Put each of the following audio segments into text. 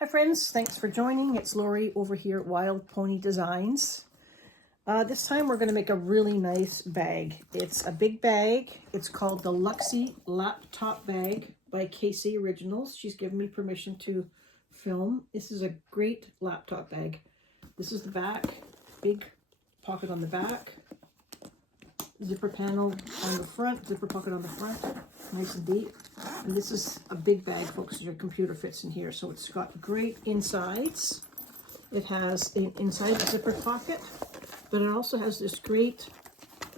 Hi friends, thanks for joining. It's Lori over here at Wild Pony Designs. This time we're going to make a really nice bag. It's a big bag. It's called the Luxy Laptop Bag by Casey Originals. She's given me permission to film. This is a great laptop bag. This is the back, big pocket on the back, zipper panel on the front, zipper pocket on the front, nice and deep. And this is a big bag, folks. Your computer fits in here, so it's got great insides. It has an inside zipper pocket, but it also has this great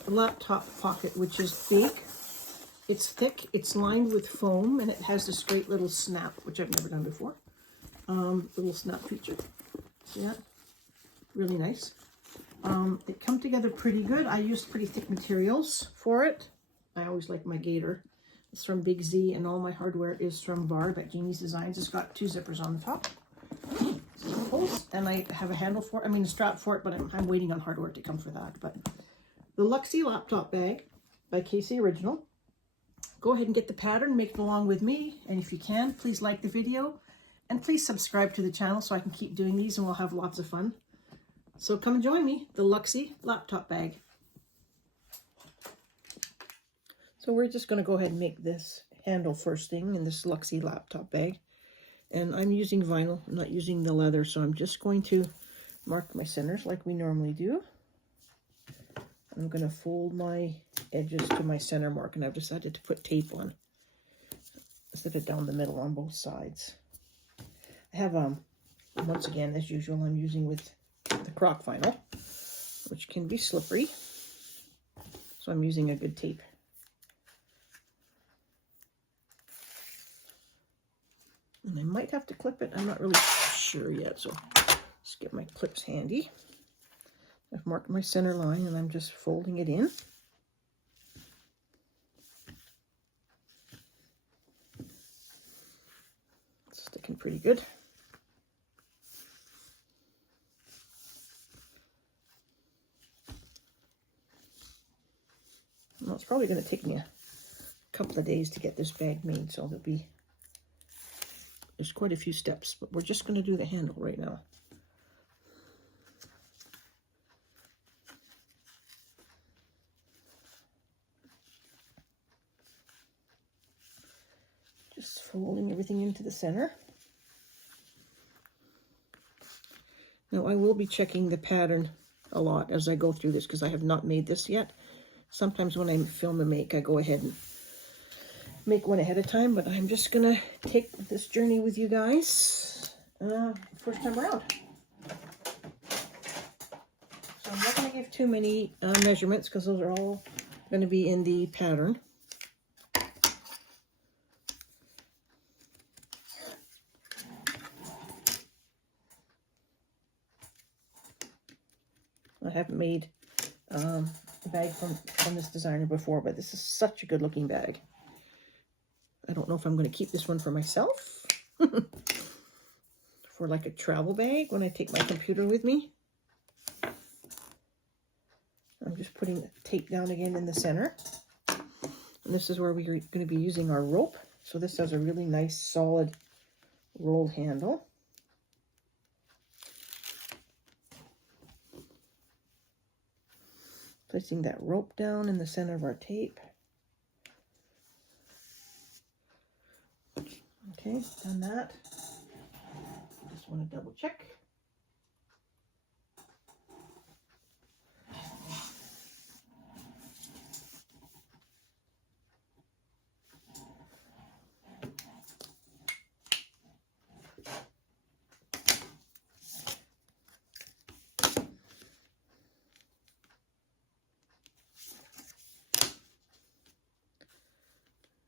laptop pocket, which is big. It's thick, it's lined with foam, and it has this great little snap, which I've never done before. Little snap feature. See that? Really nice. It come together pretty good. I used pretty thick materials for it. I always like my gator. It's from Big Z, and all my hardware is from Barb at Jeannie's Designs. It's got two zippers on the top. And I have a handle for it, a strap for it, but I'm waiting on hardware to come for that. But the Luxy Laptop Bag by Casey Original. Go ahead and get the pattern, make it along with me. And if you can, please like the video. And please subscribe to the channel so I can keep doing these and we'll have lots of fun. So come and join me, the Luxy Laptop Bag. So we're just going to go ahead and make this handle first thing in this Luxy Laptop Bag. And I'm using vinyl, I'm not using the leather, so I'm just going to mark my centers like we normally do. I'm going to fold my edges to my center mark, and I've decided to put tape on instead of down the middle on both sides. I have, once again, as usual, I'm using with the Croc vinyl, which can be slippery, so I'm using a good tape. And I might have to clip it. I'm not really sure yet, so let's get my clips handy. I've marked my center line and I'm just folding it in. It's sticking pretty good. Well, it's probably going to take me a couple of days to get this bag made, so there's quite a few steps, but we're just going to do the handle right now. Just folding everything into the center. Now I will be checking the pattern a lot as I go through this because I have not made this yet. Sometimes when I film a make, I go ahead and make one ahead of time, but I'm just gonna take this journey with you guys first time around. So I'm not gonna give too many measurements because those are all going to be in the pattern. I haven't made a bag from this designer before, but this is such a good looking bag. I don't know if I'm going to keep this one for myself, for like a travel bag when I take my computer with me. I'm just putting the tape down again in the center. And this is where we're going to be using our rope. So this has a really nice solid rolled handle. Placing that rope down in the center of our tape. Okay, done that. Just want to double check.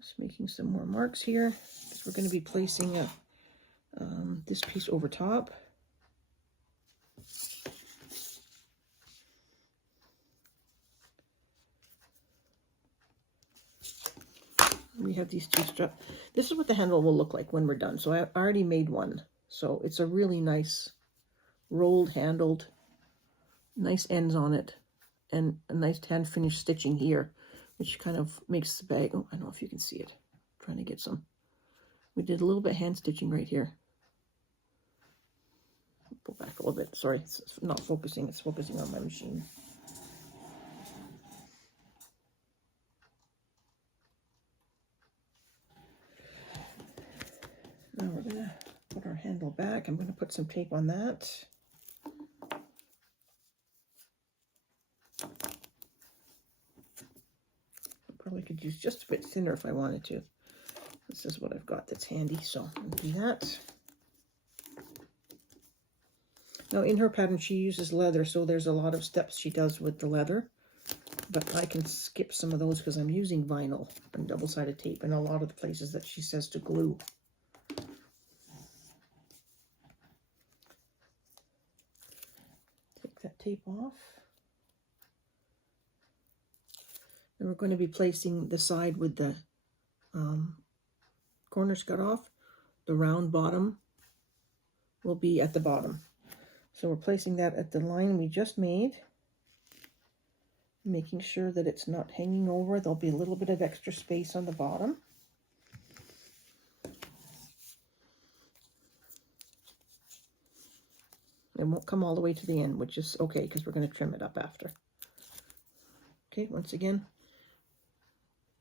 Just making some more marks here because we're going to be placing this piece over top. We have these two straps. This is what the handle will look like when we're done. So I already made one. So it's a really nice rolled handled, nice ends on it, and a nice hand finished stitching here, which kind of makes the bag. Oh, I don't know if you can see it. I'm trying to get some. We did a little bit hand stitching right here. pull back a little bit. Sorry, it's not focusing. It's focusing on my machine. Now we're going to put our handle back. I'm going to put some tape on that. I probably could use just a bit thinner if I wanted to. This is what I've got that's handy, so I'll do that. Now in her pattern she uses leather, so there's a lot of steps she does with the leather. But I can skip some of those because I'm using vinyl and double-sided tape in a lot of the places that she says to glue. Take that tape off. And we're going to be placing the side with the corners cut off. The round bottom will be at the bottom. So we're placing that at the line we just made, making sure that it's not hanging over. There'll be a little bit of extra space on the bottom. It won't come all the way to the end, which is okay because we're going to trim it up after. Okay, once again,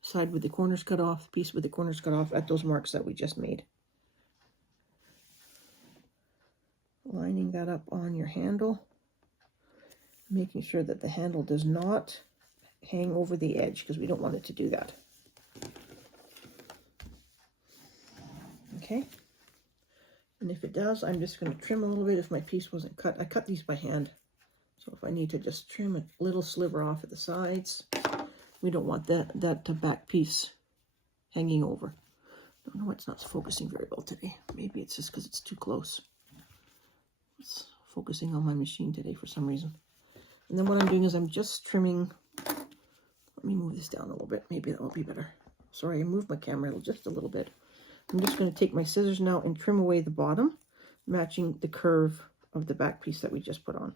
side with the corners cut off, piece with the corners cut off at those marks that we just made. Lining that up on your handle, making sure that the handle does not hang over the edge because we don't want it to do that. Okay, and if it does, I'm just going to trim a little bit if my piece wasn't cut. I cut these by hand, so if I need to just trim a little sliver off at the sides, we don't want that back piece hanging over. I don't know why it's not focusing very well today. Maybe it's just because it's too close. It's focusing on my machine today for some reason. And then what I'm doing is I'm just trimming. Let me move this down a little bit. Maybe that will be better. Sorry, I moved my camera just a little bit. I'm just going to take my scissors now and trim away the bottom, matching the curve of the back piece that we just put on.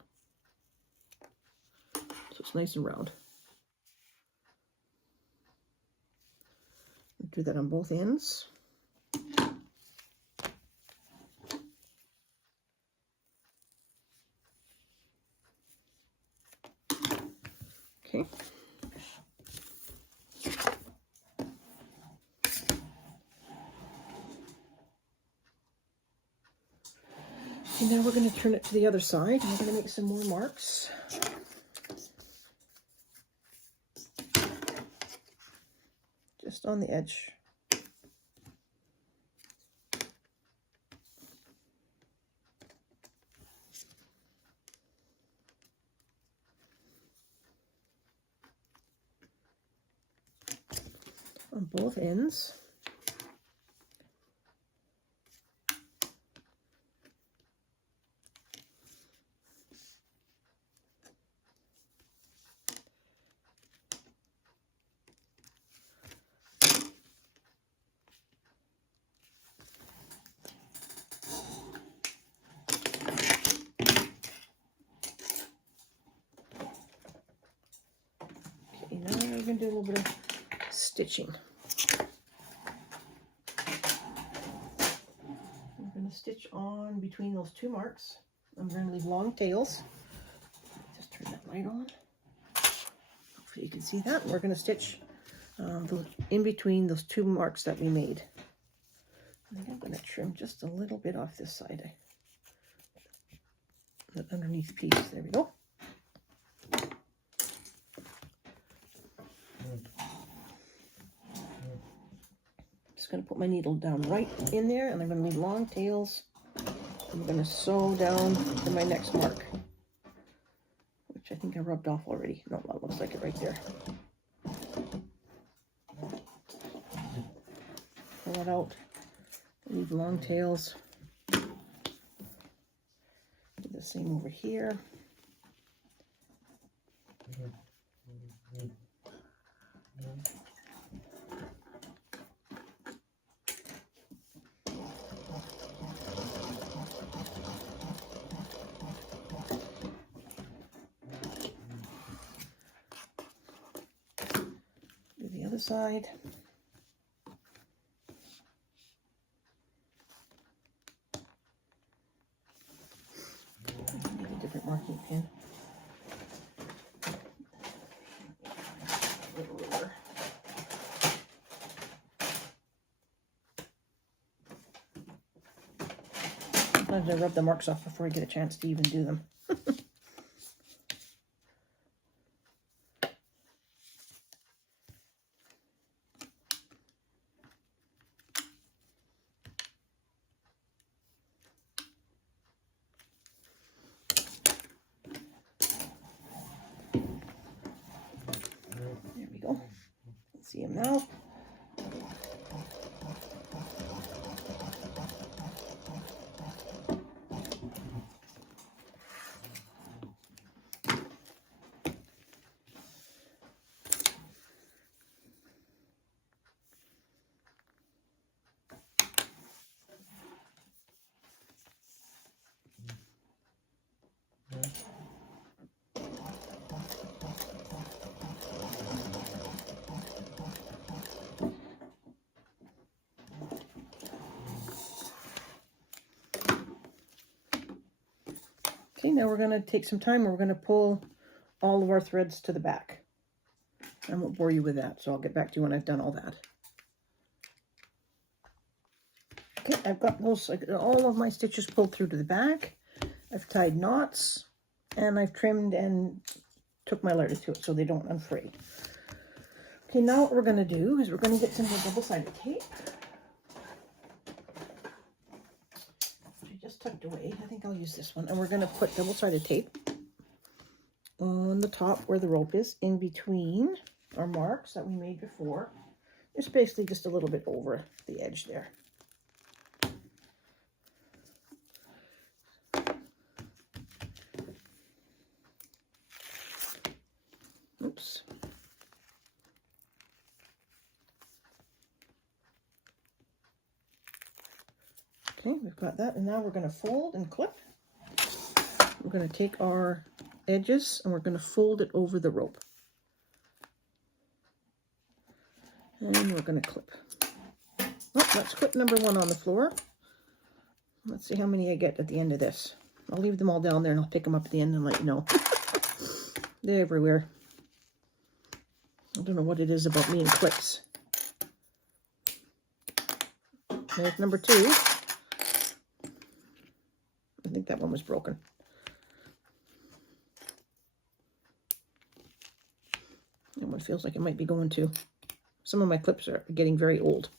So it's nice and round. Do that on both ends. Okay. And now we're going to turn it to the other side, and we're going to make some more marks. Just on the edge. On both ends. Okay, now we're going to do a little bit of stitching. I'm going to stitch on between those two marks. I'm going to leave long tails. Just turn that light on. Hopefully you can see that. We're going to stitch in between those two marks that we made. I think I'm going to trim just a little bit off this side. The underneath piece. There we go. Just going to put my needle down right in there, and I'm going to leave long tails. I'm going to sew down to my next mark, which I think I rubbed off already. No, that looks like it right there. Pull it out. Leave long tails. Do the same over here. Do the other side. marking pin. Little ruler. Sometimes I rub the marks off before I get a chance to even do them. There we go. See them now. Okay, now we're going to take some time and we're going to pull all of our threads to the back. I won't bore you with that, so I'll get back to you when I've done all that. Okay, I've got all of my stitches pulled through to the back. I've tied knots, and I've trimmed and took my letter to it so they don't unfray. Okay, now what we're going to do is we're going to get some more double-sided tape. Just tucked away. I think I'll use this one. And we're going to put double-sided tape on the top where the rope is, in between our marks that we made before. It's basically just a little bit over the edge there. Oops. Okay, we've got that, and now we're going to fold and clip. We're going to take our edges and we're going to fold it over the rope. And we're going to clip. Oh, that's clip number 1 on the floor. Let's see how many I get at the end of this. I'll leave them all down there and I'll pick them up at the end and let you know. They're everywhere. I don't know what it is about me and clips. There's number 2. I think that one was broken. That one feels like it might be going to. Some of my clips are getting very old.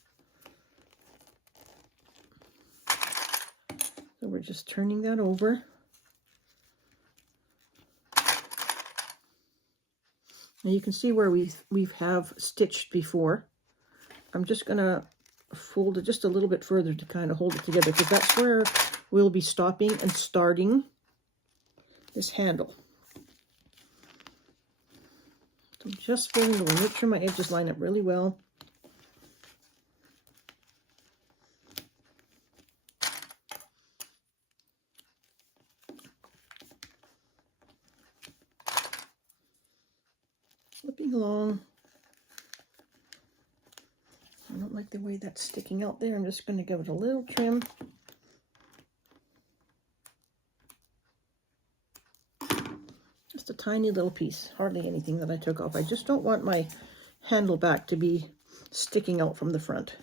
So we're just turning that over. Now you can see where we have stitched before. I'm just going to fold it just a little bit further to kind of hold it together, because that's where we'll be stopping and starting this handle. So I'm just folding it, make sure my edges line up really well. Flipping along. I don't like the way that's sticking out there. I'm just going to give it a little trim. Just a tiny little piece, hardly anything that I took off. I just don't want my handle back to be sticking out from the front.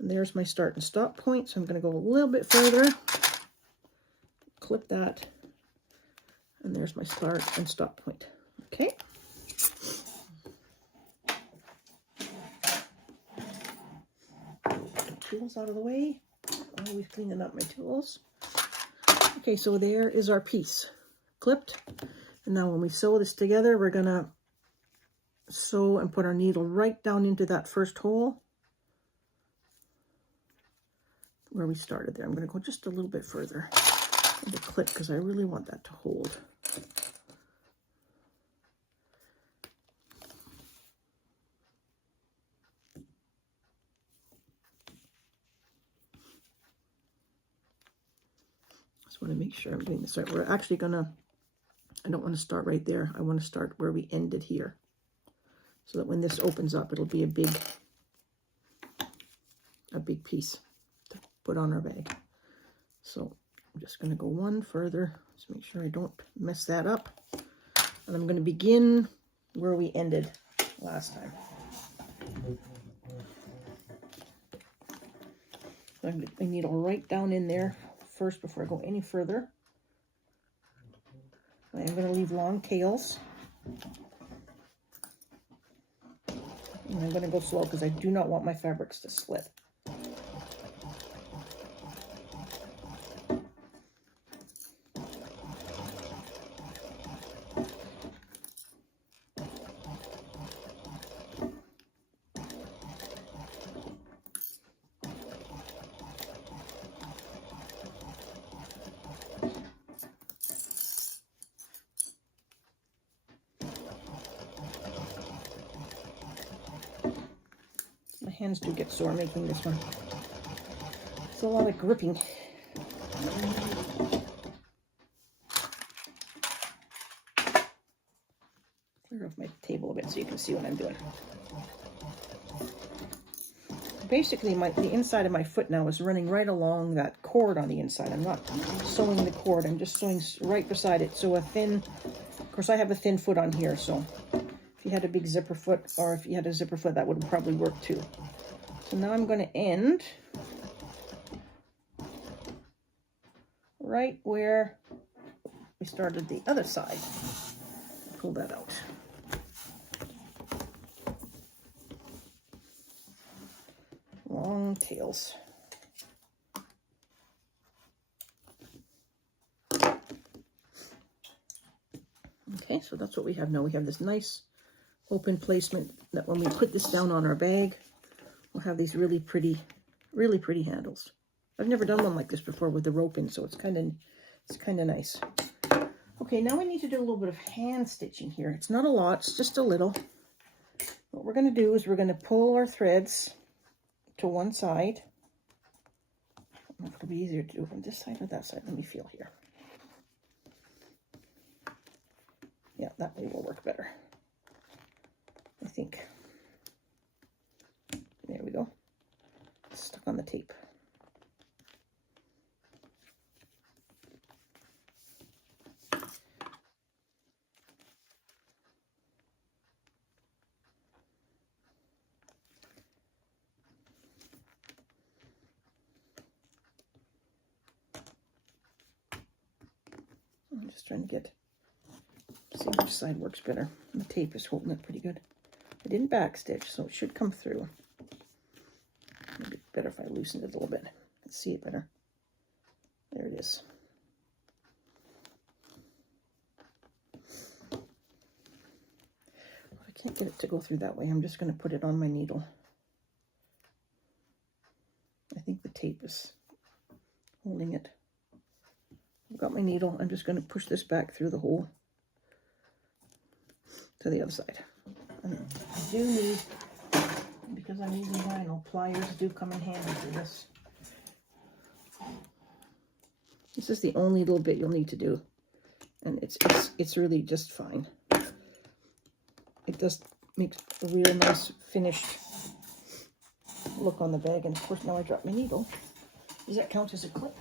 And there's my start and stop point, so I'm going to go a little bit further, clip that, and there's my start and stop point. Okay. Tools out of the way. Always cleaning up my tools. Okay, so there is our piece clipped. And now when we sew this together, we're gonna sew and put our needle right down into that first hole where we started there. I'm gonna go just a little bit further with the clip because I really want that to hold. Just want to make sure I'm doing this right. We're actually gonna, I don't want to start right there. I want to start where we ended here, so that when this opens up, it'll be a big piece to put on our bag. So I'm just going to go one further. Just make sure I don't mess that up. And I'm going to begin where we ended last time. So I'm going to put my needle right down in there first before I go any further. I am going to leave long tails. And I'm going to go slow because I do not want my fabrics to slip. My hands do get sore making this one. It's a lot of gripping. Clear off my table a bit so you can see what I'm doing. Basically, the inside of my foot now is running right along that cord on the inside. I'm not sewing the cord. I'm just sewing right beside it. So of course I have a thin foot on here, so if you had a big zipper foot, or if you had a zipper foot, that would probably work too. So now I'm going to end right where we started the other side. Pull that out. Long tails. Okay, so that's what we have now. We have this nice open placement that when we put this down on our bag, we'll have these really pretty handles. I've never done one like this before with the rope in, so it's kind of nice. Okay, now we need to do a little bit of hand stitching here. It's not a lot, it's just a little. What we're going to do is we're going to pull our threads to one side. I don't know if it'll be easier to do it from this side or that side. Let me feel here. Yeah, that way will work better, I think. There we go. It's stuck on the tape. I'm just trying to see which side works better. The tape is holding it pretty good. I didn't backstitch, so it should come through. Maybe better if I loosen it a little bit. Let's see it better. There it is. If I can't get it to go through that way, I'm just going to put it on my needle. I think the tape is holding it. I've got my needle. I'm just going to push this back through the hole to the other side. And I do need, because I'm using vinyl, pliers do come in handy for this. This is the only little bit you'll need to do, and it's really just fine. It just makes a real nice finished look on the bag. And of course, now I dropped my needle. Does that count as a clip?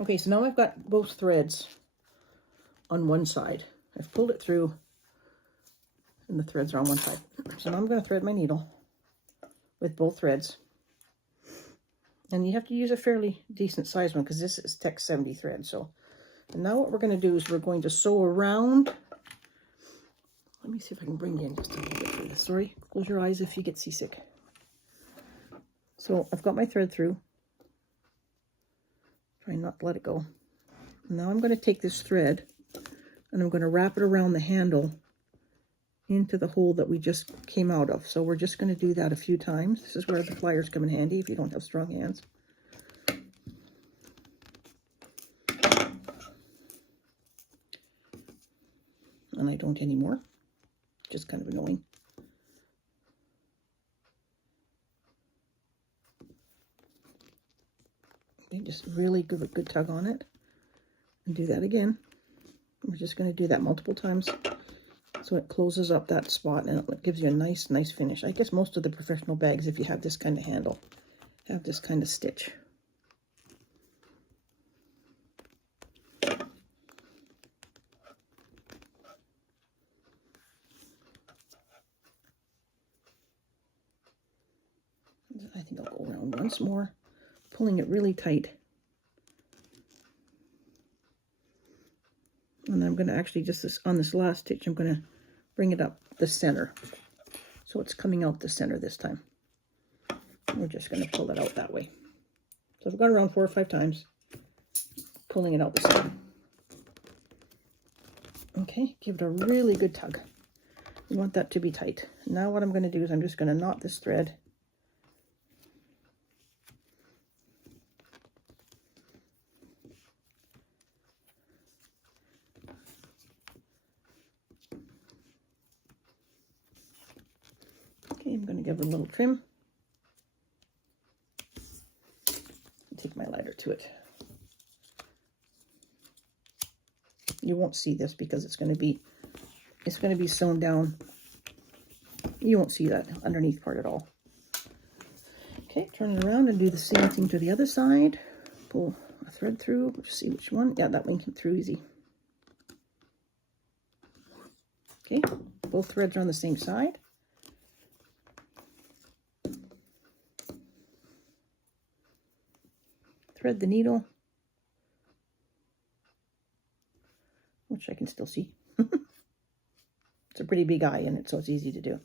Okay, so now I've got both threads on one side. I've pulled it through and the threads are on one side. So now I'm going to thread my needle with both threads. And you have to use a fairly decent size one because this is Tex 70 thread. So, and now what we're going to do is we're going to sew around. Let me see if I can bring you in just a little bit for this. Sorry, close your eyes if you get seasick. So I've got my thread through. Try not to let it go. Now I'm going to take this thread and I'm going to wrap it around the handle into the hole that we just came out of. So we're just going to do that a few times. This is where the pliers come in handy if you don't have strong hands. And I don't anymore. Just kind of annoying. Okay, just really give a good tug on it. And do that again. We're just going to do that multiple times. So it closes up that spot and it gives you a nice finish. I guess most of the professional bags, if you have this kind of handle, have this kind of stitch. I think I'll go around once more, pulling it really tight. And I'm going to actually, on this last stitch, I'm going to bring it up the center. So it's coming out the center this time. We're just going to pull it out that way. So I've gone around 4 or 5 times, pulling it out the center. Okay, give it a really good tug. You want that to be tight. Now what I'm going to do is I'm just going to knot this thread. Okay, I'm going to give it a little trim. Take my lighter to it. You won't see this because it's going to be sewn down. You won't see that underneath part at all. Okay, turn it around and do the same thing to the other side. Pull a thread through. Let's see which one. Yeah, that one came through easy. Okay, both threads are on the same side. Thread the needle, which I can still see. It's a pretty big eye in it, so it's easy to do.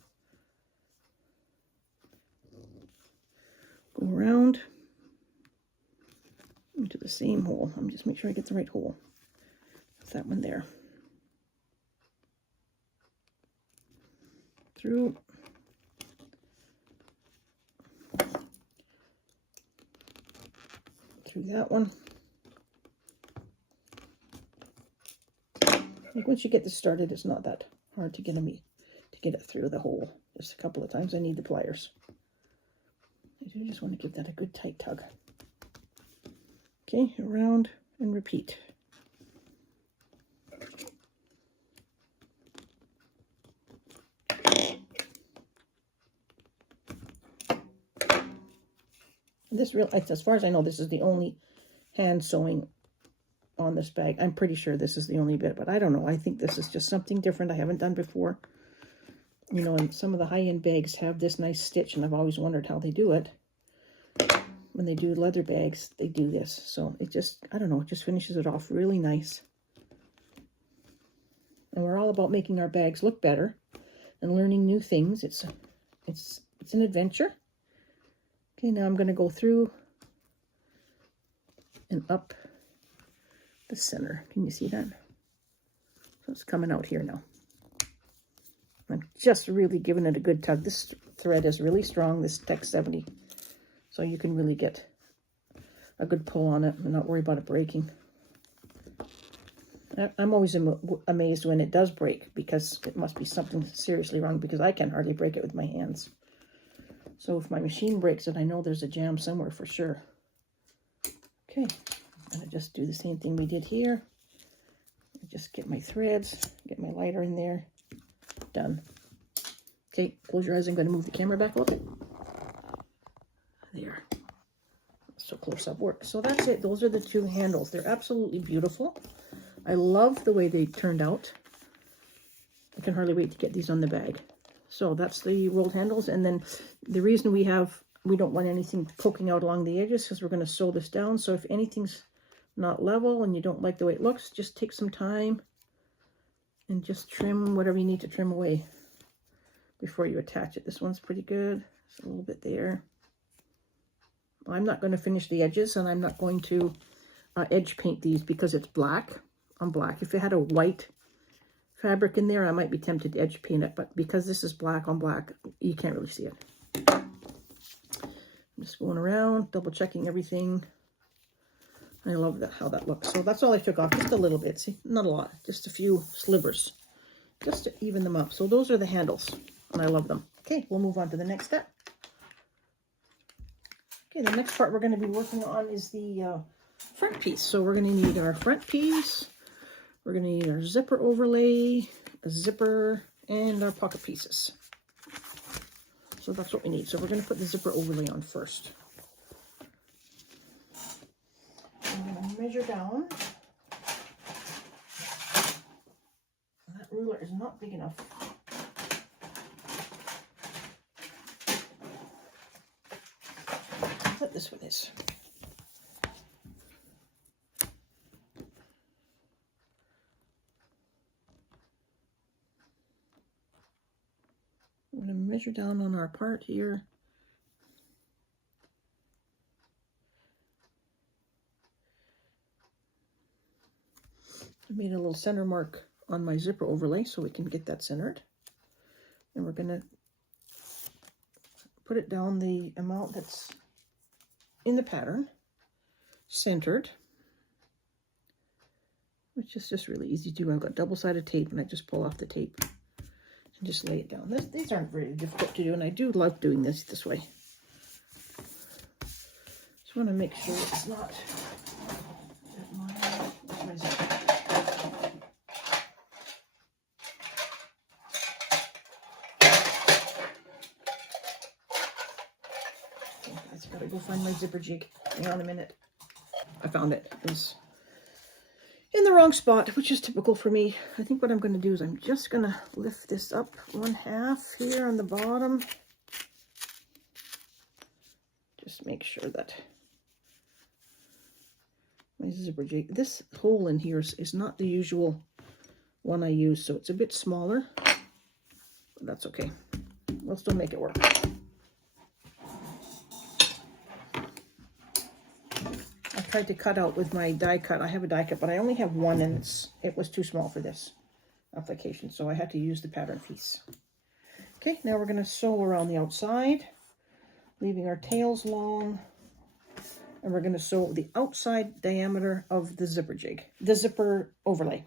Go around into the same hole. I'm just make sure I get the right hole. That's that one there. Through. Through that one. Like once you get this started, it's not that hard to get it through the hole. Just a couple of times I need the pliers. I do just want to give that a good tight tug. Okay, around and repeat. This real, as far as I know, this is the only hand sewing on this bag. I'm pretty sure this is the only bit, but I don't know. I think this is just something different I haven't done before. You know, and some of the high-end bags have this nice stitch, and I've always wondered how they do it. When they do leather bags, they do this. So it just, I don't know, it just finishes it off really nice. And we're all about making our bags look better and learning new things. It's an adventure. Okay, now I'm going to go through and up the center. Can you see that? So it's coming out here now. I'm just really giving it a good tug. This thread is really strong, this Tech 70. So you can really get a good pull on it and not worry about it breaking. I'm always amazed when it does break, because it must be something seriously wrong, because I can hardly break it with my hands. So if my machine breaks it, I know there's a jam somewhere for sure. Okay, I'm going to just do the same thing we did here. Just get my threads, get my lighter in there. Done. Okay, close your eyes. I'm going to move the camera back a little bit. There. So close up work. So that's it. Those are the 2 handles. They're absolutely beautiful. I love the way they turned out. I can hardly wait to get these on the bag. So that's the rolled handles. And then the reason we don't want anything poking out along the edges, because we're going to sew this down. So if anything's not level and you don't like the way it looks, just take some time and just trim whatever you need to trim away before you attach it. This one's pretty good. There's a little bit there. I'm not going to finish the edges, and I'm not going to edge paint these because it's black on black. If it had a white fabric in there, I might be tempted to edge paint it, but because this is black on black, you can't really see it. I'm just going around, double checking everything. I love that, how that looks. So that's all I took off, just a little bit. See, not a lot, just a few slivers, just to even them up. So those are the handles, and I love them. Okay, we'll move on to the next step. Okay, the next part we're going to be working on is the front piece. So we're going to need our front piece. We're going to need our zipper overlay, a zipper, and our pocket pieces. So that's what we need. So we're going to put the zipper overlay on first. I'm going to measure down. That ruler is not big enough. What this one is. I'm going to measure down on our part here. I made a little center mark on my zipper overlay so we can get that centered. And we're going to put it down the amount that's in the pattern, centered, which is just really easy to do. I've got double-sided tape and I just pull off the tape and just lay it down. These aren't very difficult to do, and I do love doing this way. Just want to make sure it's not my zipper. I've got to go find my zipper jig. Hang on a minute. I found it. It was in the wrong spot, which is typical for me. I think what I'm going to do is I'm just going to lift this up 1/2 here on the bottom. Just make sure that my zipper jig, this hole in here is not the usual one I use, so it's a bit smaller, but that's okay. We'll still make it work. I tried to cut out with my die cut. I have a die cut, but I only have one, and it was too small for this application, so I had to use the pattern piece. Okay, now we're going to sew around the outside, leaving our tails long, and we're going to sew the outside diameter of the zipper jig, the zipper overlay.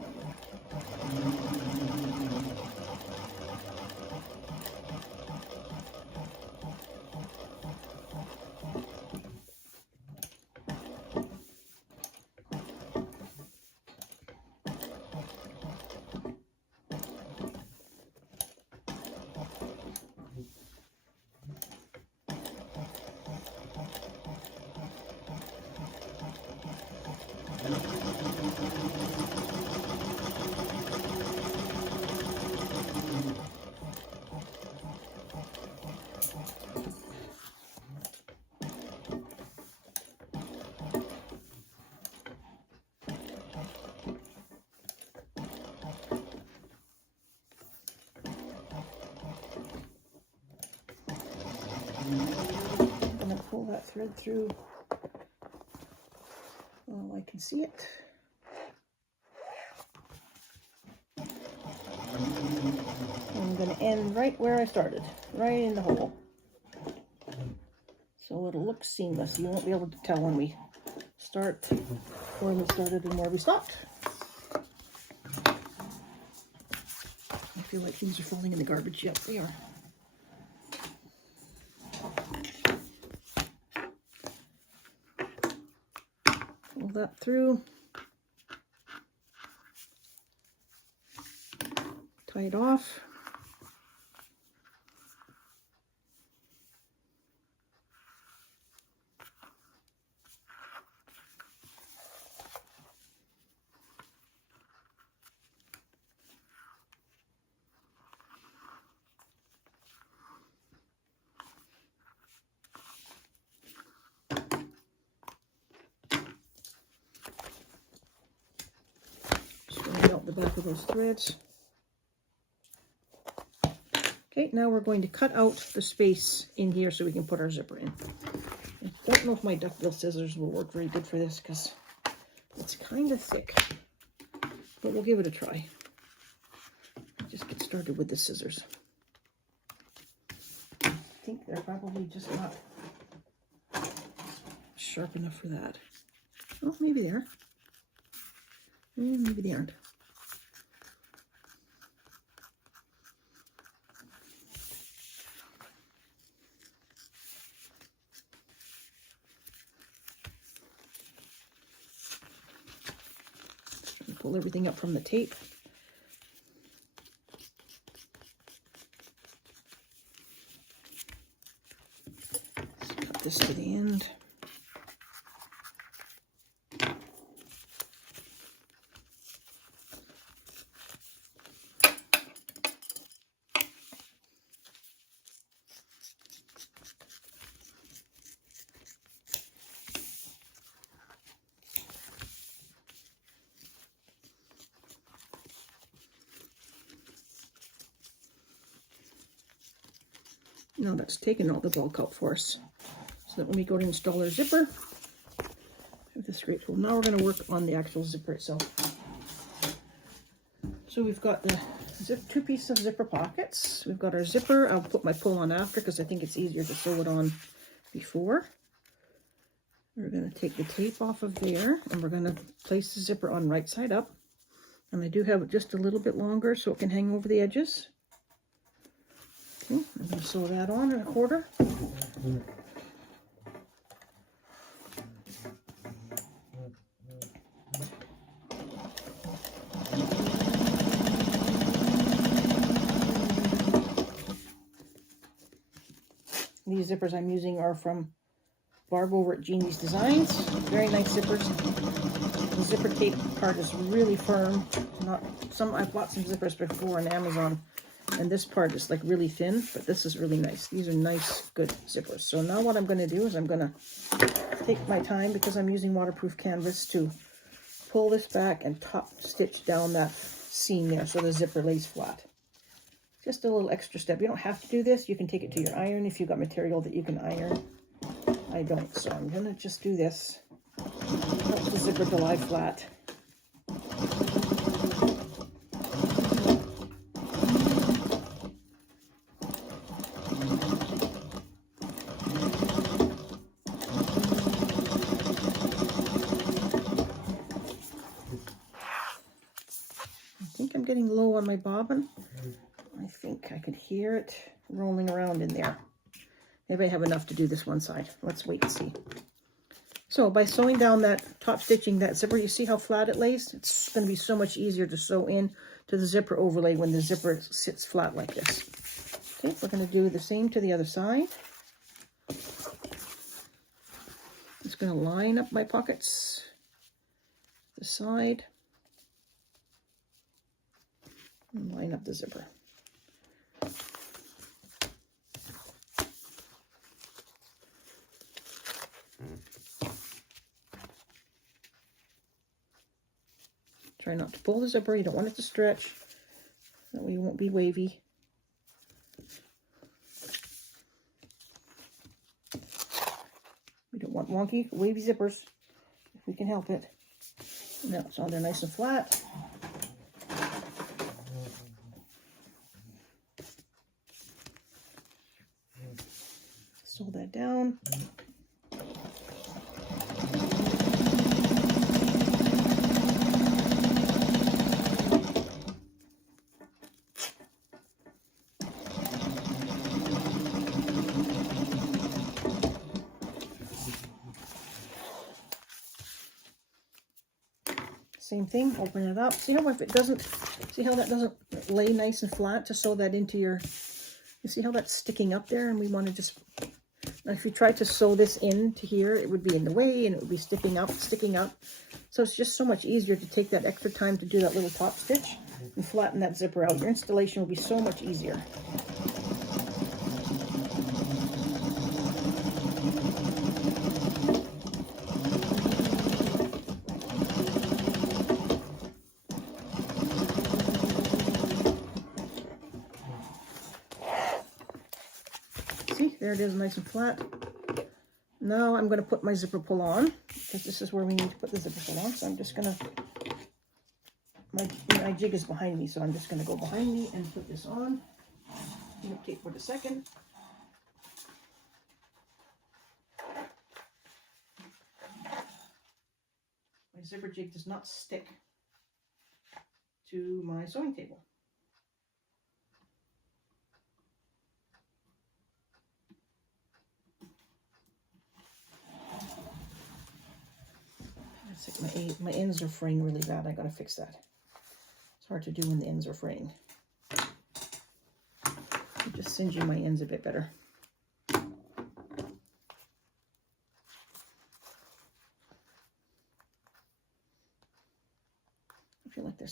I'm going to pull that thread through while I can see it. I'm going to end right where I started, right in the hole. So it'll look seamless. You won't be able to tell when we start, where we started and where we stopped. I feel like things are falling in the garbage. Yep, they are. Pull that through. Tie it off. Out the back of those threads. Okay, now we're going to cut out the space in here so we can put our zipper in. I don't know if my duckbill scissors will work very good for this because it's kind of thick, but we'll give it a try. Just get started with the scissors. I think they're probably just not sharp enough for that. Oh, maybe they are. Maybe they aren't. Pull everything up from the tape. this to the end. Now that's taken all the bulk out for us, so that when we go to install our zipper, with the scrape tool. Now we're going to work on the actual zipper itself. So we've got the two pieces of zipper pockets. We've got our zipper. I'll put my pull on after because I think it's easier to sew it on before. We're going to take the tape off of there, and we're going to place the zipper on right side up. And I do have it just a little bit longer so it can hang over the edges. Okay, I'm going to sew that on in a quarter. These zippers I'm using are from Barb over at Jeannie's Designs. Very nice zippers. The zipper tape part is really firm. I've bought some zippers before on Amazon, and this part is like really thin, but this is really nice. These are nice, good zippers. So now what I'm going to do is I'm going to take my time, because I'm using waterproof canvas, to pull this back and top stitch down that seam there so the zipper lays flat. Just a little extra step. You don't have to do this. You can take it to your iron if you've got material that you can iron. I don't, so I'm going to just do this. Helps the zipper to lie flat. I think I'm getting low on my bobbin. I think I could hear it rolling around in there. Maybe I have enough to do this one side. Let's wait and see. So by sewing down that, top stitching that zipper, you see how flat it lays? It's going to be so much easier to sew in to the zipper overlay when the zipper sits flat like this. Okay, we're going to do the same to the other side. Just going to line up my pockets, the side, and line up the zipper. Try not to pull the zipper. You don't want it to stretch. That way you won't be wavy. We don't want wonky, wavy zippers if we can help it. Now it's on there nice and flat. Sew that down. Same thing, open it up. See how that doesn't lay nice and flat to sew that into your, you see how that's sticking up there, and we want to just, now if you try to sew this into here, it would be in the way and it would be sticking up. So it's just so much easier to take that extra time to do that little top stitch and flatten that zipper out. Your installation will be so much easier. There it is, nice and flat. Now I'm going to put my zipper pull on, because this is where we need to put the zipper pull on. So I'm just going to, my jig is behind me, so I'm just going to go behind me and put this on. It'll take for a second. My zipper jig does not stick to my sewing table. My ends are fraying really bad. I gotta fix that. It's hard to do when the ends are fraying. I'm just singeing my ends a bit better.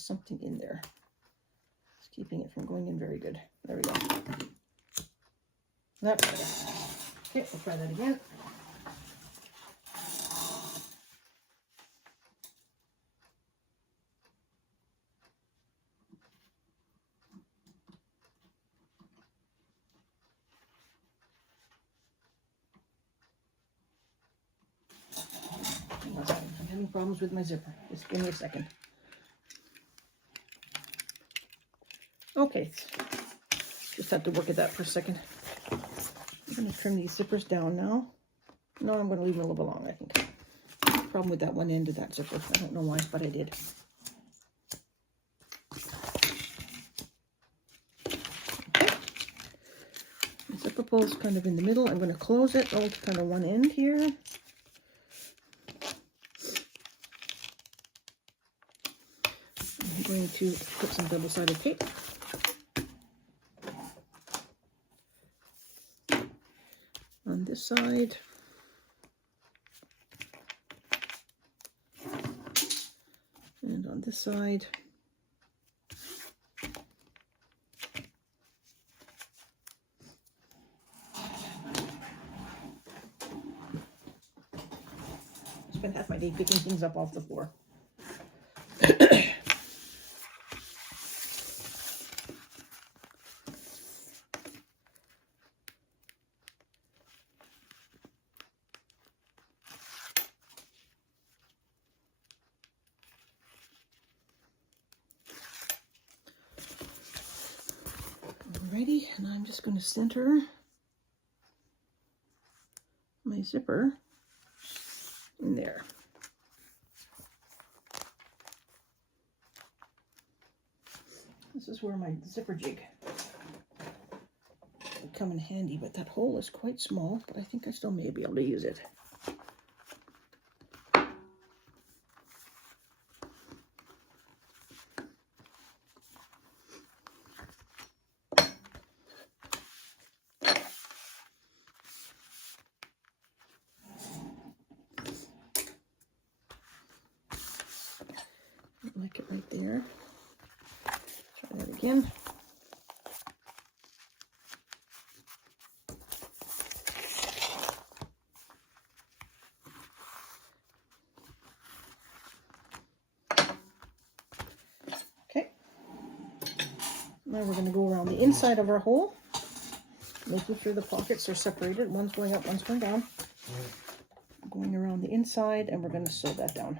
there's something in there. It's keeping it from going in very good. There we go. That's better. Okay, we'll try that again. I'm having problems with my zipper. Just give me a second. Okay, just had to work at that for a second. I'm going to trim these zippers down now. No, I'm going to leave them a little bit long, I think. Problem with that one end of that zipper. I don't know why, but I did. Okay. The zipper pull is kind of in the middle. I'm going to close it all to kind of one end here. I'm going to put some double-sided tape. On this side. And on this side. I spent half my day picking things up off the floor. Alrighty, and I'm just going to center my zipper in there. This is where my zipper jig would come in handy, but that hole is quite small, but I think I still may be able to use it. Like it right there. Try that again. Okay. Now we're going to go around the inside of our hole, making sure the pockets are separated. One's going up, one's going down. Going around the inside, and we're going to sew that down.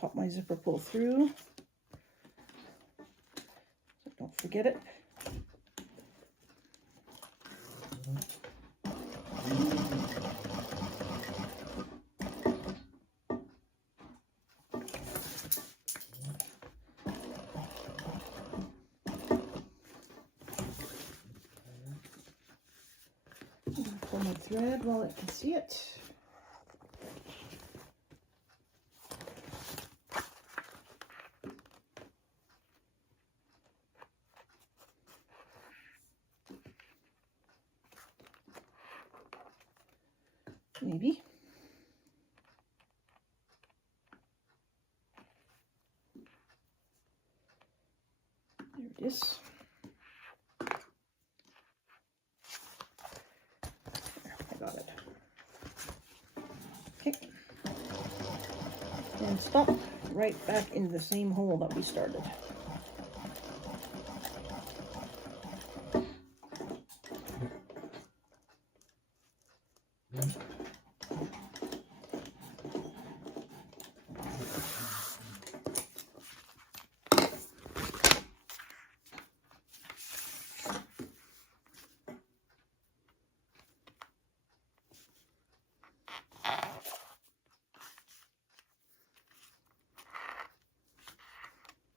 Pop my zipper pull through, so don't forget it. Pull my thread while I can see it. Maybe. There it is. There, I got it. Okay. And stop right back in the same hole that we started.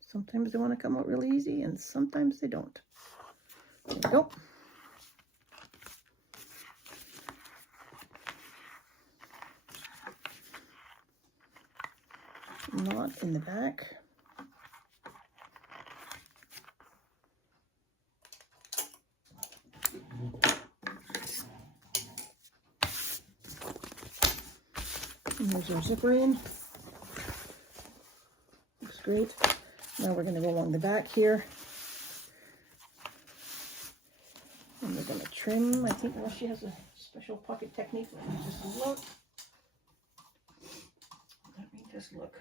Sometimes they want to come out really easy, and sometimes they don't. we go. Knot in the back. And there's our zipper in. Looks great. Now we're going to go along the back here. And we're going to trim. I think she has a special pocket technique. Let me just look. Let me just look.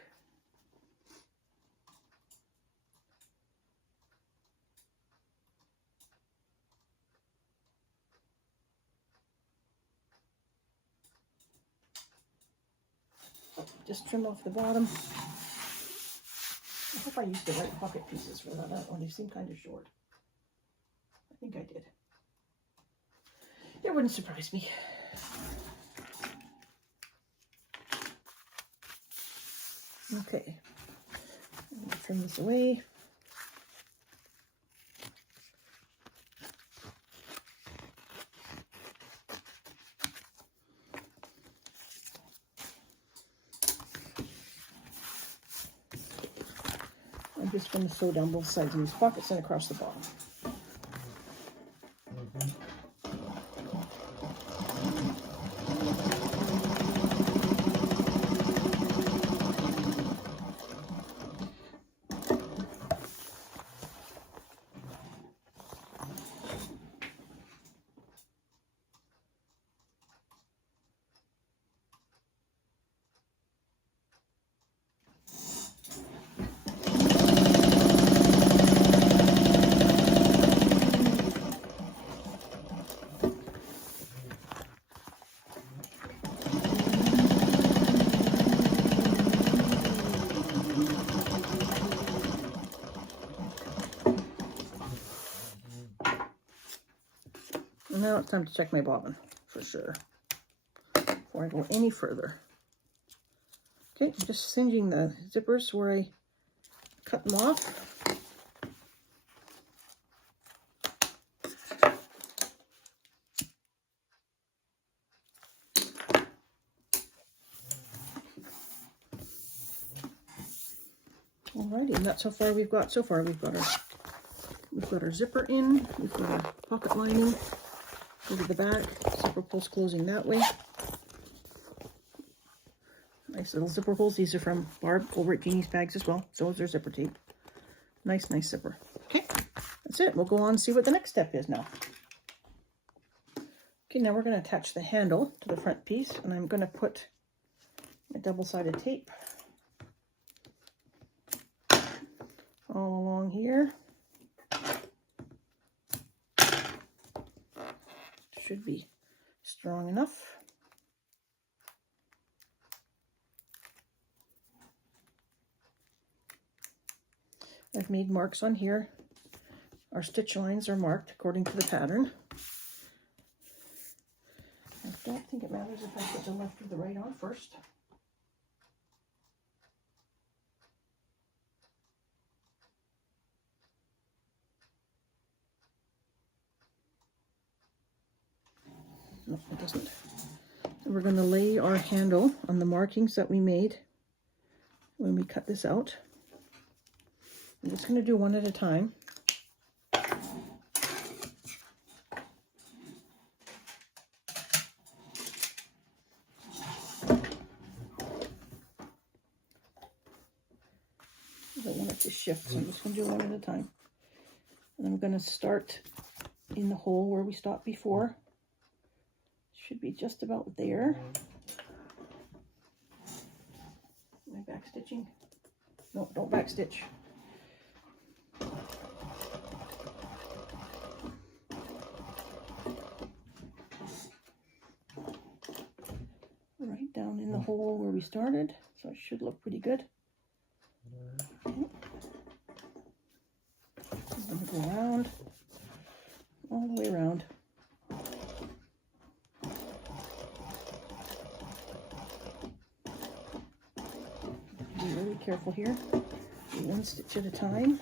Just trim off the bottom. I hope I used the right pocket pieces for that one. They seem kind of short. I think I did. It wouldn't surprise me. Okay. I'm going to trim this away. I'm just going to sew down both sides of these pockets and across the bottom. Now it's time to check my bobbin for sure before I go any further. Okay, I'm just singeing the zippers where I cut them off. Alrighty, and that's how far we've got so far. We've got our zipper in, we've got our pocket lining over the back, zipper pulls closing that way. Nice little zipper holes. These are from Barb over at Jeannie's Bags as well. So is their zipper tape. Nice zipper. Okay, that's it. We'll go on and see what the next step is now. Okay, now we're going to attach the handle to the front piece, and I'm going to put my double-sided tape all along here. Should be strong enough. I've made marks on here. Our stitch lines are marked according to the pattern. I don't think it matters if I put the left or the right on first. No, it doesn't. And we're going to lay our handle on the markings that we made when we cut this out. I'm just going to do one at a time. I don't want it to shift, so I'm just going to do one at a time. And I'm going to start in the hole where we stopped before. Should be just about there. Am I back stitching? No, don't back stitch. Right down in the hole where we started, so it should look pretty good. Okay. I'm going to go around, all the way around. Be really careful here. Do one stitch at a time.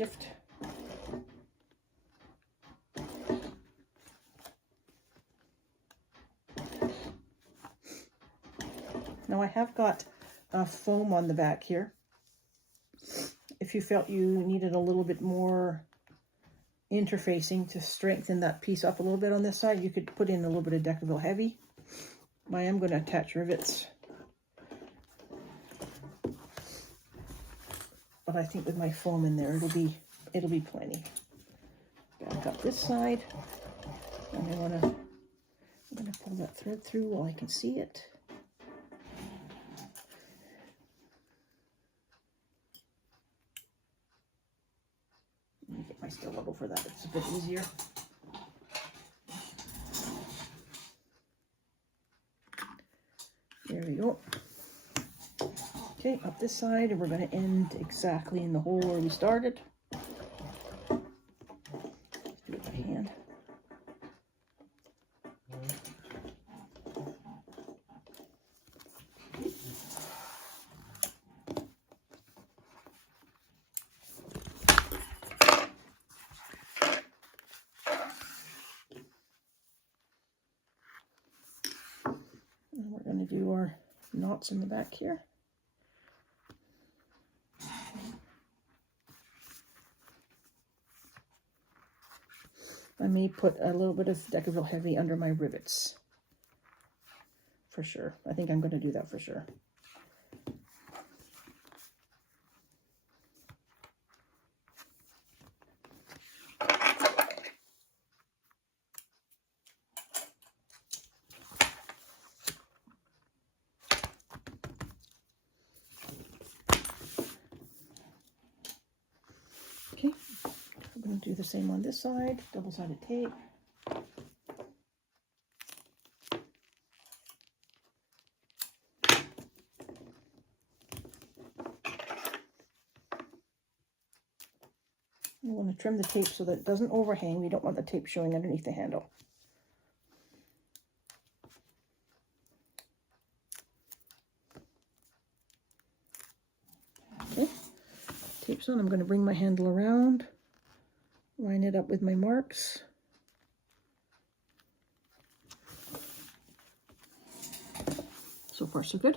shift. Now I have got foam on the back here. If you felt you needed a little bit more interfacing to strengthen that piece up a little bit on this side, you could put in a little bit of Decaville Heavy. I am going to attach rivets, but I think with my foam in there, it'll be plenty. Back up this side, and I'm going to pull that thread through while I can see it. Let me get my still level for that. It's a bit easier. There we go. Okay, up this side, and we're going to end exactly in the hole where we started. Let's do it by hand. And we're going to do our knots in the back here. I may put a little bit of Decaville Heavy under my rivets, for sure. I think I'm going to do that for sure. Okay, I'm going to do the same on this side, double-sided tape. We want to trim the tape so that it doesn't overhang. We don't want the tape showing underneath the handle. Okay, tape's on. I'm going to bring my handle around, line it up with my marks. So far, so good.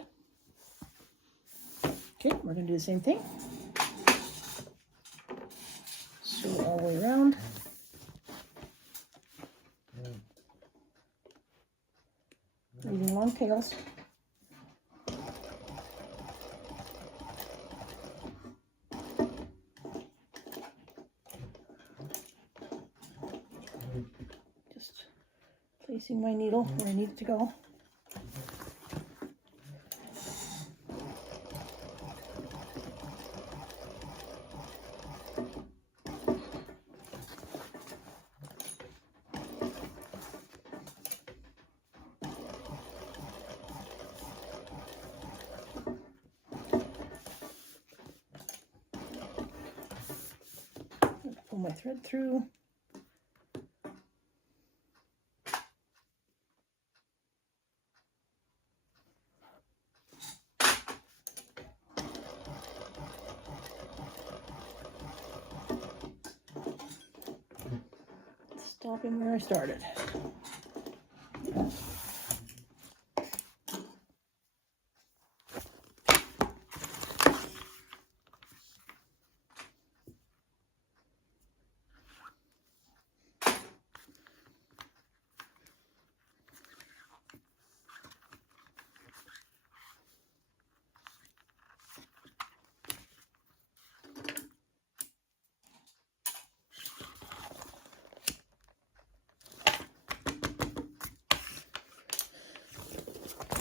Okay, we're going to do the same thing. Sew all the way around. Leaving long tails. Just placing my needle where I need it to go. Pull my thread through. Stopping where I started.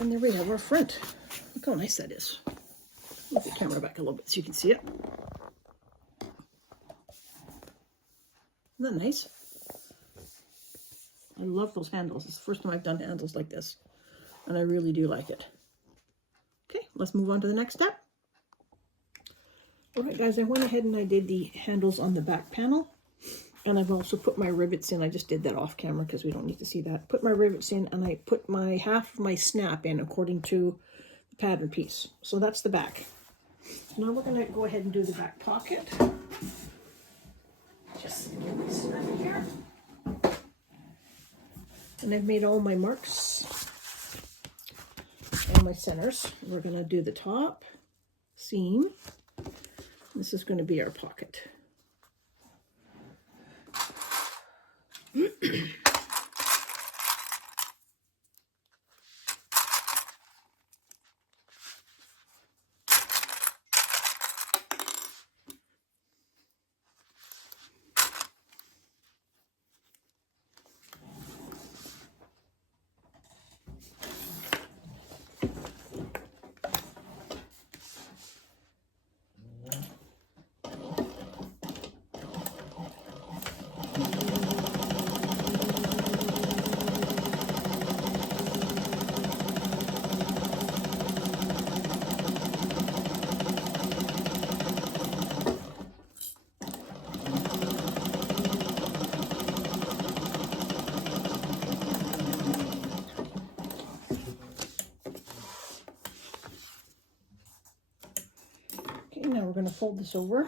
And there we have our front. Look how nice that is. Move the camera back a little bit so you can see it. Isn't that nice? I love those handles. It's the first time I've done handles like this, and I really do like it. Okay, let's move on to the next step. All right, guys, I went ahead and I did the handles on the back panel, and I've also put my rivets in. I just did that off camera because we don't need to see that. Put my rivets in, and I put my half of my snap in according to the pattern piece. So that's the back. Now we're going to go ahead and do the back pocket. just get this out of here. And I've made all my marks and my centers. We're going to do the top seam. This is going to be our pocket. Now we're going to fold this over.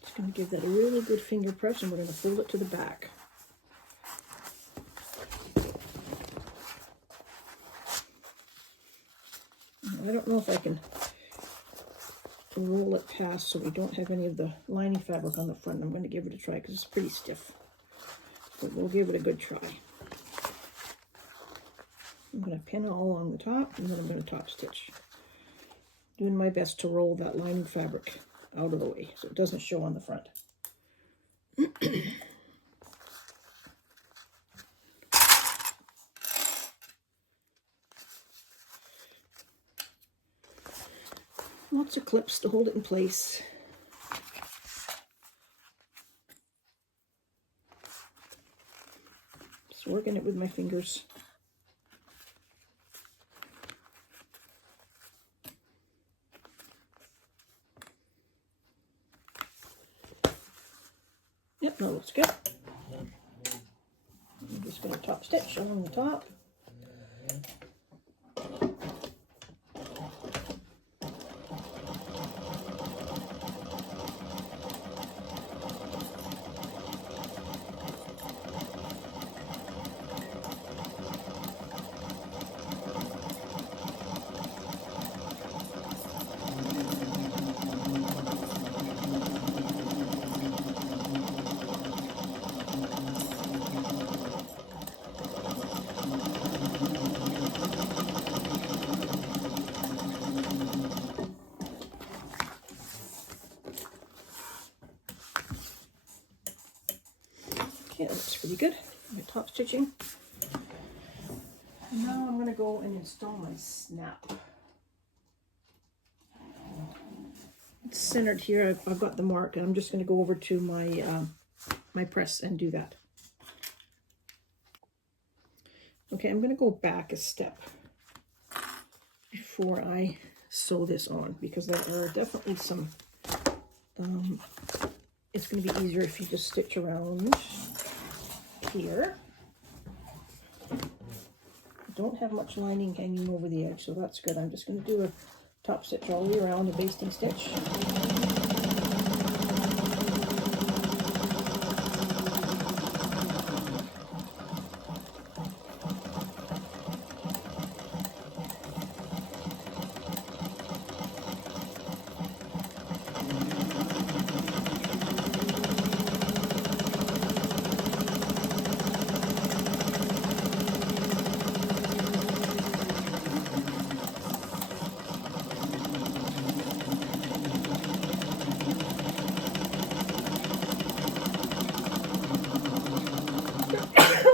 Just going to give that a really good finger press, and we're going to fold it to the back. I don't know if I can roll it past so we don't have any of the lining fabric on the front. I'm going to give it a try because it's pretty stiff. But we'll give it a good try. I'm going to pin it all along the top, and then I'm going to top stitch. Doing my best to roll that lining fabric out of the way so it doesn't show on the front. Lots of clips to hold it in place. Just working it with my fingers. Yep, that looks good. I'm just going to top stitch along the top. Okay, that looks pretty good. My top stitching. And now I'm going to go and install my snap. It's centered here. I've got the mark, and I'm just going to go over to my my press and do that. Okay, I'm going to go back a step before I sew this on, because there are definitely some, it's going to be easier if you just stitch around here. I don't have much lining hanging over the edge, so that's good. I'm just going to do a top stitch all the way around, a basting stitch.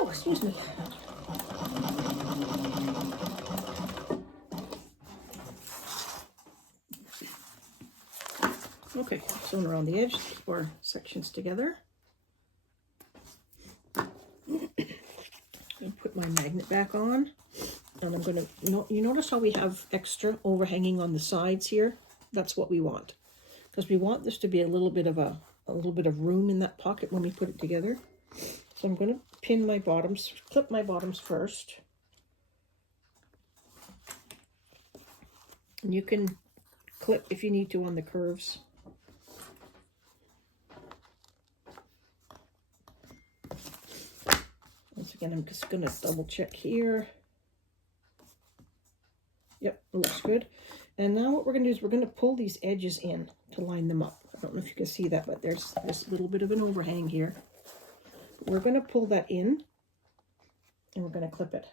Excuse me. Okay, sewing around the edge, four sections together. I'm going to put my magnet back on, and I'm going to, you notice how we have extra overhanging on the sides here? That's what we want, because we want this to be a little bit of room in that pocket when we put it together. So I'm going to pin my bottoms, clip my bottoms first. And you can clip if you need to on the curves. Once again, I'm just going to double check here. Yep, it looks good. And now what we're going to do is we're going to pull these edges in to line them up. I don't know if you can see that, but there's this little bit of an overhang here. We're going to pull that in, and we're going to clip it.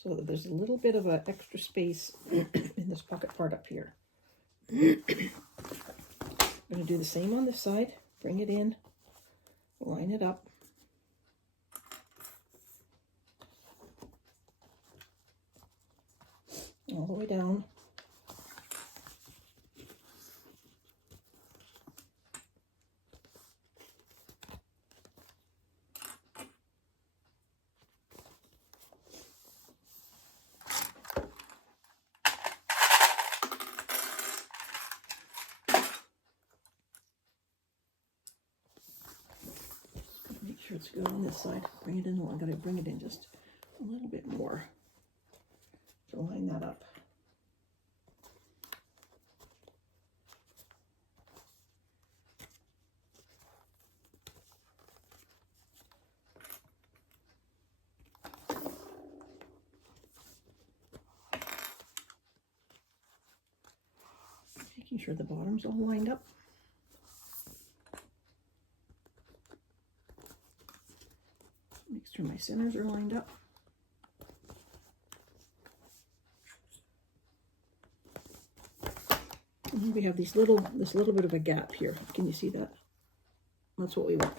So that there's a little bit of an extra space in this pocket part up here. I'm going to do the same on this side. Bring it in, line it up. All the way down. Make sure it's good on this side. Bring it in. I gotta bring it in just a little bit more to line that up. Making sure the bottom's all lined up. Make sure my centers are lined up. And then we have this little bit of a gap here. Can you see that? That's what we want.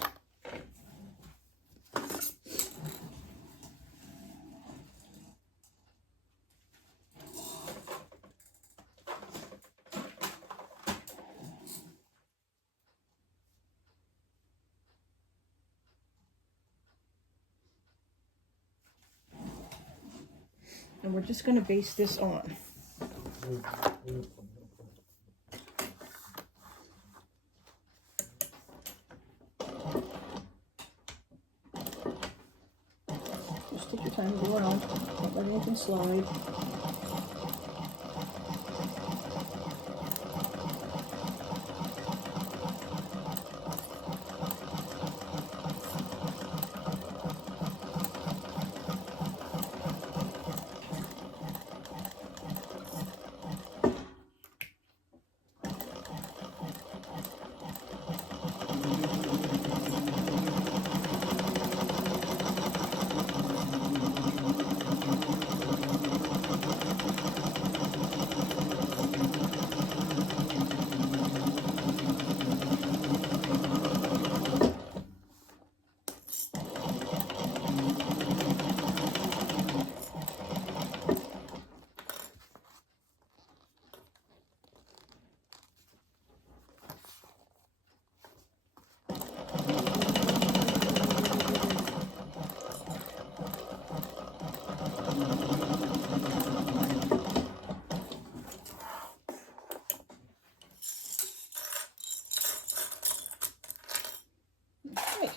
And we're just going to base this on. Just take your time to go around. Don't let anything slide.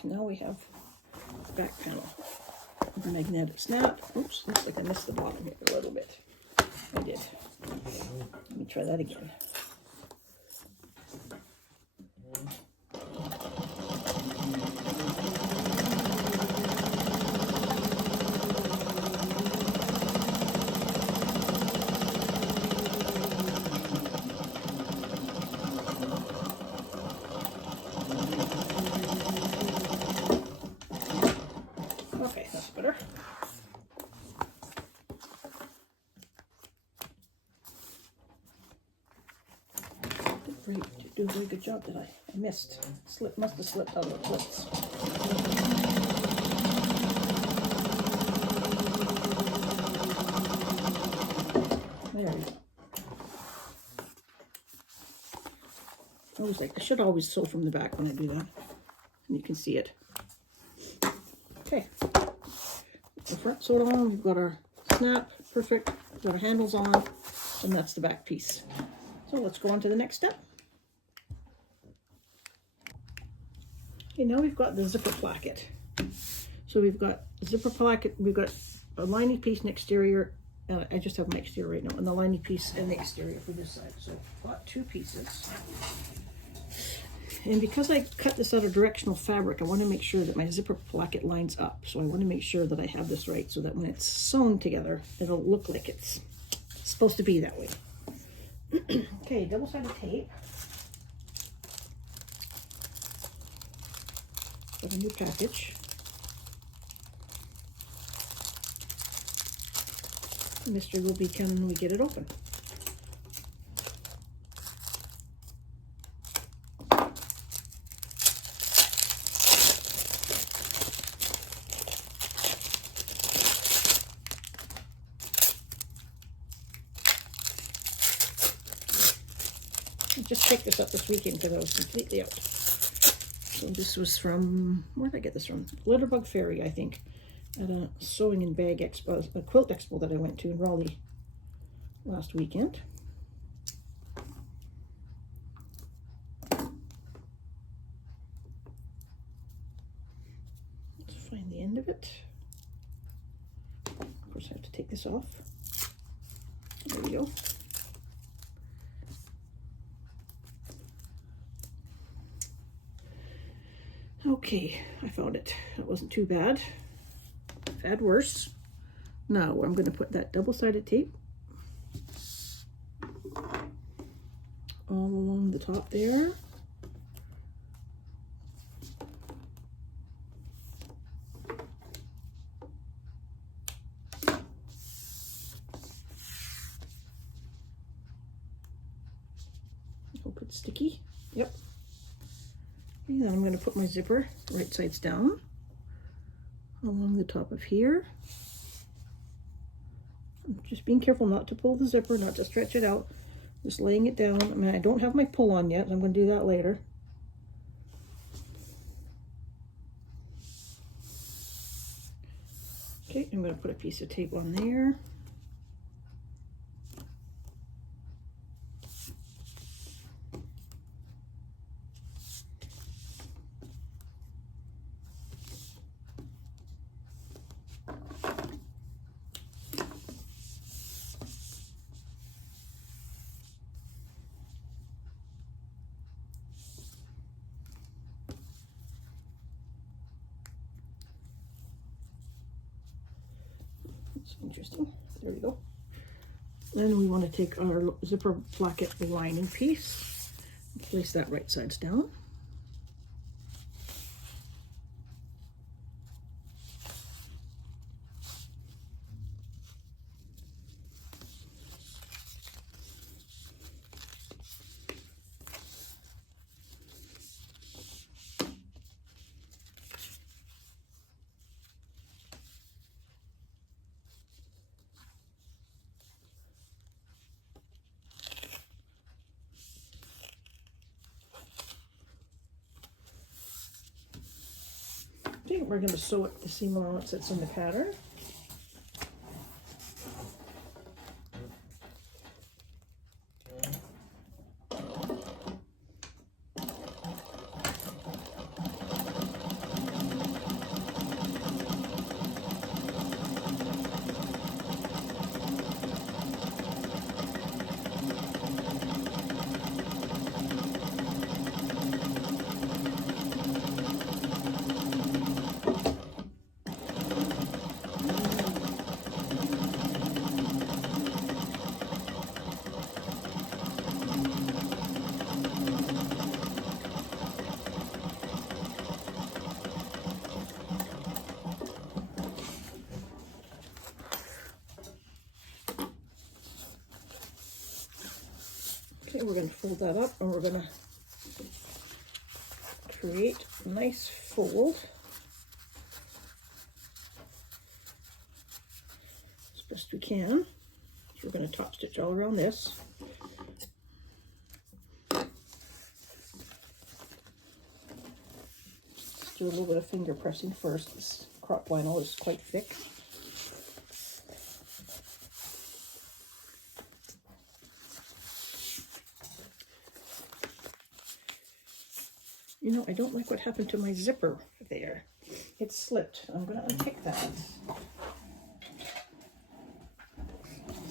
Now we have the back panel. The magnetic snap. Oops, looks like I missed the bottom here a little bit. I did. Let me try that again. Okay, that's better. Did do a very good job, did I? I missed. Must have slipped out of the clips. There we go. I should always sew from the back when I do that. And you can see it. Okay. The front sewed on, we've got our snap, perfect. We've got our handles on, and that's the back piece. So let's go on to the next step. Okay, now we've got the zipper placket. So we've got zipper placket, we've got a lining piece and exterior. I just have my exterior right now, and the lining piece and the exterior for this side. So got 2 pieces. And because I cut this out of directional fabric, I want to make sure that my zipper placket lines up. So I want to make sure that I have this right so that when it's sewn together, it'll look like it's supposed to be that way. Okay, double-sided tape. Got a new package. The mystery will be when we get it open. I just picked this up this weekend because I was completely out. So this was from, where did I get this from? Litterbug Fairy, I think, at a sewing and bag expo, a quilt expo that I went to in Raleigh last weekend. Let's find the end of it. Of course, I have to take this off. There we go. Okay, I found it. That wasn't too bad. I've had worse. Now I'm going to put that double-sided tape all along the top there. Hope it's sticky. Yep. And then I'm going to put my zipper right sides down along the top of here. Just being careful not to pull the zipper, not to stretch it out. Just laying it down. I mean, I don't have my pull on yet. I'm going to do that later. Okay, I'm going to put a piece of tape on there. That's interesting. There we go. Then we want to take our zipper placket lining piece and place that right sides down. Okay, we're going to sew it the seam allowance that's in the pattern. Okay, we're going to fold that up and we're going to create a nice fold as best we can. So we're going to top stitch all around this. Let's do a little bit of finger pressing first. This crop vinyl is quite thick. You know, I don't like what happened to my zipper there. it slipped. I'm going to unpick that.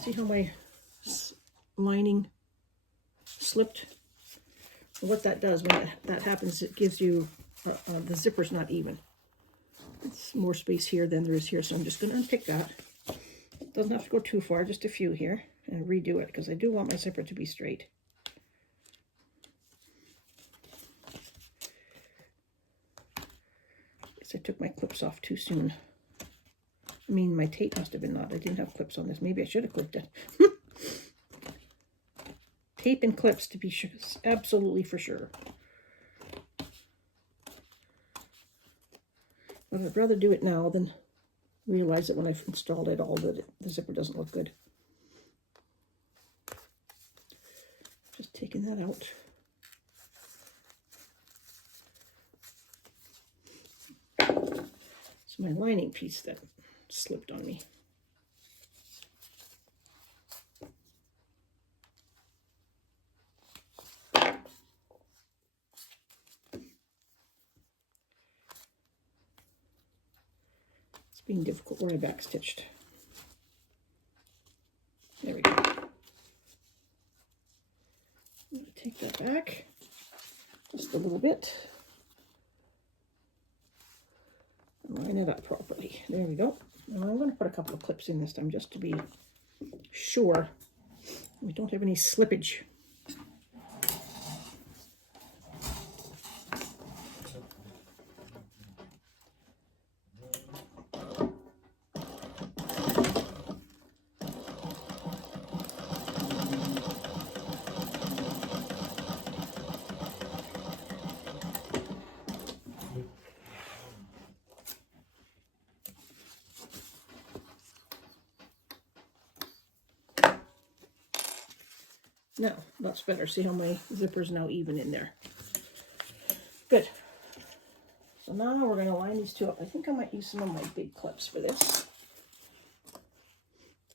See how my lining slipped? What that does when that happens, it gives you, the zipper's not even. It's more space here than there is here, so I'm just going to unpick that. It doesn't have to go too far, just a few here, and redo it, because I do want my zipper to be straight. Guess I took my clips off too soon. I mean, my tape must have been knotted. I didn't have clips on this. Maybe I should have clipped it. Tape and clips to be sure, absolutely for sure. But I'd rather do it now than realize that when I've installed it all that the zipper doesn't look good. Just taking that out. It's my lining piece that slipped on me. Being difficult where I back stitched. There we go. I'm going to take that back just a little bit and line it up properly. There we go. And I'm going to put a couple of clips in this time just to be sure we don't have any slippage. Now, that's better. See how my zipper's now even in there. Good. So now we're going to line these two up. I think I might use some of my big clips for this.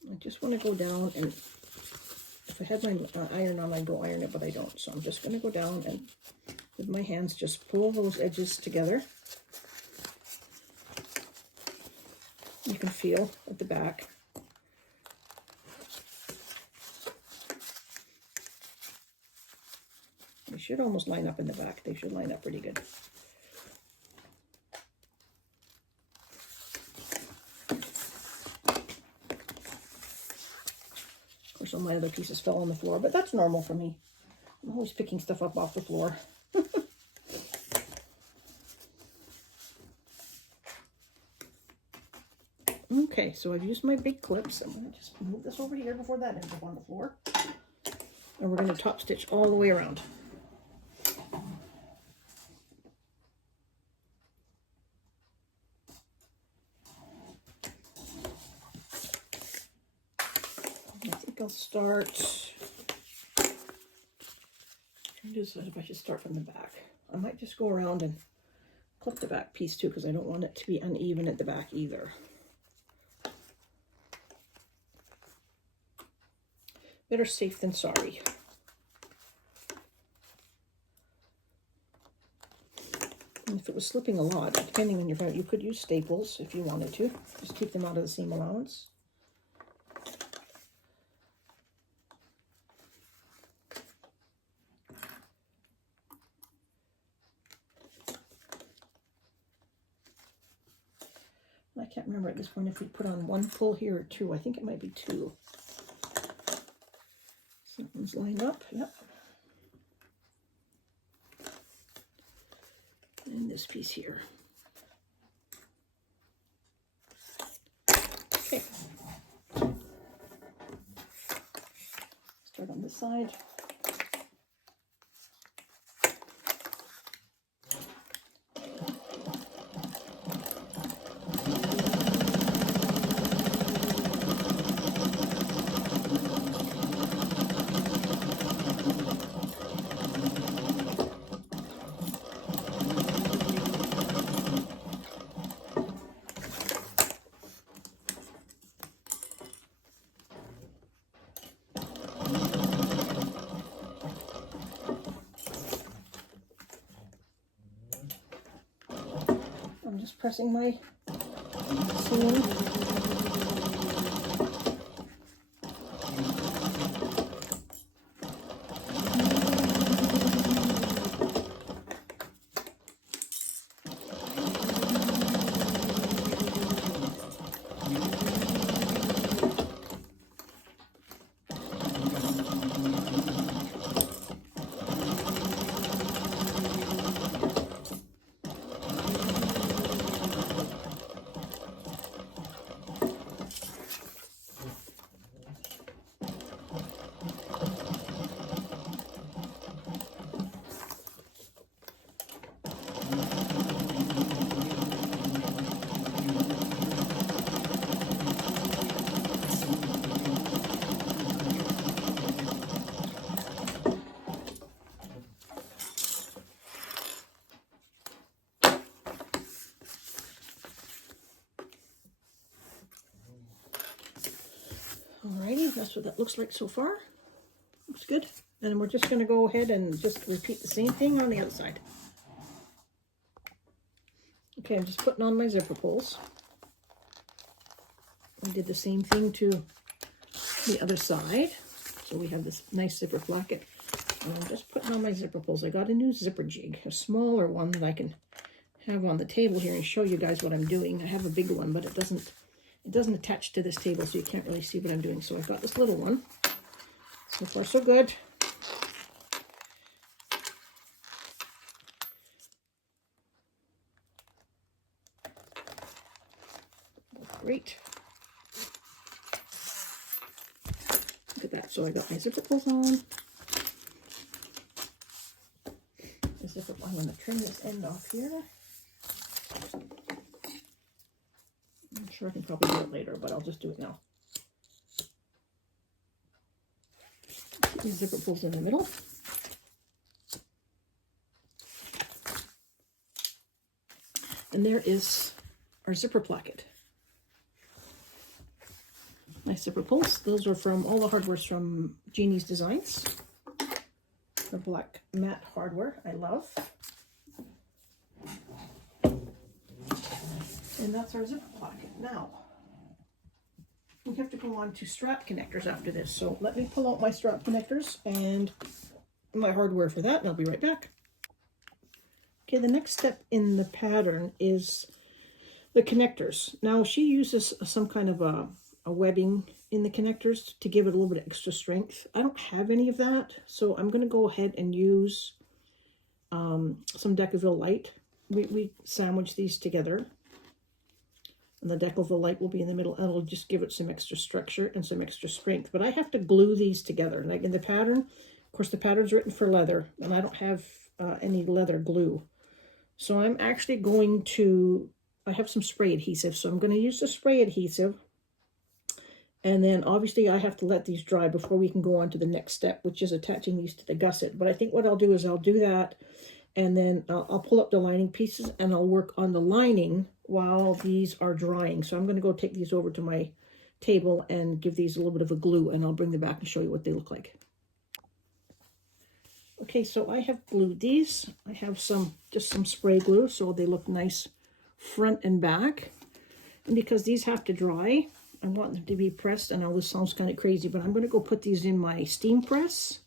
I just want to go down, and if I had my iron on, I'd go iron it, but I don't. So I'm just going to go down and with my hands just pull those edges together. You can feel at the back. They should almost line up in the back. They should line up pretty good. Of course, all my other pieces fell on the floor, but that's normal for me. I'm always picking stuff up off the floor. Okay, so I've used my big clips. I'm going to just move this over here before that ends up on the floor. And we're going to top stitch all the way around. I'll start. If I should start from the back. I might just go around and clip the back piece too, because I don't want it to be uneven at the back either. Better safe than sorry. And if it was slipping a lot, depending on your fabric, you could use staples if you wanted to. Just keep them out of the seam allowance. I can't remember at this point if we put on one pull here or two. I think it might be two. Something's lined up. Yep. And this piece here. Okay. Start on this side. just pressing my seam. Alrighty, that's what that looks like so far. Looks good. And we're just going to go ahead and just repeat the same thing on the other side. Okay, I'm just putting on my zipper pulls. I did the same thing to the other side. So we have this nice zipper placket. And I'm just putting on my zipper pulls. I got a new zipper jig, a smaller one that I can have on the table here and show you guys what I'm doing. I have a bigger one, but it doesn't attach to this table, so you can't really see what I'm doing. So I've got this little one. So far, so good. Great. Look at that. So I got my zipper pulls on. The zipper, I'm going to trim this end off here. I'm sure I can probably do it later, but I'll just do it now. Put these zipper pulls in the middle. And there is our zipper placket. Nice zipper pulls. Those are from, all the hardware's from Jeannie's Designs. The black matte hardware, I love. And that's our zipper placket. Now, we have to go on to strap connectors after this. So let me pull out my strap connectors and my hardware for that, and I'll be right back. Okay, the next step in the pattern is the connectors. Now, she uses some kind of a webbing in the connectors to give it a little bit of extra strength. I don't have any of that, so I'm going to go ahead and use some Decaville light. We sandwich these together. And the Decaville light will be in the middle, and it'll just give it some extra structure and some extra strength. But I have to glue these together. Like in the pattern, of course, the pattern's written for leather, and I don't have any leather glue. So I'm actually going to, I have some spray adhesive, so I'm going to use the spray adhesive. And then obviously I have to let these dry before we can go on to the next step, which is attaching these to the gusset. But I think what I'll do is I'll do that, and then I'll pull up the lining pieces and I'll work on the lining while these are drying. So I'm going to go take these over to my table and give these a little bit of a glue, and I'll bring them back and show you what they look like. Okay, so I have glued these. I have just some spray glue so they look nice front and back. And because these have to dry, I want them to be pressed. I know this sounds kind of crazy, but I'm going to go put these in my steam press.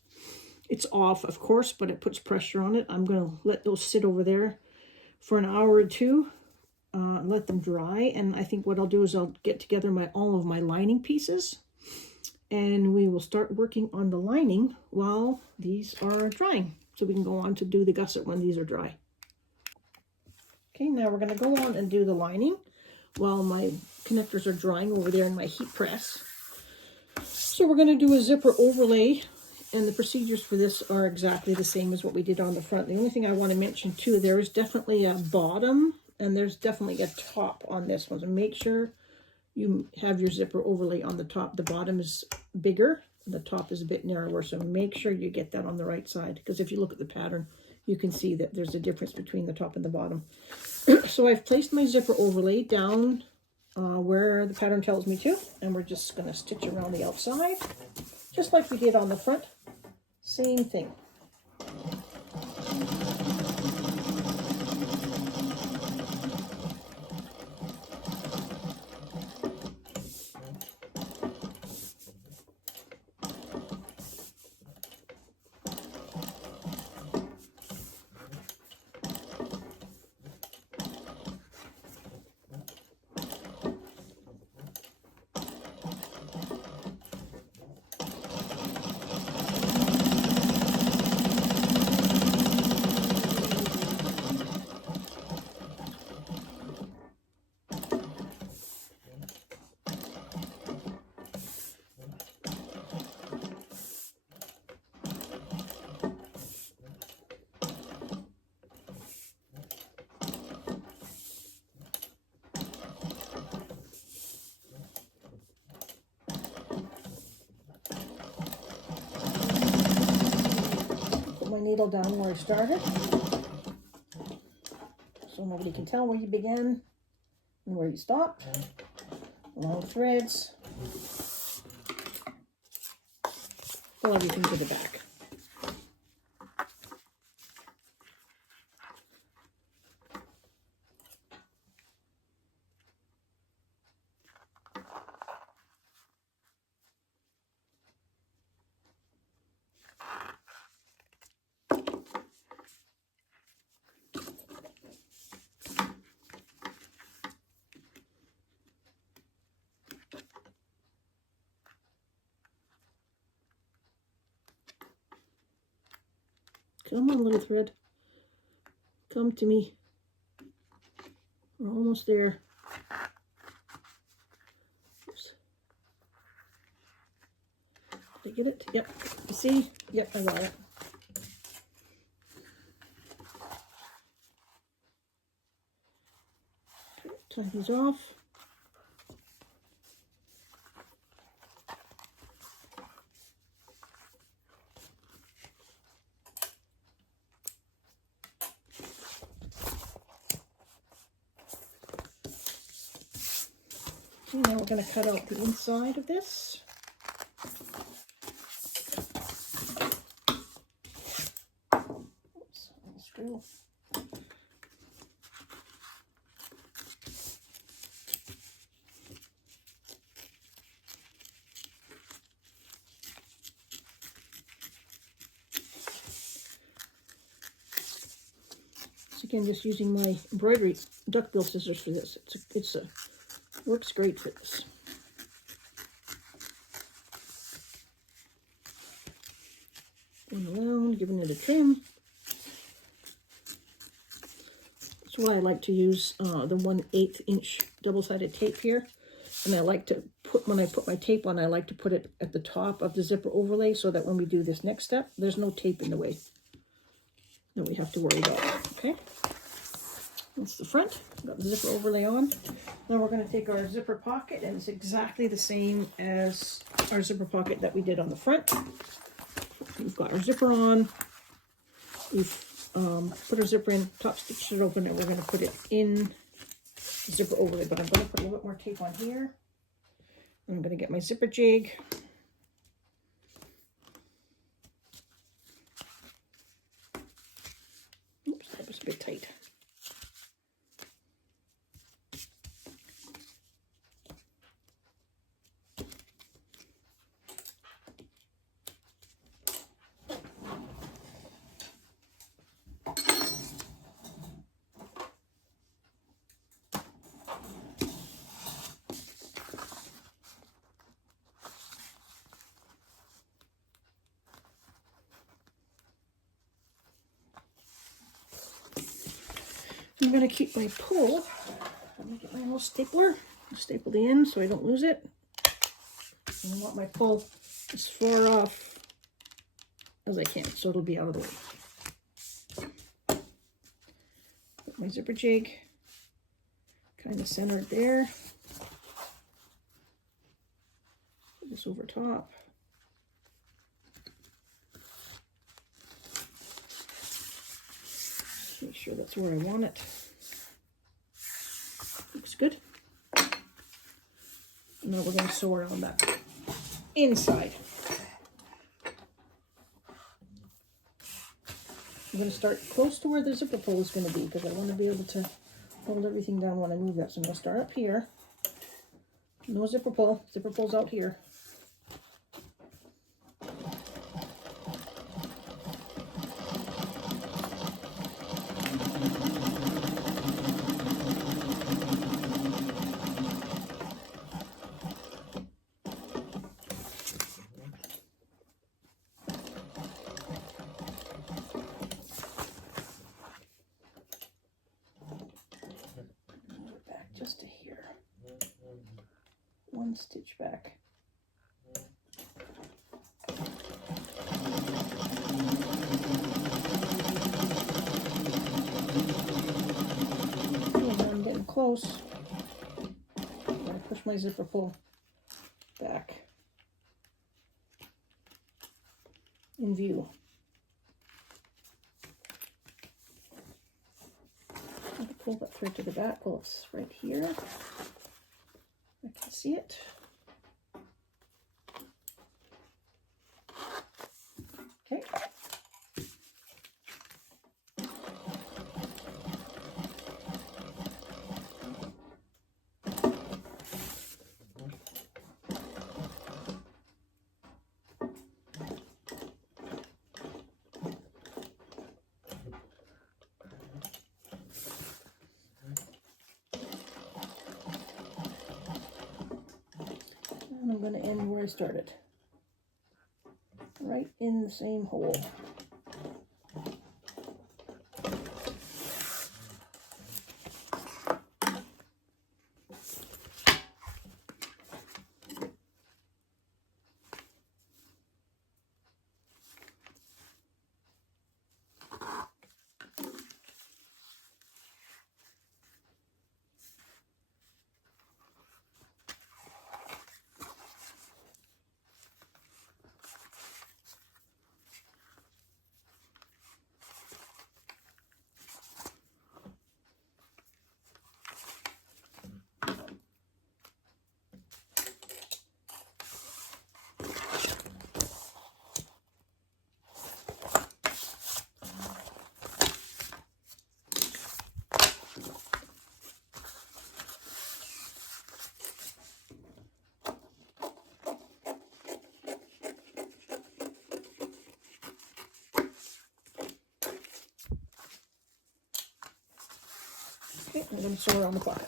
It's off, of course, but it puts pressure on it. I'm going to let those sit over there for an hour or two. Let them dry, and I think what I'll do is I'll get together all of my lining pieces, and we will start working on the lining while these are drying, so we can go on to do the gusset when these are dry. Okay, now we're going to go on and do the lining while my connectors are drying over there in my heat press. So we're going to do a zipper overlay, and the procedures for this are exactly the same as what we did on the front. The only thing I want to mention too, there is definitely a bottom and there's definitely a top on this one. So make sure you have your zipper overlay on the top. The bottom is bigger, and the top is a bit narrower. So make sure you get that on the right side, because if you look at the pattern, you can see that there's a difference between the top and the bottom. So I've placed my zipper overlay down where the pattern tells me to, and we're just going to stitch around the outside, just like we did on the front. Same thing. my needle down where I started, so nobody can tell where you began and where you stopped. Long threads. Pull everything to the back. Come on, little thread. Come to me. We're almost there. Oops. Did I get it? Yep. You see? Yep, I got it. Tie these off. Okay, now we're going to cut out the inside of this. Oops, screw. So again, just using my embroidery duckbill scissors for this. Works great for this. Going around, giving it a trim. That's why I like to use the 1/8 inch double-sided tape here. And I like to put, when I put my tape on, I like to put it at the top of the zipper overlay so that when we do this next step, there's no tape in the way that we have to worry about. Okay, that's the front. Got the zipper overlay on. Now we're going to take our zipper pocket, and it's exactly the same as our zipper pocket that we did on the front. We've got our zipper on. We've put our zipper in, top stitched it open, and we're going to put it in the zipper overlay. But I'm going to put a little bit more tape on here. I'm going to get my zipper jig. Oops, that was a bit tight. I'm going to keep my pull. I'm going to get my little stapler, staple the end so I don't lose it. And I want my pull as far off as I can, so it'll be out of the way. Put my zipper jig kind of centered there. Put this over top. Make sure that's where I want it. Looks good. Now we're going to sew around that inside. I'm going to start close to where the zipper pull is going to be because I want to be able to hold everything down when I move that. So I'm going to start up here. No zipper pull. Zipper pull's out here. Just to here. One stitch back. And I'm getting close. I'm going to push my zipper pull back in view. pull that thread to the back. Well, it's right here. I can see it. Okay. And I'm going to end where I started. Right in the same hole. Okay, I'm going to sew around the pocket.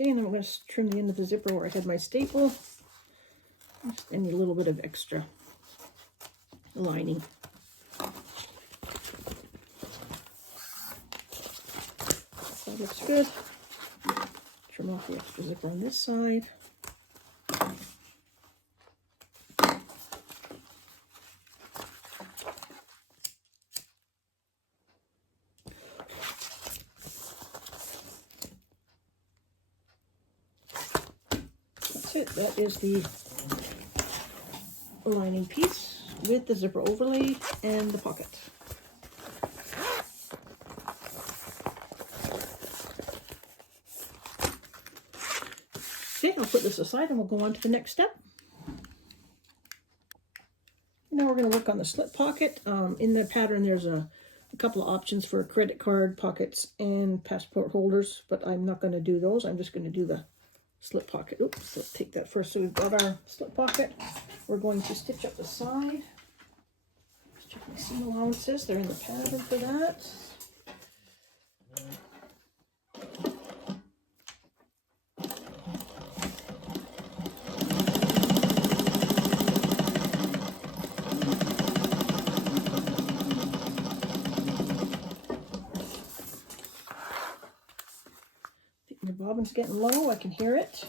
Okay, and then I'm going to trim the end of the zipper where I had my staple. Just any little bit of extra lining. That looks good. Trim off the extra zipper on this side. That's it. That is the lining piece with the zipper overlay and the pocket. Okay, I'll put this aside and we'll go on to the next step. Now we're going to work on the slip pocket. In the pattern there's a couple of options for credit card pockets and passport holders, but I'm not going to do those. I'm just going to do the slip pocket. Oops, let's take that first. So we've got our slip pocket. We're going to stitch up the side. Let's check my seam allowances. They're in the pattern for that. The bobbin's getting low. I can hear it.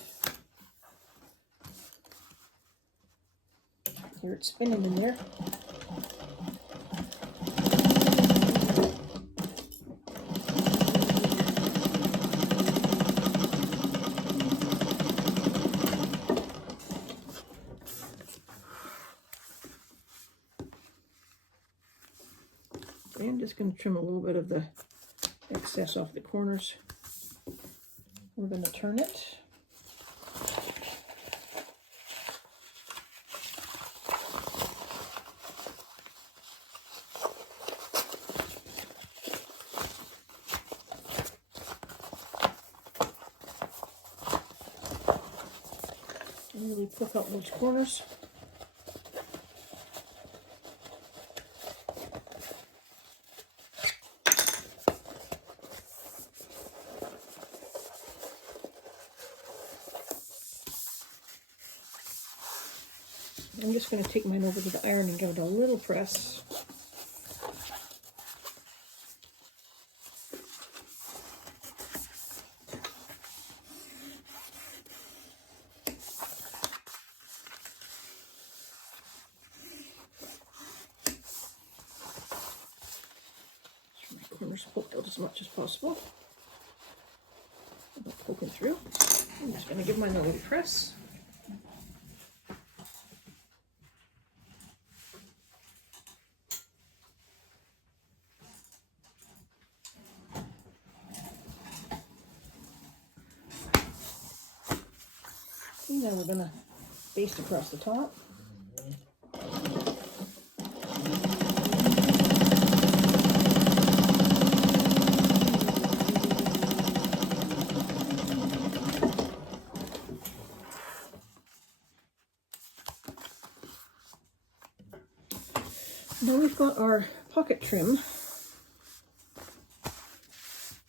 I hear it spinning in there. Okay, I'm just going to trim a little bit of the excess off the corners. We're going to turn it. And really pluck out those corners. I'm just going to take mine over to the iron and give it a little press. My corners poked out as much as possible. I'm not poking through. I'm just going to give mine a little press. Now we're going to baste across the top. Now we've got our pocket trim.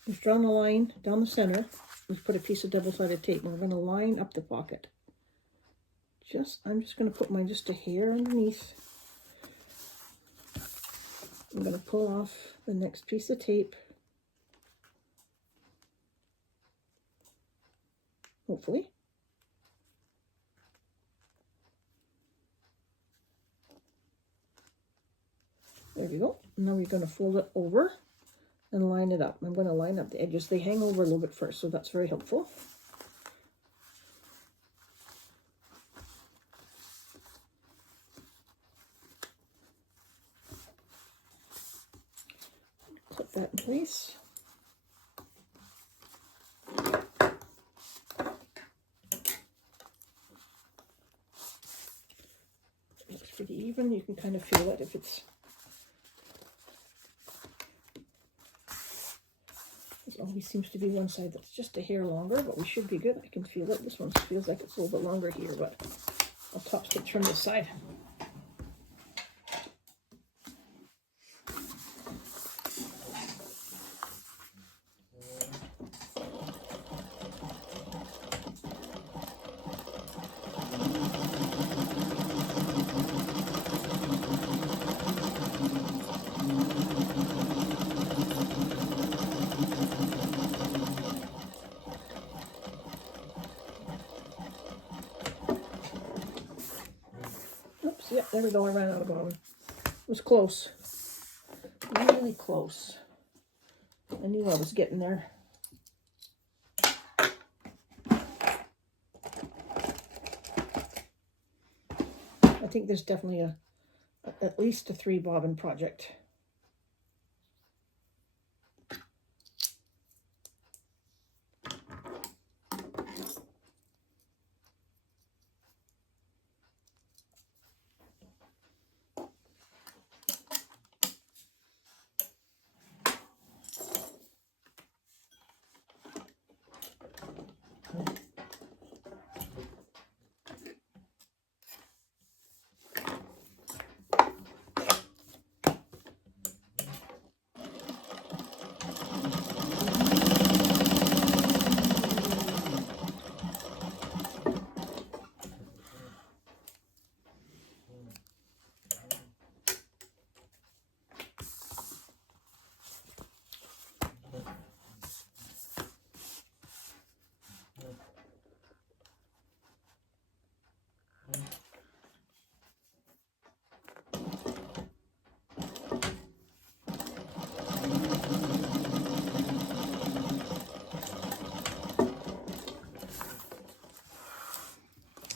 We've drawn a line down the center. We've put a piece of double-sided tape and we're going to line up the pocket. I'm just going to put mine just a hair underneath. I'm going to pull off the next piece of tape. Hopefully. There we go. Now we're going to fold it over and line it up. I'm going to line up the edges. They hang over a little bit first, so that's very helpful. Clip that in place. Looks pretty even. You can kind of feel it if it's... There always seems to be one side that's just a hair longer, but we should be good. I can feel it. This one feels like it's a little bit longer here, but I'll top stitch from this side. Oops, yeah, there we go. I ran out of bottom. It was close. Really close. I knew I was getting there. I think there's definitely at least a 3 bobbin project.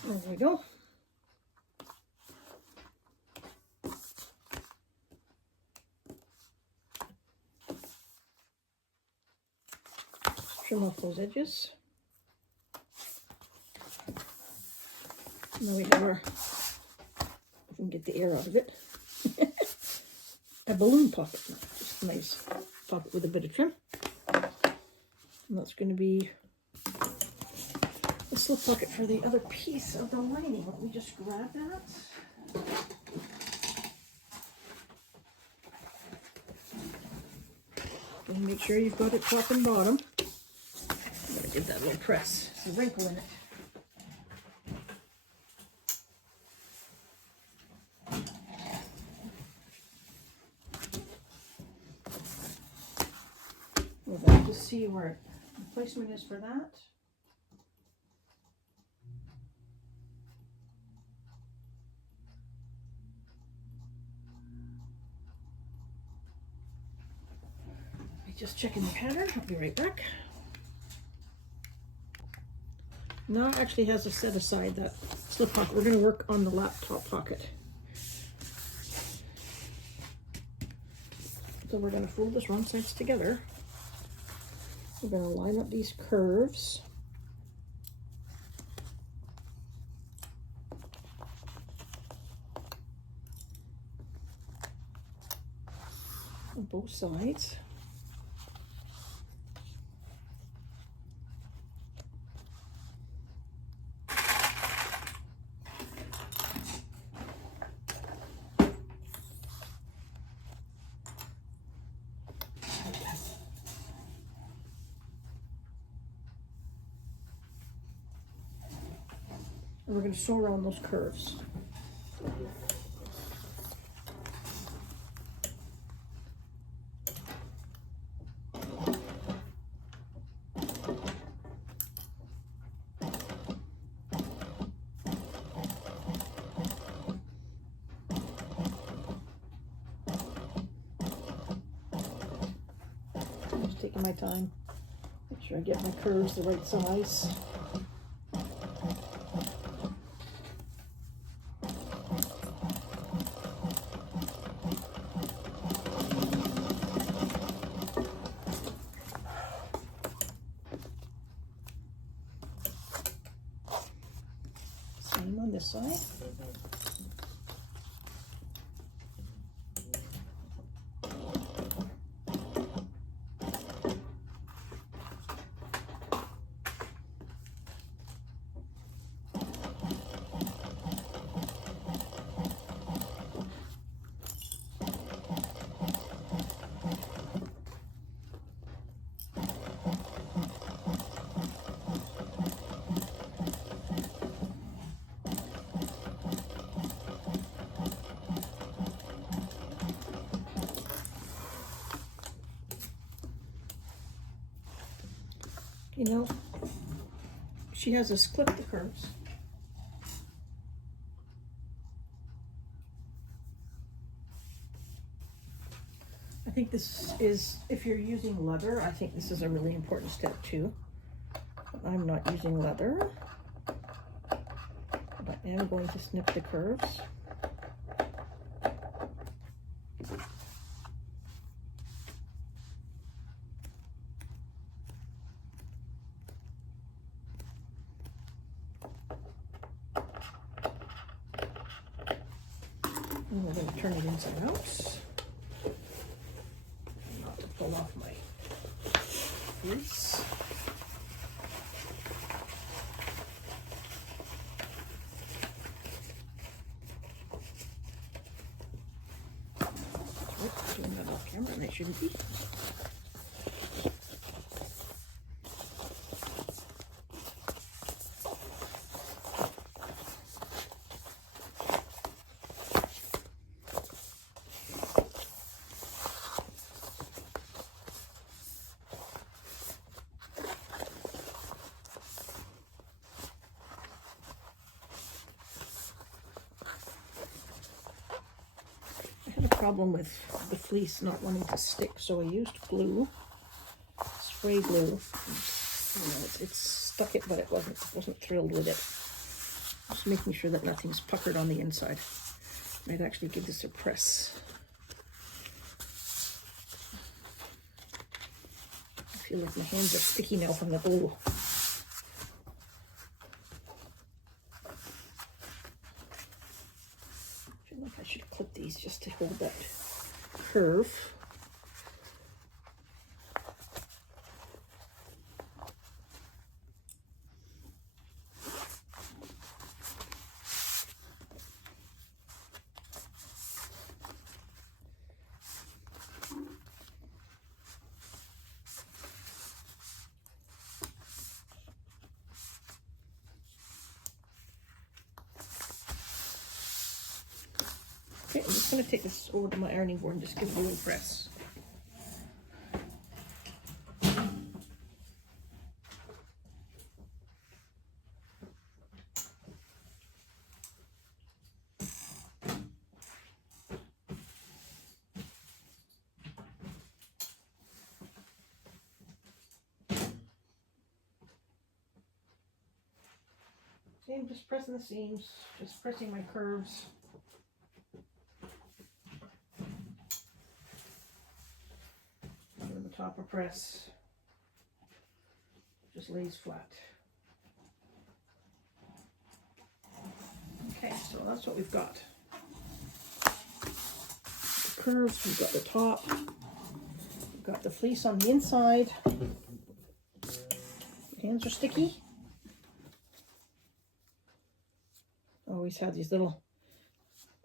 There we go. Trim off those edges. Now we have our, if we can get the air out of it, a balloon pocket. Just a nice pocket with a bit of trim. And that's going to be a slip pocket for the other piece of the lining. Let me just grab that. And make sure you've got it top and bottom. I'm going to give that a little press. There's a wrinkle in it. see where the placement is for that. Just checking the pattern. I'll be right back. Now it actually has a set aside that slip pocket. We're going to work on the laptop pocket. So we're going to fold this wrong sides together. We're going to line up these curves. On both sides. And we're going to sew around those curves. I'm just taking my time. Make sure I get my curves the right size. Same on this side. You know, she has us clip the curves. I think this is, if you're using leather, I think this is a really important step too. I'm not using leather, but I am going to snip the curves. And we're going to turn it inside out. Not to pull off my fleece. That's right, doing that off camera, and I shouldn't be. Problem with the fleece not wanting to stick, so I used glue, spray glue. You know, it stuck it, but it wasn't thrilled with it. Just making sure that nothing's puckered on the inside. Might actually give this a press. I feel like my hands are sticky now from the glue. I should clip these just to hold that curve. Okay, I'm just going to take this over to my ironing board and just give it a little press. Okay, I'm just pressing the seams, just pressing my curves. Under the top of press, just lays flat. Okay, so that's what we've got. The curves, we've got the top, we've got the fleece on the inside. Hands are sticky. I always have these little,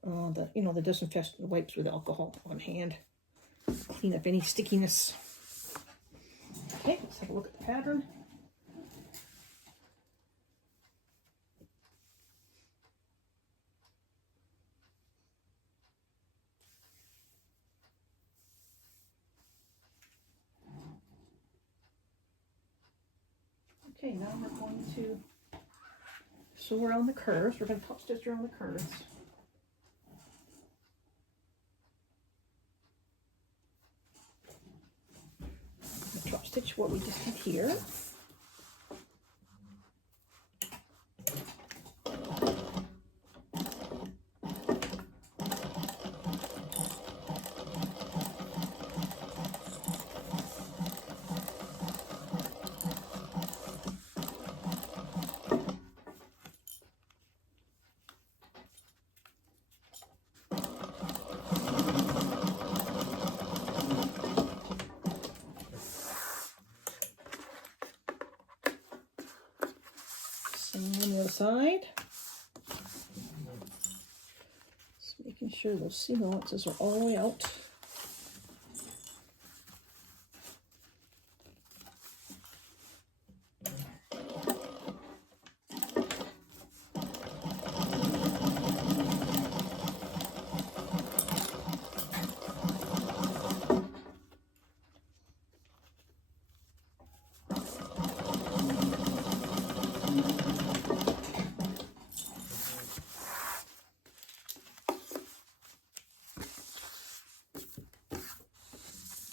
the disinfectant wipes with alcohol on hand. Clean up any stickiness. Okay, let's have a look at the pattern. Okay, now we're going to sew around the curves. We're going to top stitch around the curves. Top stitch what we just did here. Same on the other side. Just making sure those seam allowances are all the way out.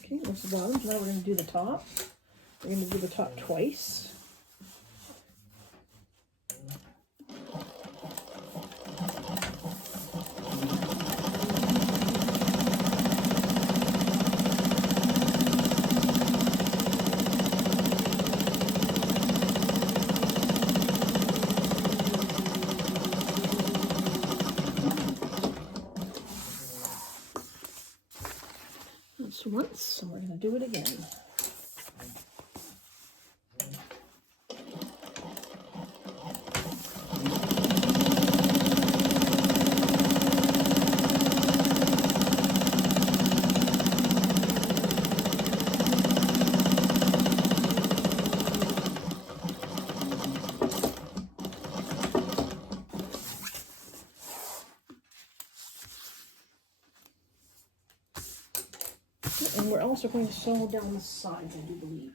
Okay, there's the bottom. Now we're going to do the top. We're going to do the top twice. Once, and we're going to do it again. And we're also going to sew down the sides, I do believe.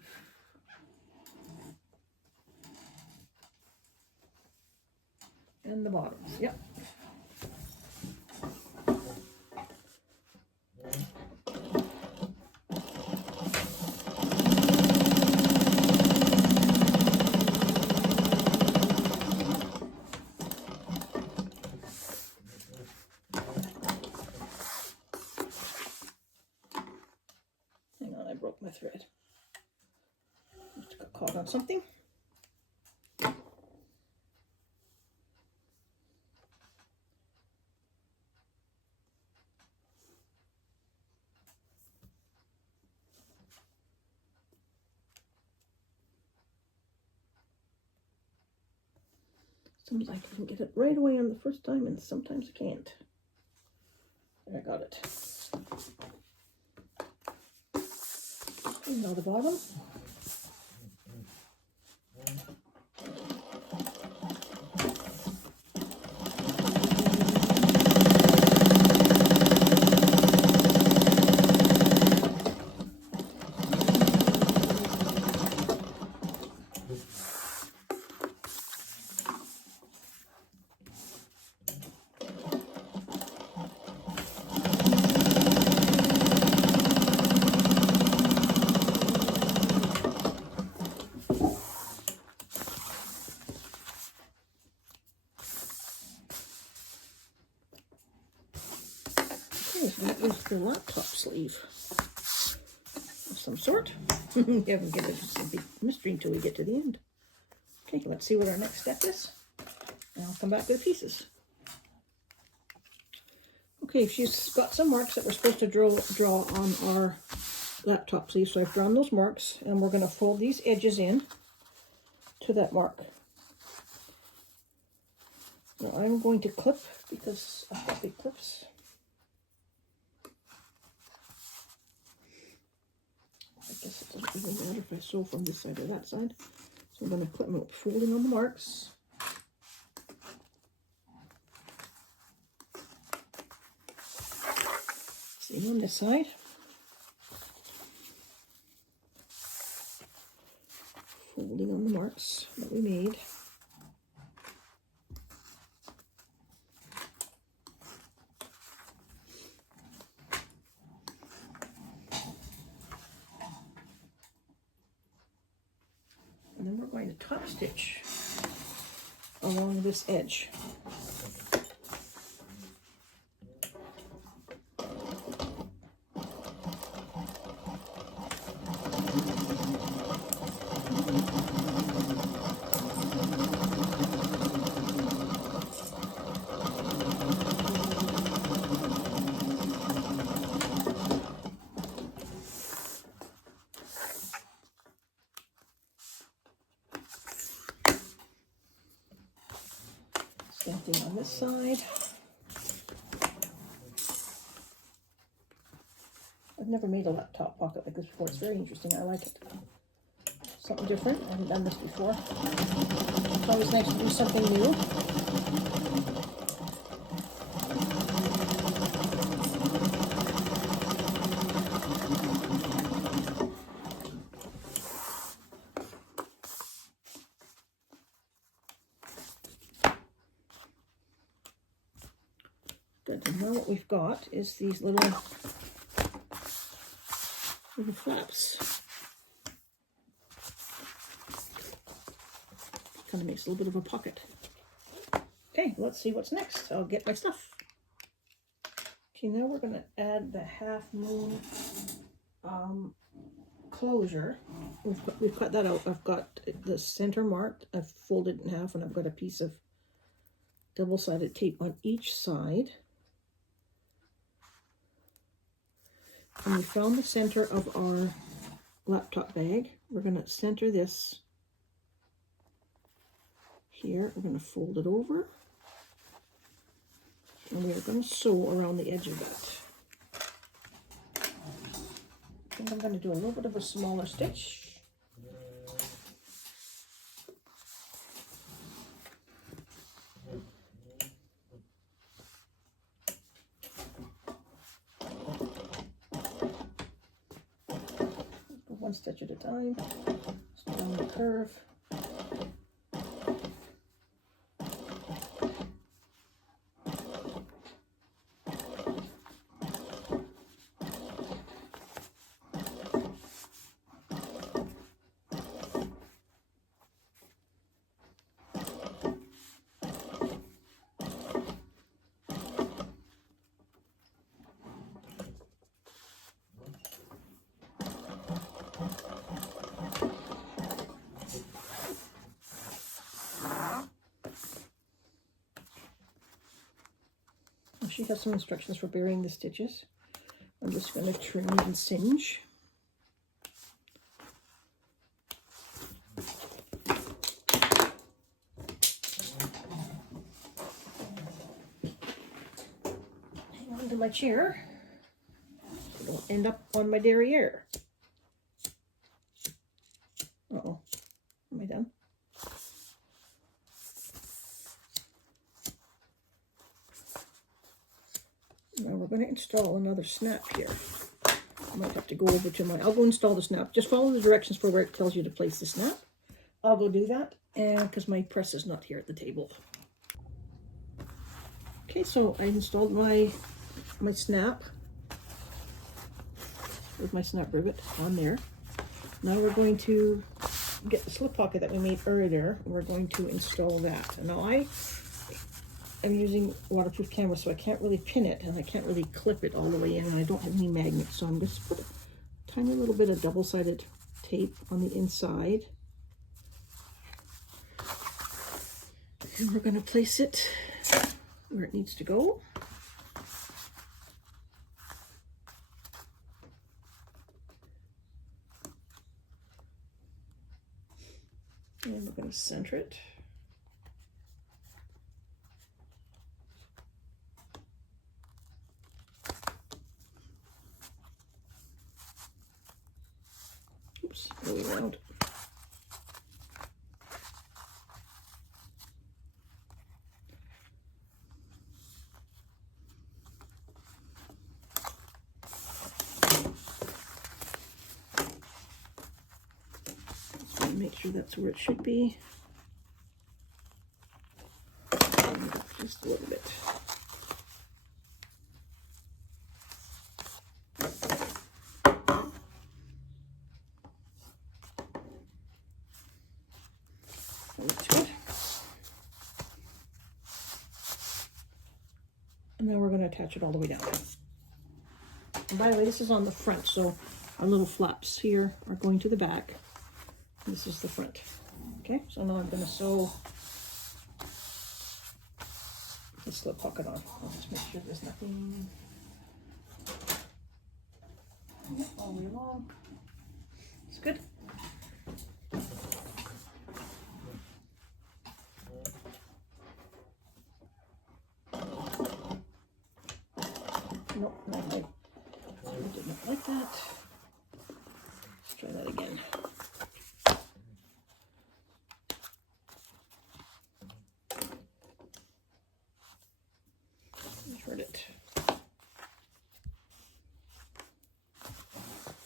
And the bottoms, yep. Broke my thread. Just got caught on something. Sometimes I can get it right away on the first time, and sometimes I can't. There, I got it. And now the bottom. is the laptop sleeve of some sort. We haven't given it a big mystery until we get to the end. Okay, let's see what our next step is. And I'll come back with the pieces. Okay, she's got some marks that we're supposed to draw on our laptop sleeve. So I've drawn those marks, and we're going to fold these edges in to that mark. Now I'm going to clip, because I have big clips. I guess it doesn't really matter if I sew from this side or that side. So I'm going to clip them up, folding on the marks. Same on this side. Folding on the marks that we made. And then we're going to top stitch along this edge. Same thing on this side. I've never made a laptop pocket like this before. It's very interesting. I like it. Something different. I haven't done this before. It's always nice to do something new. Good. And now what we've got is these little flaps. Kind of makes a little bit of a pocket. Okay, let's see what's next. I'll get my stuff. Okay, now we're going to add the half moon closure. We've cut that out. I've got the center marked. I've folded it in half, and I've got a piece of double-sided tape on each side. And we found the center of our laptop bag. We're going to center this here. We're going to fold it over. And we're going to sew around the edge of that. I think I'm going to do a little bit of a smaller stitch. One stitch at a time, just around the curve. She has some instructions for burying the stitches. I'm just going to trim and singe. Hang on to my chair so I don't end up on my derriere. Uh-oh. Am I done? Now we're going to install another snap here. I might have to go over to I'll go install the snap. Just follow the directions for where it tells you to place the snap. I'll go do that, and because my press is not here at the table. Okay, so I installed my snap with my snap rivet on there. Now we're going to get the slip pocket that we made earlier. We're going to install that. And now I'm using waterproof canvas, so I can't really pin it, and I can't really clip it all the way in, and I don't have any magnets, so I'm just put a tiny little bit of double-sided tape on the inside. And we're going to place it where it needs to go. And we're going to center it. Oops, really loud. Make sure that's where it should be. Just a little bit. That's good. And now we're going to attach it all the way down. And by the way, this is on the front, so our little flaps here are going to the back. This is the front. Okay, so now I'm going to sew this little pocket on. I'll just make sure there's nothing all the way along. It's good. Nope, not like, I did not like that. Let's try that again. Heard it.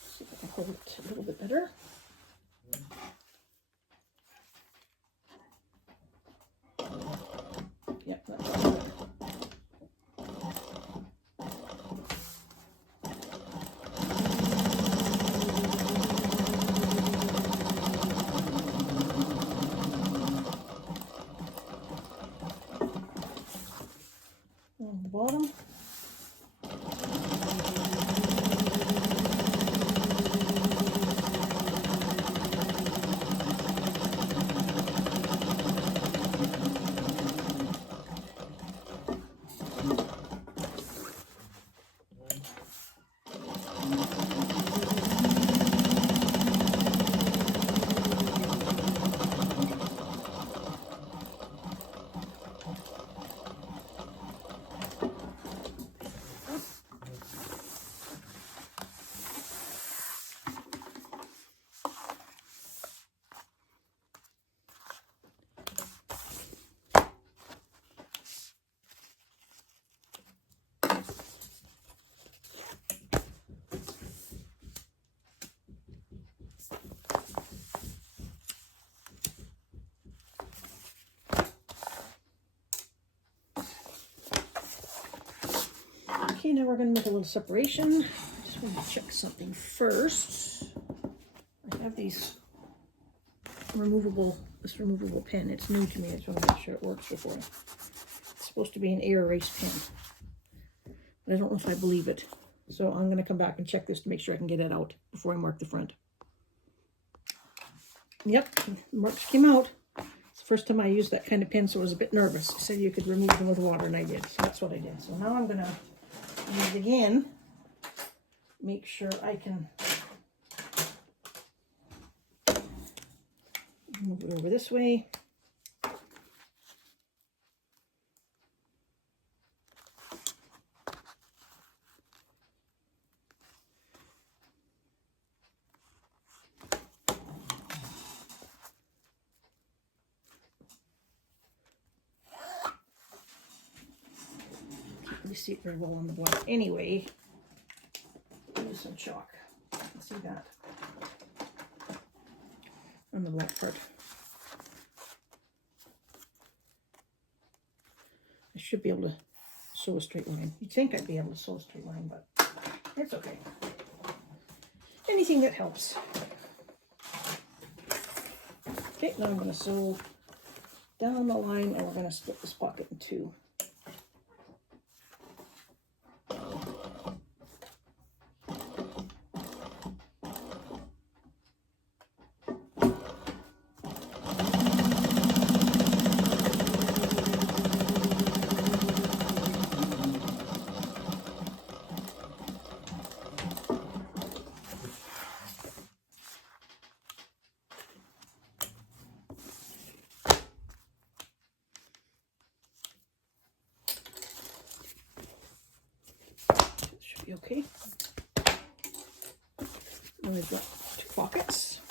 See if I can hold it a little bit better. Yep, that's good. On the bottom. Okay, now we're going to make a little separation. I just want to check something first. I have these removable pen. It's new to me. I just want to make sure it works before. It's supposed to be an air erase pen, but I don't know if I believe it. So I'm going to come back and check this to make sure I can get it out before I mark the front. Yep, the marks came out. It's the first time I used that kind of pen, so I was a bit nervous. I said you could remove them with water, and I did. So that's what I did. So now I'm going to use it again. Make sure I can move it over this way. You see it very well on the black. Anyway, use some chalk. You can see that on the black part. I should be able to sew a straight line. You'd think I'd be able to sew a straight line, but it's okay. Anything that helps. Okay, now I'm going to sew down the line, and we're going to split this pocket in two. I've got 2 pockets.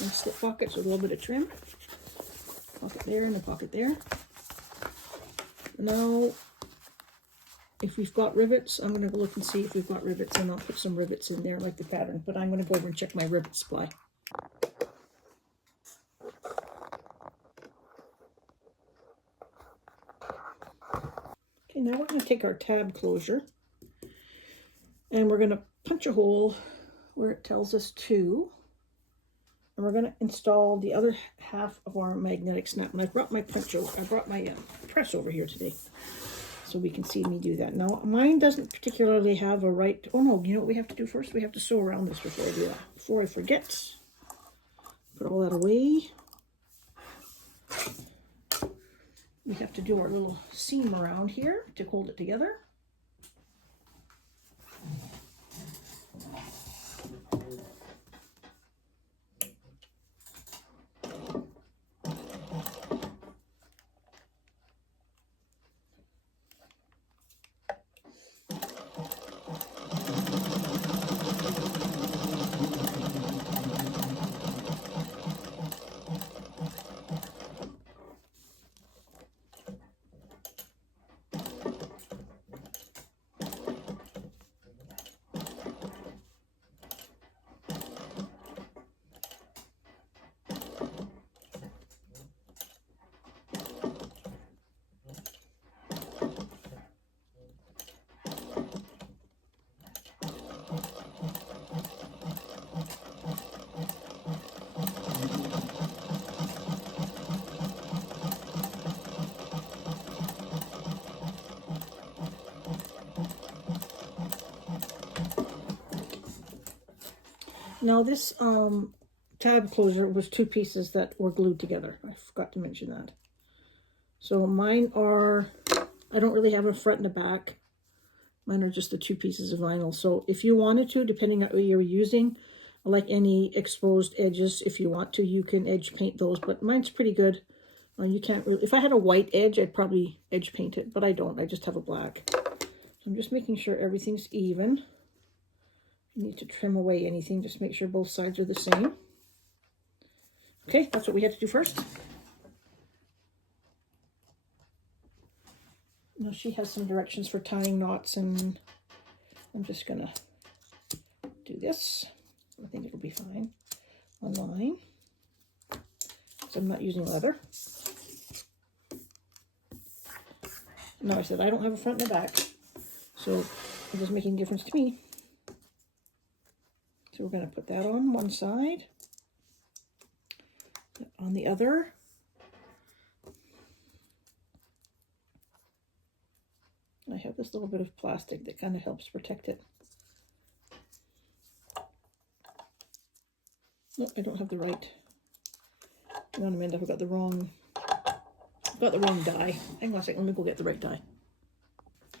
And slip pockets with a little bit of trim. Pocket there and a pocket there. Now, if we've got rivets, I'm going to look and see if we've got rivets, and I'll put some rivets in there like the pattern, but I'm going to go over and check my rivet supply. Okay, now we're going to take our tab closure and we're going to punch a hole where it tells us to, and we're going to install the other half of our magnetic snap. And I brought my press over here today, so we can see me do that. Now, mine doesn't particularly have a right... Oh no, you know what we have to do first? We have to sew around this before I do that. Before I forget, put all that away. We have to do our little seam around here to hold it together. Now this tab closure was 2 pieces that were glued together. I forgot to mention that. So mine are, I don't really have a front and a back. Mine are just the 2 pieces of vinyl. So if you wanted to, depending on what you're using, like any exposed edges, if you want to, you can edge paint those. But mine's pretty good. You can't really, if I had a white edge, I'd probably edge paint it, but I don't. I just have a black. So I'm just making sure everything's even. You need to trim away anything, just make sure both sides are the same. Okay, that's what we have to do first. Now she has some directions for tying knots, and I'm just gonna do this. I think it'll be fine. One line. So I'm not using leather. Now I said I don't have a front and a back, so it doesn't make any difference to me. So we're going to put that on one side, on the other. I have this little bit of plastic that kind of helps protect it. No, I don't have the right. Hang on a minute, I've got the wrong die. Hang on a second, let me go get the right die.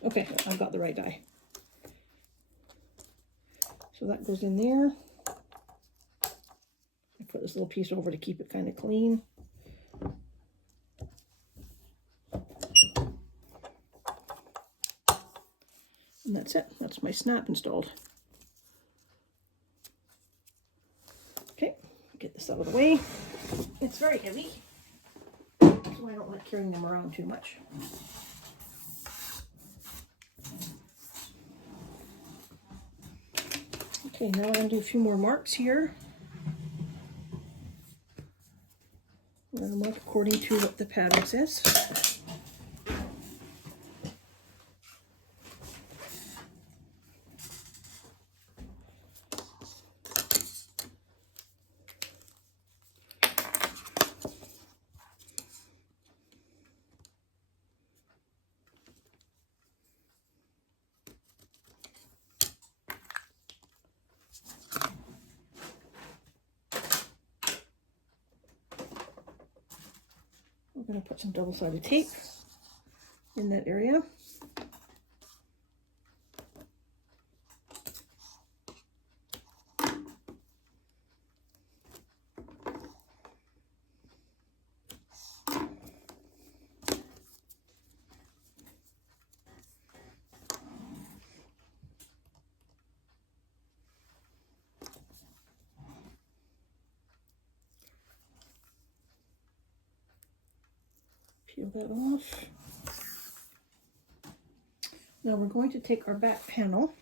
Okay, I've got the right die. So that goes in there. I put this little piece over to keep it kind of clean. And that's it. That's my snap installed. Okay, get this out of the way. It's very heavy, so I don't like carrying them around too much. Okay, now I'm going to do a few more marks here. I'm going to mark according to what the pattern says. We're going to put some double-sided tape in that area. Peel that off. Now we're going to take our back panel.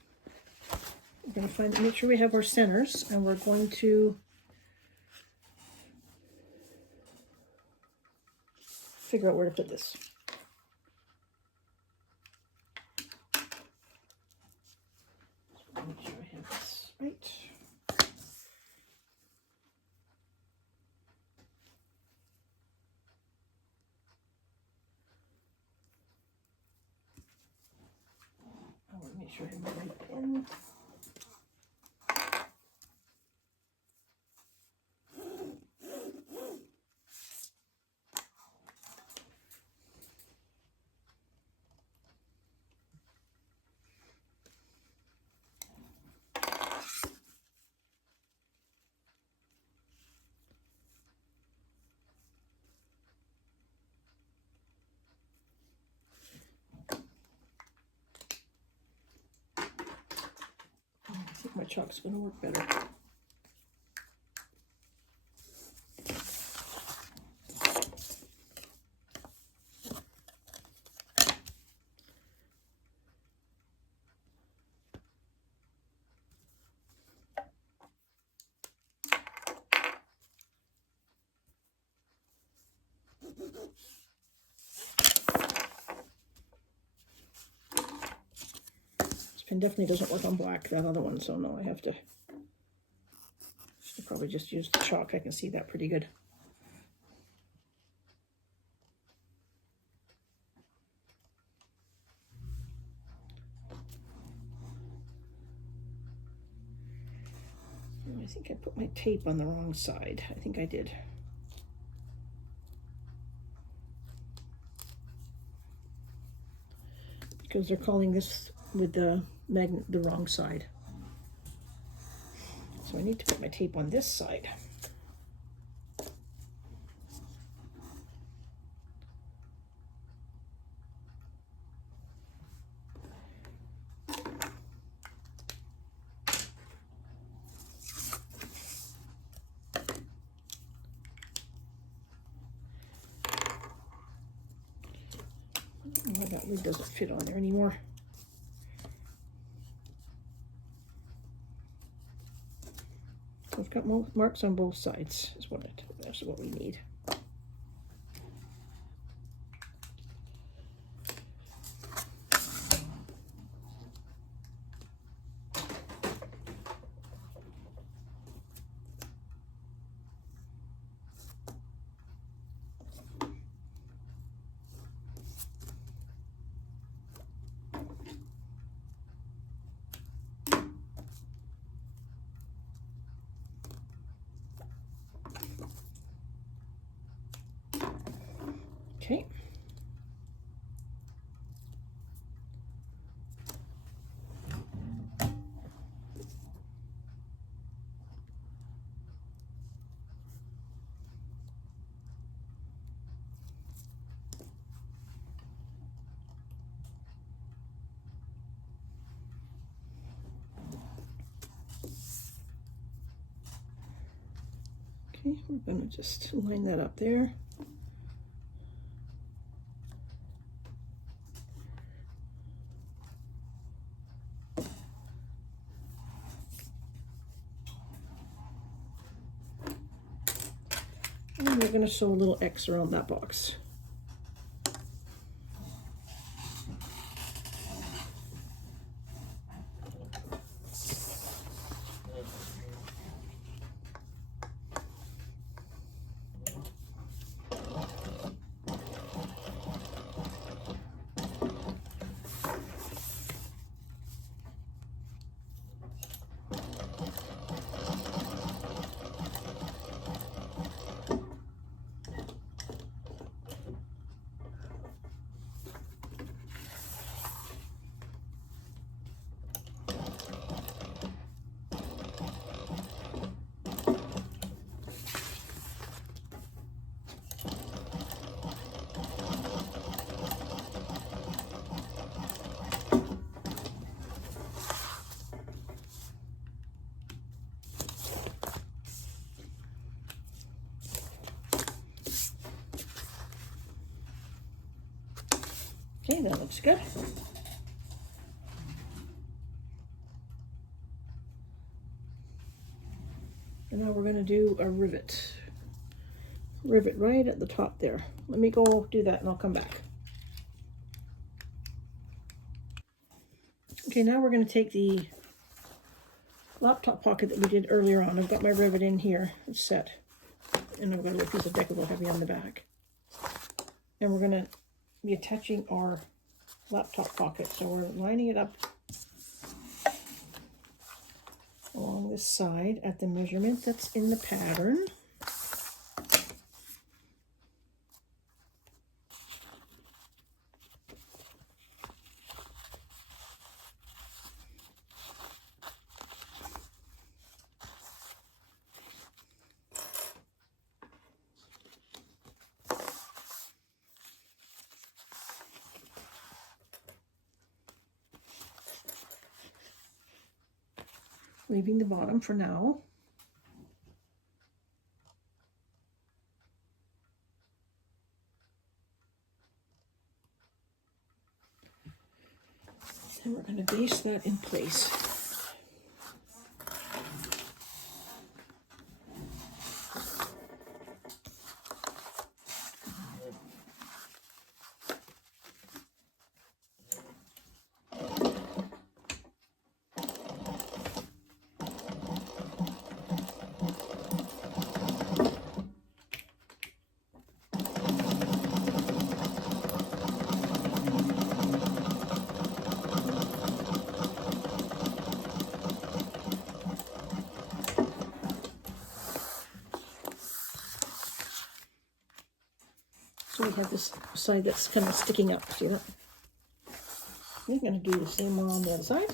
We're going to make sure we have our centers, and we're going to figure out where to put this. Make sure I have this right. I want to make sure I have my right pen. I think my chalk's going to work better. This pen definitely doesn't work on black, that other one, so no, I have to should probably just use the chalk. I can see that pretty good. I think I put my tape on the wrong side. I think I did. Because they're calling this with the magnet the wrong side. So I need to put my tape on this side. Oh, that lid doesn't fit on there anymore. I've got marks on both sides. That's what we need. Okay. Okay, we're going to just line that up there. And we're going to sew a little X around that box. Okay, that looks good. And now we're going to do a rivet. Rivet right at the top there. Let me go do that and I'll come back. Okay, now we're going to take the laptop pocket that we did earlier on. I've got my rivet in here. It's set. And I've got a little piece of deckable heavy on the back. And we're going to be attaching our laptop pocket. So we're lining it up along this side at the measurement that's in the pattern. Leaving the bottom for now. And we're going to base that in place. So we have this side that's kind of sticking up, see that? We're going to do the same on the other side.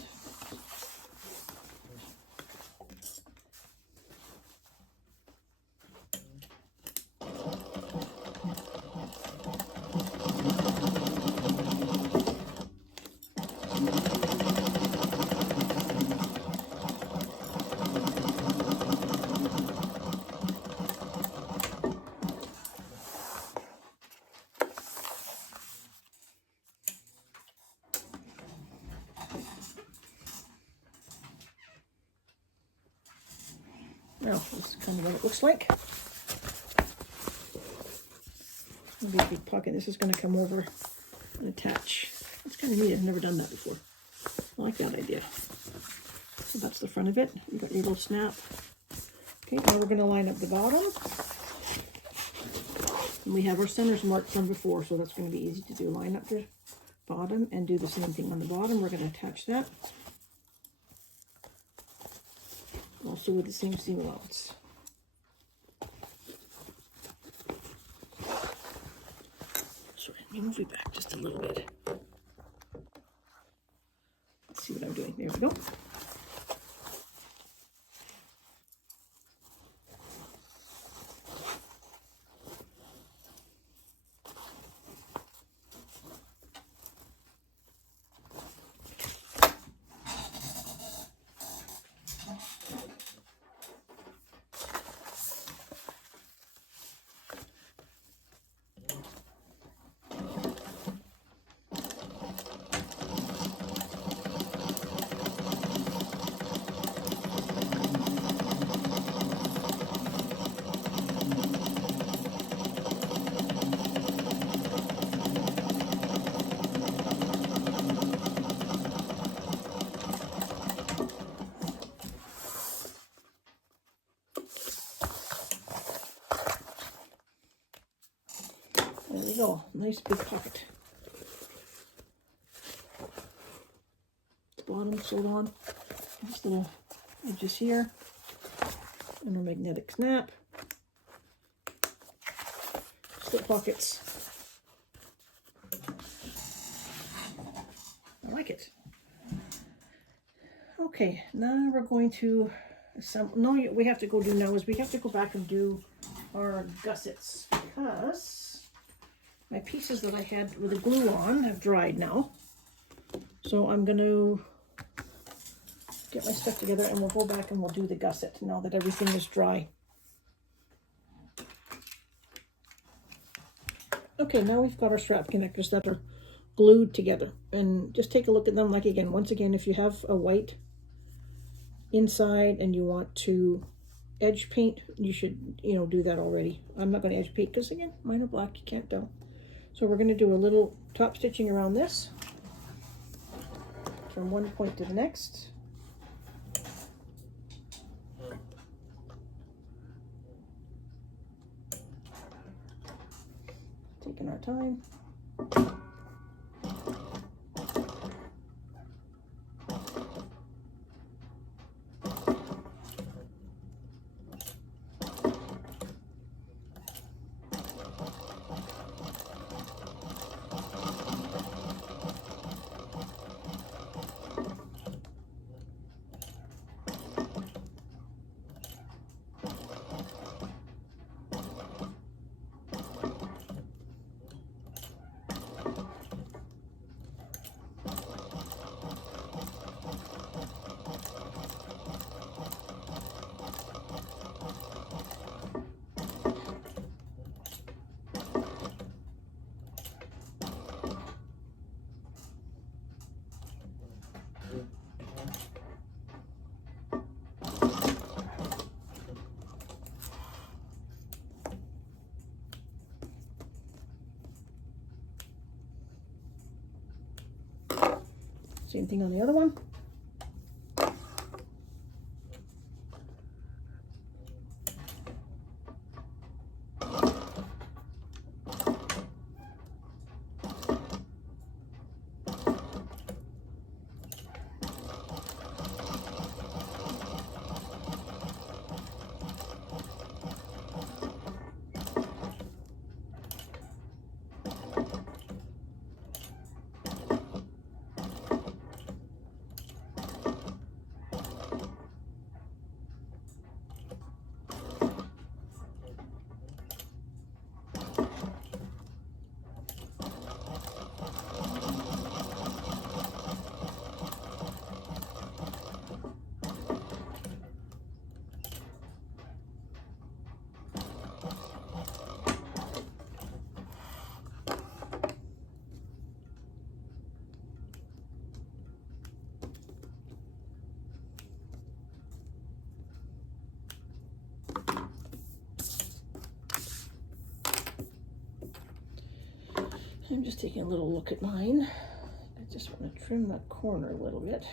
Now, this is kind of what it looks like. Maybe a big pocket. This is going to come over and attach. It's kind of neat. I've never done that before. I like that idea. So that's the front of it. You've got your little snap. Okay, now we're going to line up the bottom. And we have our centers marked from before, so that's going to be easy to do. Line up the bottom and do the same thing on the bottom. We're going to attach that. Also with the same seam allowance. Sorry, let me move it back just a little bit. Let's see what I'm doing. There we go. There we go, nice big pocket. The bottom sewed on, this little edges here, and a magnetic snap. Slip pockets. I like it. Okay, now we're going to assemble. No, we have to go do now is we have to go back and do our gussets because my pieces that I had with the glue on have dried now. So I'm going to get my stuff together and we'll go back and we'll do the gusset now that everything is dry. Okay, now we've got our strap connectors that are glued together. And just take a look at them. Like again, once again, if you have a white inside and you want to edge paint, you should, you know, do that already. I'm not going to edge paint because again, mine are black, you can't tell. So we're going to do a little top stitching around this from one point to the next. Taking our time. Same thing on the other one. I'm just taking a little look at mine. I just want to trim that corner a little bit.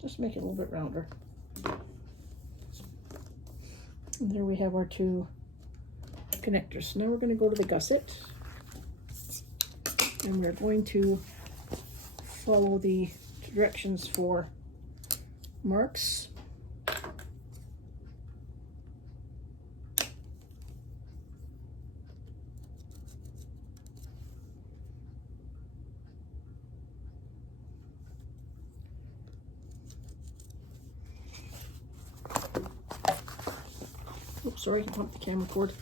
Just make it a little bit rounder. And there we have our two connectors. Now we're going to go to the gusset. And we're going to follow the directions for marks. Oops, sorry, I bumped the camera cord.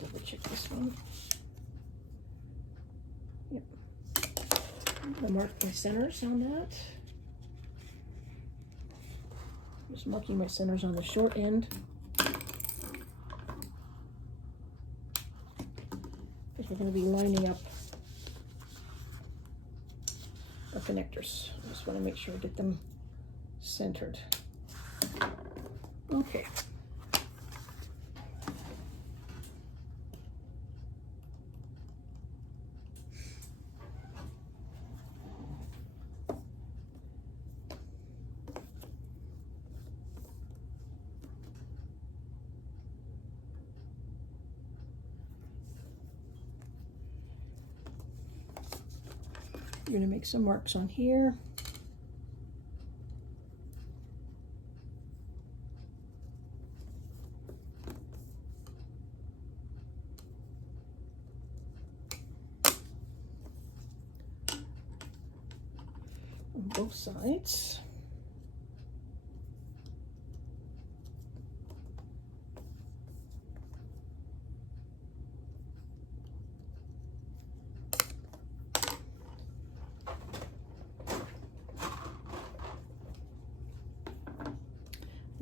Double check this one. Yep. I'm gonna mark my centers on that. Just marking my centers on the short end. Because we're going to be lining up our connectors. I just want to make sure I get them centered. Okay. You're going to make some marks on here. On both sides.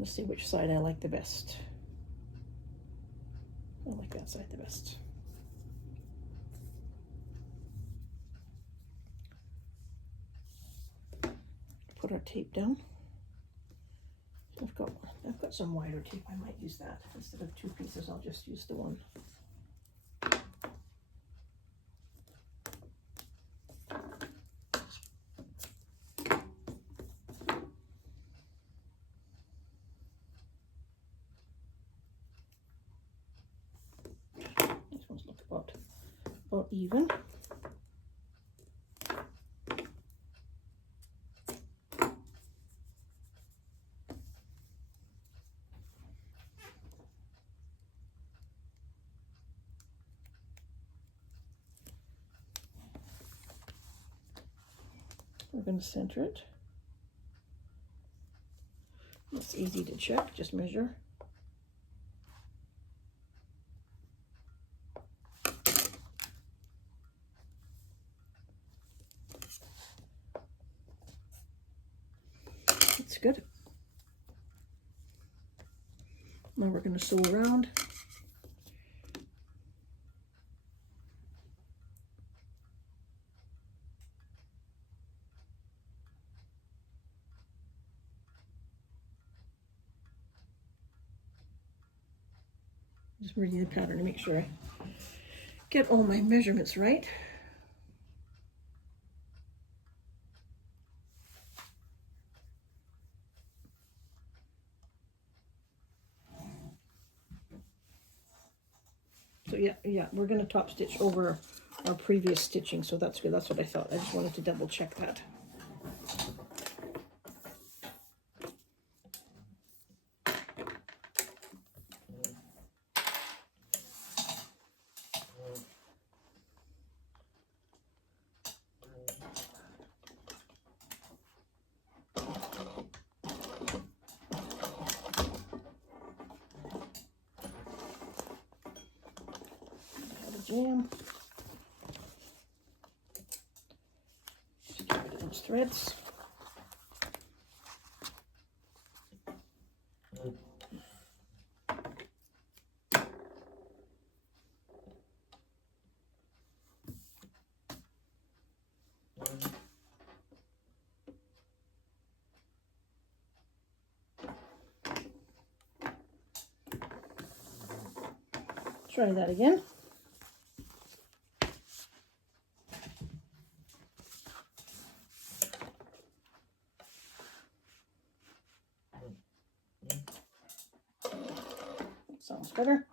Let's see which side I like the best. I like that side the best. Put our tape down. I've got some wider tape. I might use that instead of 2 pieces. I'll just use the one. These ones look about even. We're going to center it. It's easy to check, just measure. It's good. Now we're going to sew around. Just reading the pattern to make sure I get all my measurements right. So yeah, we're going to top stitch over our previous stitching, so that's good. That's what I thought. I just wanted to double check that. Jam. Just get rid of those threads. Try that again. Sounds better.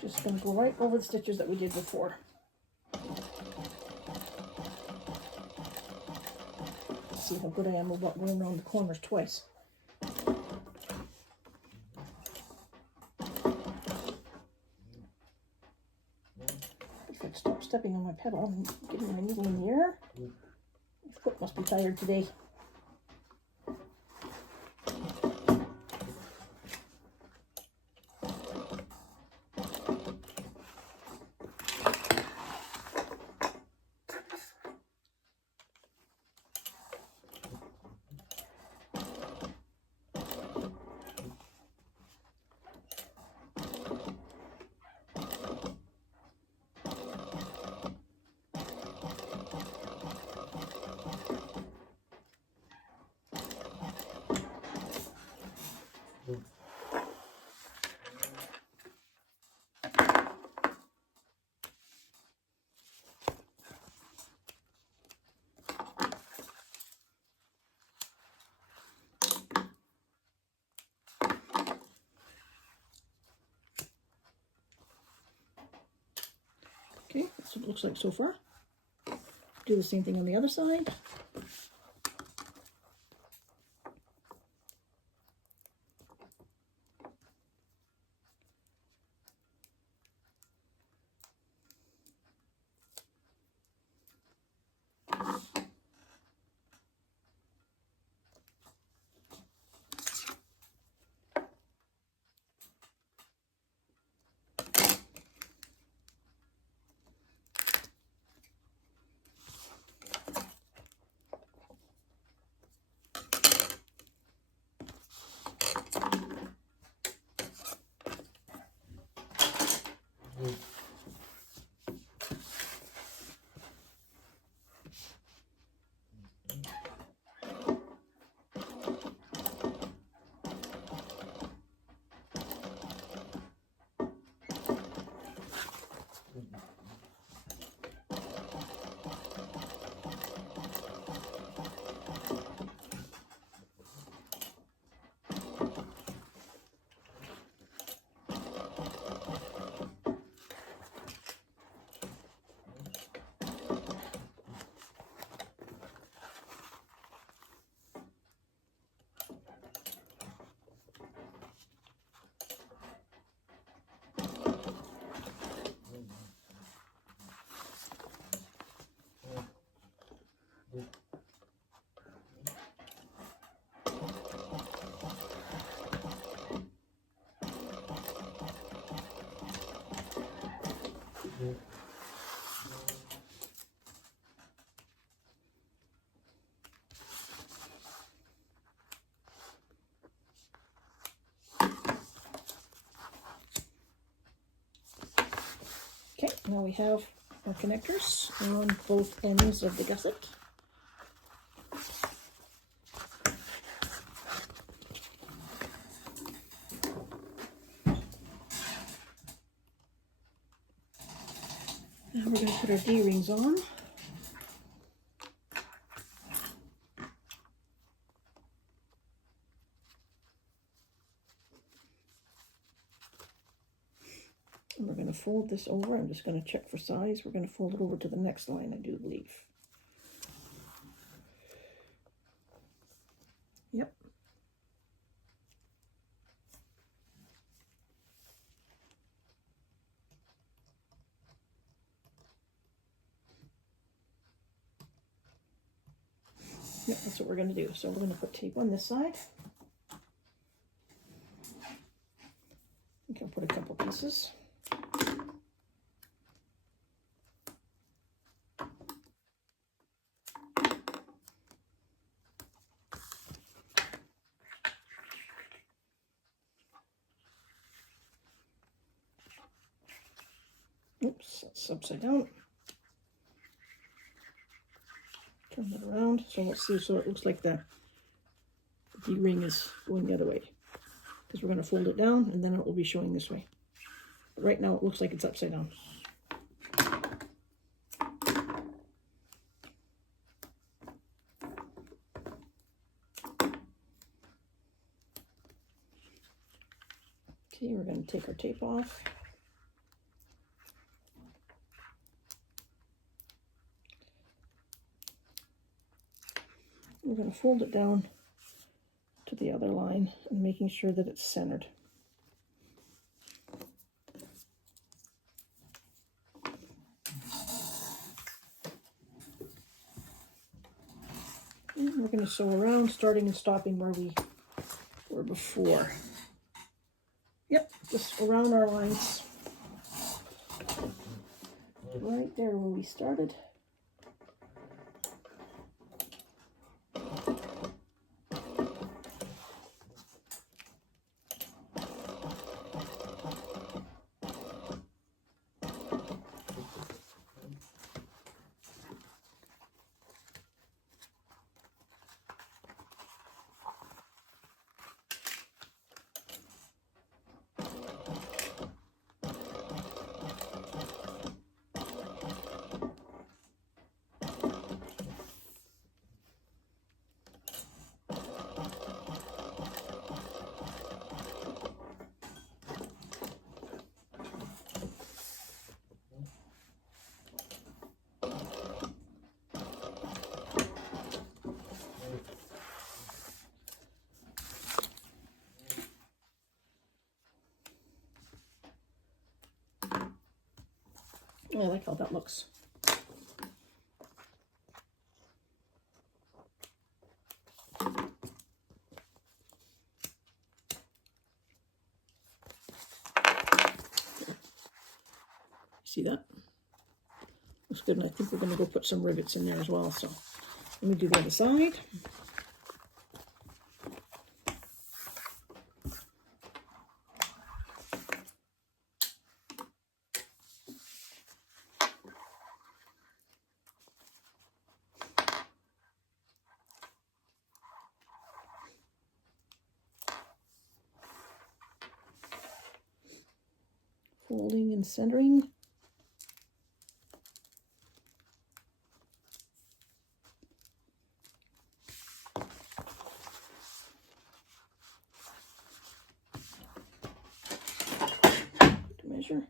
Just going to go right over the stitches that we did before. Let's see how good I am about going around the corners twice. If I stop stepping on my pedal and getting my needle in the air, my foot must be tired today. Okay, that's what it looks like so far. Do the same thing on the other side. Okay, now we have our connectors on both ends of the gusset. Now we're going to put our D-rings on. And we're going to fold this over. I'm just going to check for size. We're going to fold it over to the next line, I do believe. Yep. Yep, that's what we're going to do. So we're going to put tape on this side. I think I'll put a couple pieces. Oops, that's upside down. Turn that around. So let's see. So it looks like the D-ring is going the other way. Because we're going to fold it down and then it will be showing this way. But right now it looks like it's upside down. Okay, we're going to take our tape off. We're going to fold it down to the other line and making sure that it's centered. And we're going to sew around, starting and stopping where we were before. Yep, just around our lines. Right there where we started. I like how that looks. See that? Looks good, and I think we're going to go put some rivets in there as well. So let me do the other side. folding and centering. To measure.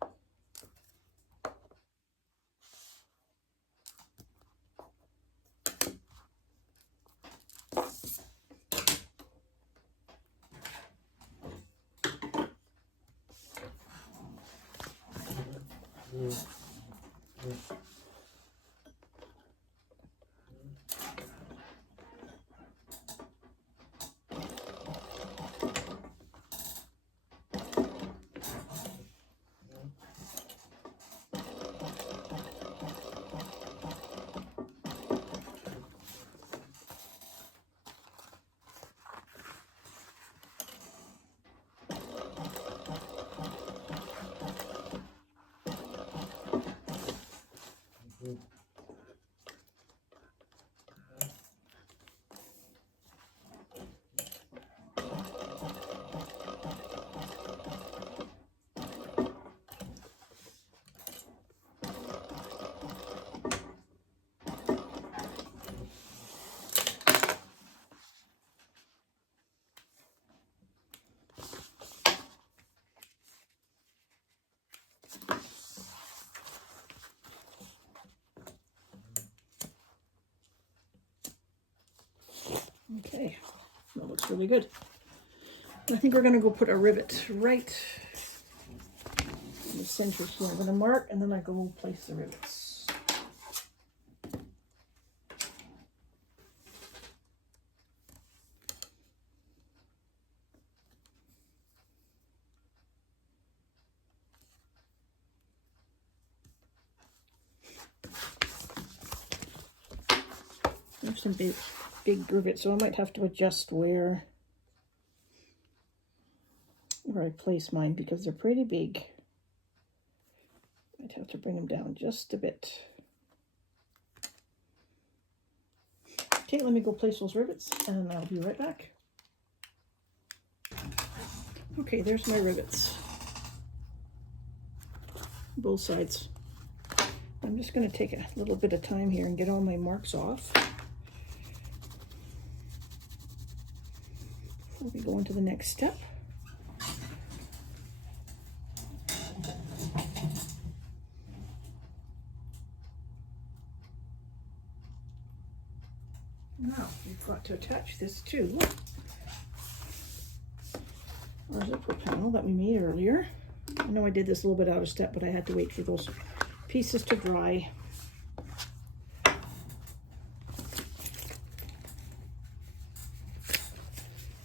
Okay, that looks really good. I think we're going to go put a rivet right in the center here. I'm going to mark and then I go place the rivets. There's some big rivets, so I might have to adjust where I place mine because they're pretty big. I'd have to bring them down just a bit. Okay, let me go place those rivets and I'll be right back. Okay, there's my rivets. Both sides. I'm just going to take a little bit of time here and get all my marks off before we go into the next step. Now, we've got to attach this to our zipper panel that we made earlier. I know I did this a little bit out of step, but I had to wait for those pieces to dry.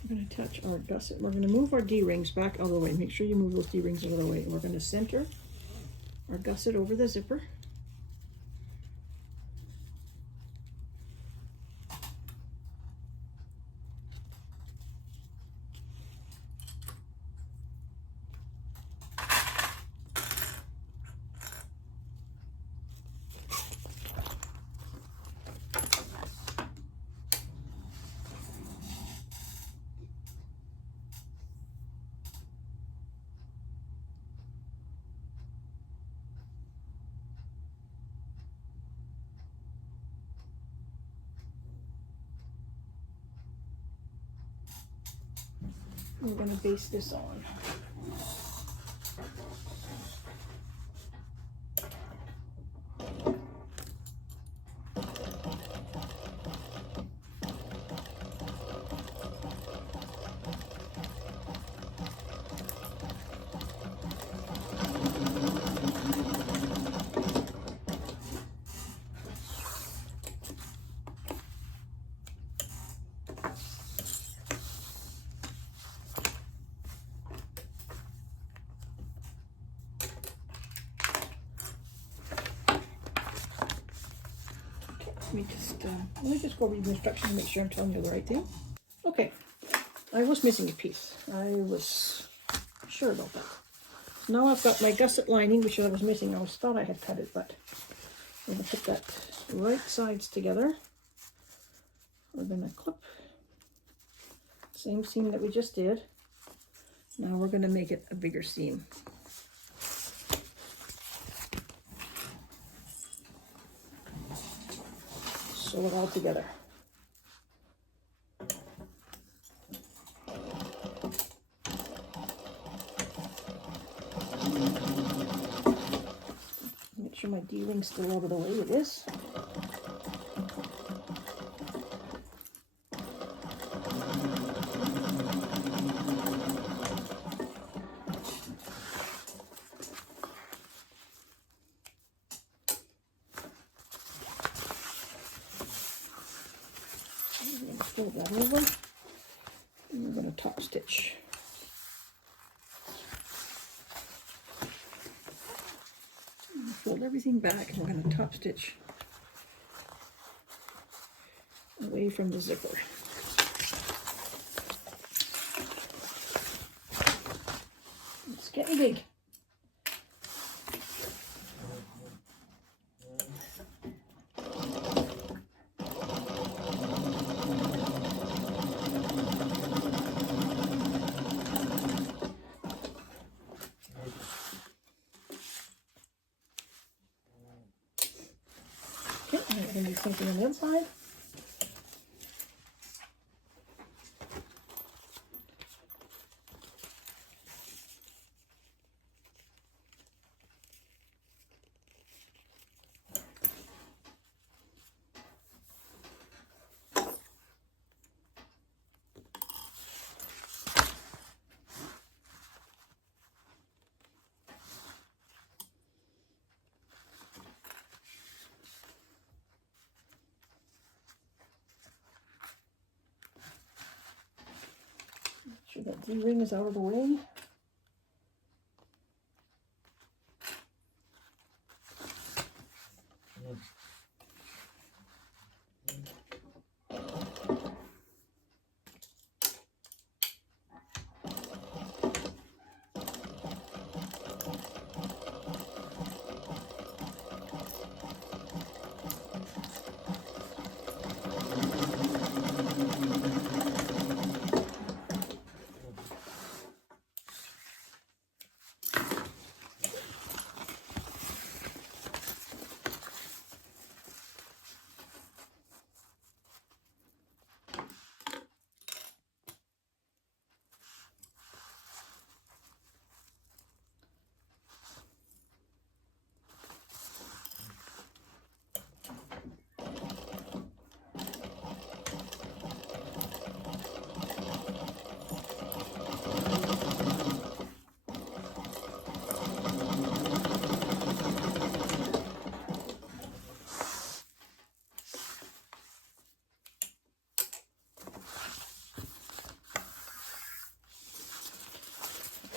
We're going to attach our gusset. We're going to move our D-rings back out of the way. Make sure you move those D-rings out of the way. And we're going to center our gusset over the zipper. We're going to base this on. Let me just go read the instructions and make sure I'm telling you the right thing. Okay, I was missing a piece. I was sure about that. Now I've got my gusset lining, which I was missing. I thought I had cut it, but I'm going to put that right sides together. We're going to clip. Same seam that we just did. Now we're going to make it a bigger seam. sew it all together. Make sure my D-ring's still out of the way. It is. Fold that over, and we're going to top stitch. Fold everything back, and we're going to top stitch away from the zipper. It's getting big. Okay, I'm going to do something on the inside. Make sure that D-ring is out of the way.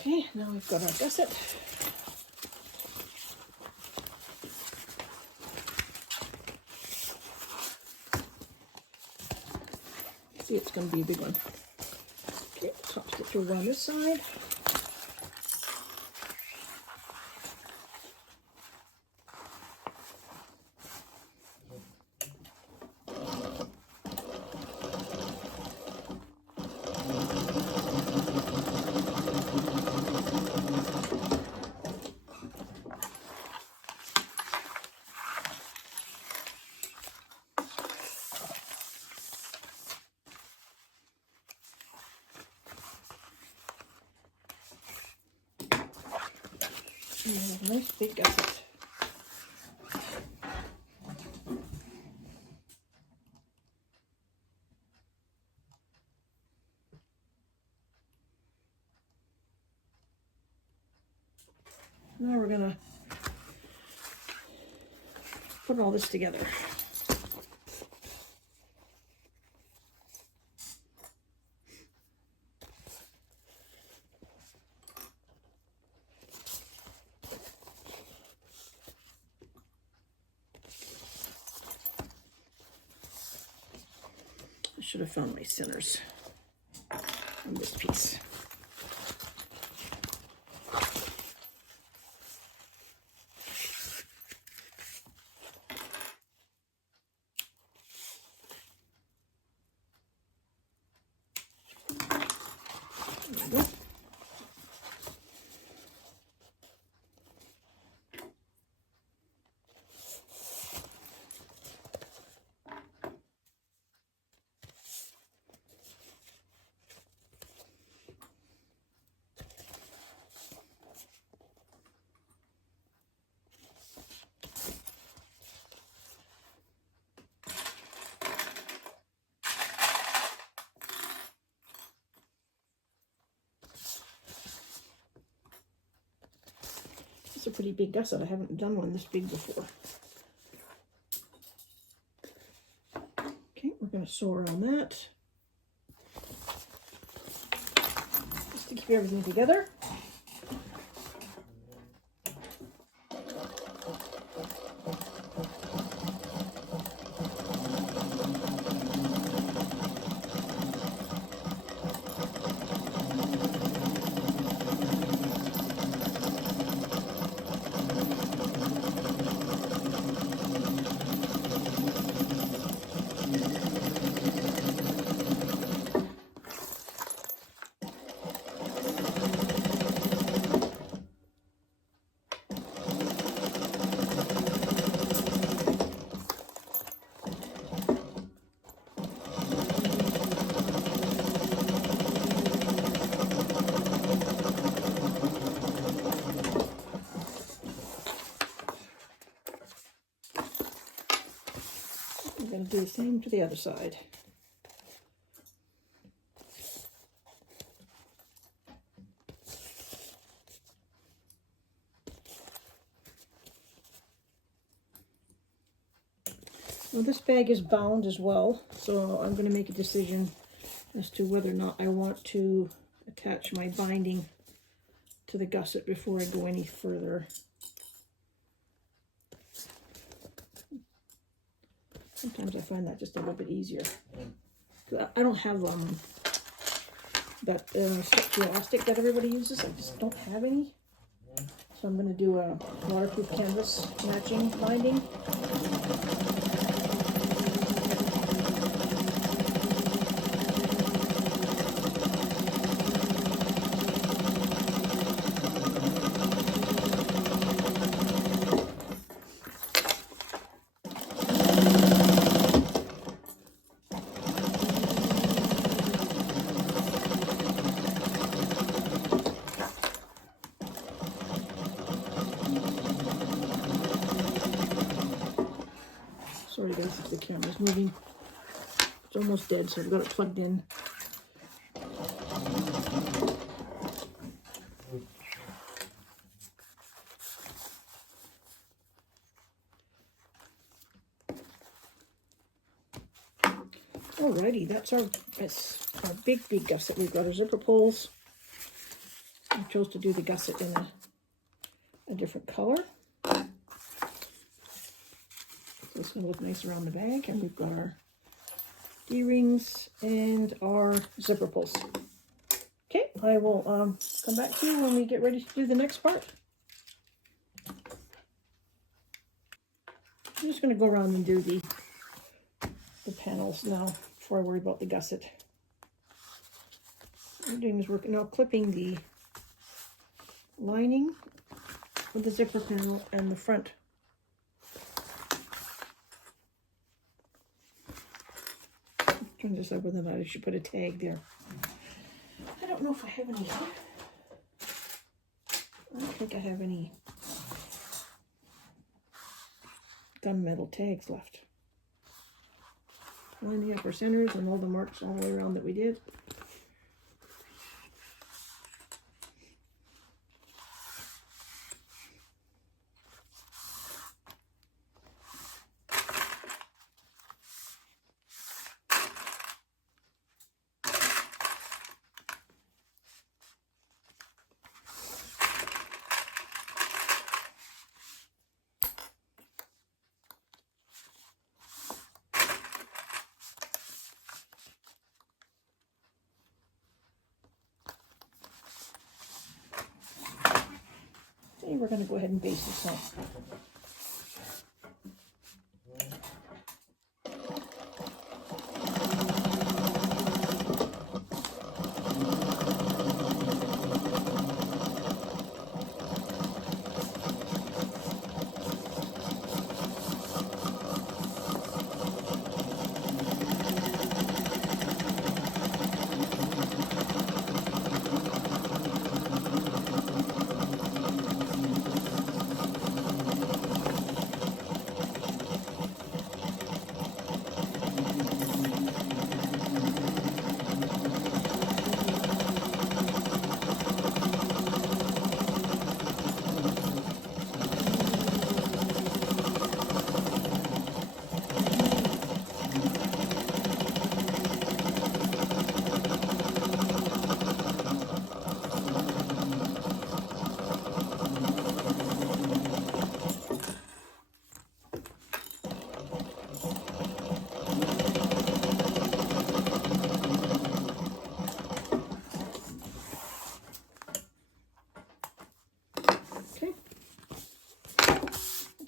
Okay, now we've got our gusset. See, it's going to be a big one. Okay, top stitch over on this side. And a nice big gusset. Now we're going to put all this together. I should have found my centers on this piece. There we go. pretty big gusset. I haven't done one this big before. Okay, we're going to sew around that. Just to keep everything together. I'm going to do the same to the other side. Well, this bag is bound as well, so I'm going to make a decision as to whether or not I want to attach my binding to the gusset before I go any further. Sometimes I find that just a little bit easier. I don't have that stretchy elastic that everybody uses. I just don't have any. So I'm going to do a waterproof canvas matching binding. Sorry guys if the camera's moving. It's almost dead, so I've got it plugged in. Alrighty, that's our big gusset. We've got our zipper pulls. I chose to do the gusset in a different color. So it's going to look nice around the bag, and we've got our D-rings and our zipper pulls. Okay, I will come back to you when we get ready to do the next part. I'm just going to go around and do the panels now before I worry about the gusset. What I'm doing is working now, clipping the lining with the zipper panel and the front. I'm trying to decide whether or not I should put a tag there. I don't know if I have any. I don't think I have any gunmetal tags left. Line the upper centers and all the marks all the way around that we did. Okay, we're going to go ahead and base this on.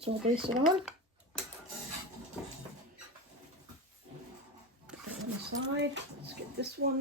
So I'll base it on. On the side, let's get this one.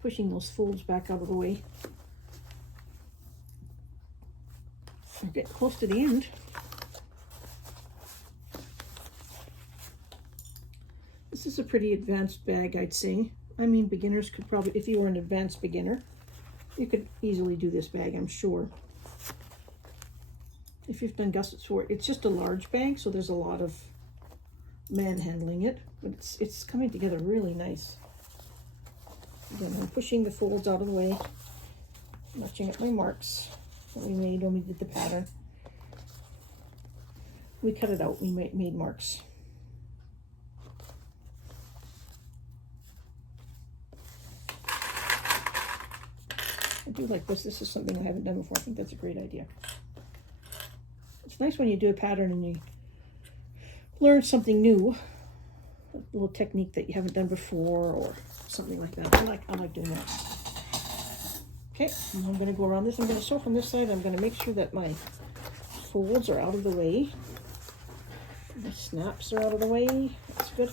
Pushing those folds back out of the way. I'll get close to the end. This is a pretty advanced bag, I'd say. I mean, beginners could probably, if you were an advanced beginner, you could easily do this bag, I'm sure. If you've done gussets for it. It's just a large bag, so there's a lot of manhandling it, but it's coming together really nice. Again, I'm pushing the folds out of the way, matching up my marks that we made when we did the pattern. We cut it out, we made marks. I do like this. This is something I haven't done before. I think that's a great idea. It's nice when you do a pattern and you learn something new, a little technique that you haven't done before or something like that. I like doing that. Okay, I'm going to go around this. I'm going to sew from this side. I'm going to make sure that my folds are out of the way. My snaps are out of the way. That's good.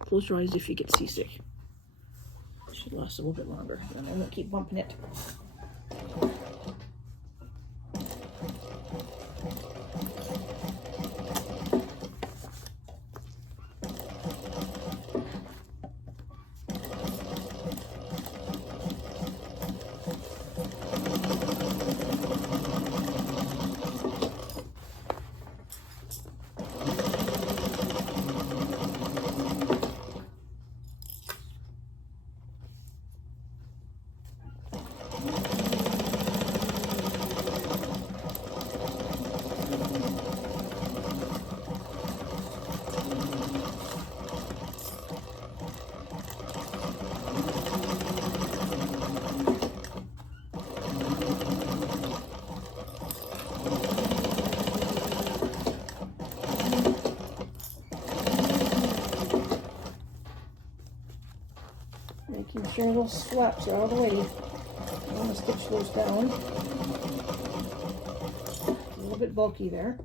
Close your eyes if you get seasick. It should last a little bit longer, and I won't keep bumping it. Making sure those flaps are out of the way. I want to stitch those down. A little bit bulky there.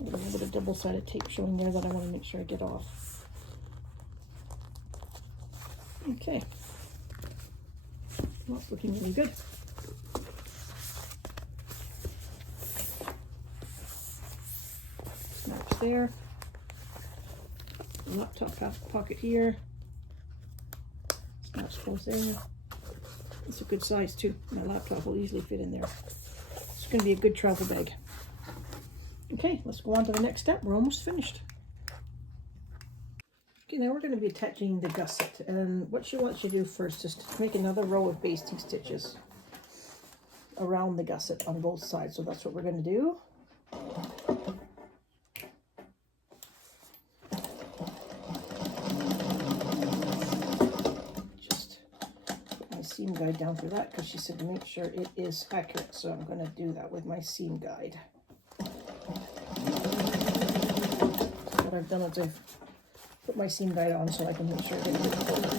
A little bit of double-sided tape showing there that I want to make sure I get off. Okay. Well, it's looking really good. Snaps there. Laptop pocket here. Snaps close there. It's a good size too. My laptop will easily fit in there. It's going to be a good travel bag. Okay, let's go on to the next step. We're almost finished. Okay, now we're going to be attaching the gusset, and what she wants you to do first is to make another row of basting stitches. around the gusset on both sides. So that's what we're going to do. Just put my seam guide down for that because she said to make sure it is accurate. So I'm going to do that with my seam guide. So what I've done is I've put my seam guide on so I can make sure I get a good quarter.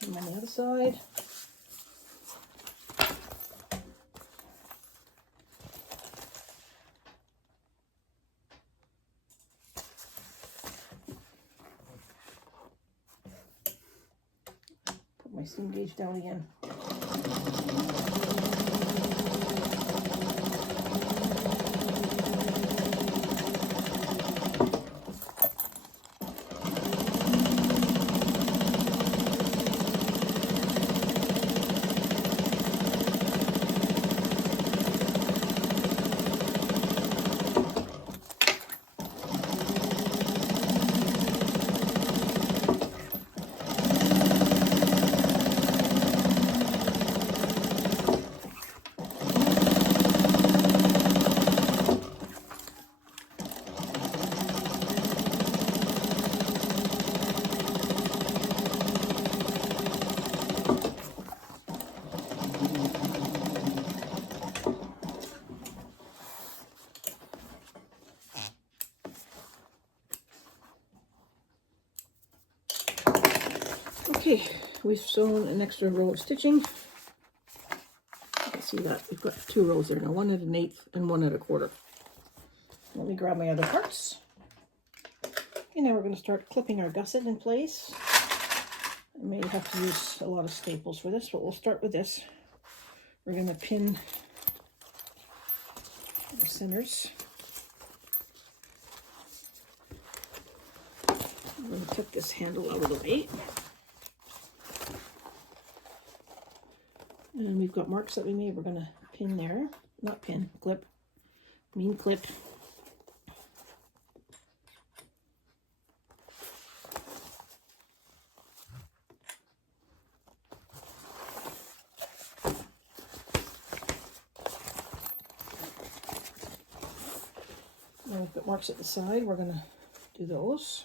Same on the other side. Put my seam gauge down again. Okay, we've sewn an extra row of stitching. You can see that we've got 2 rows there now, 1 at 1/8 and 1 at 1/4. Let me grab my other parts. Okay, now we're going to start clipping our gusset in place. I may have to use a lot of staples for this, but we'll start with this. We're going to pin the centers. I'm going to cut this handle out of the way. And we've got marks that we made. We're going to pin there. Not pin, clip. I mean clip. Now we've got marks at the side. We're going to do those.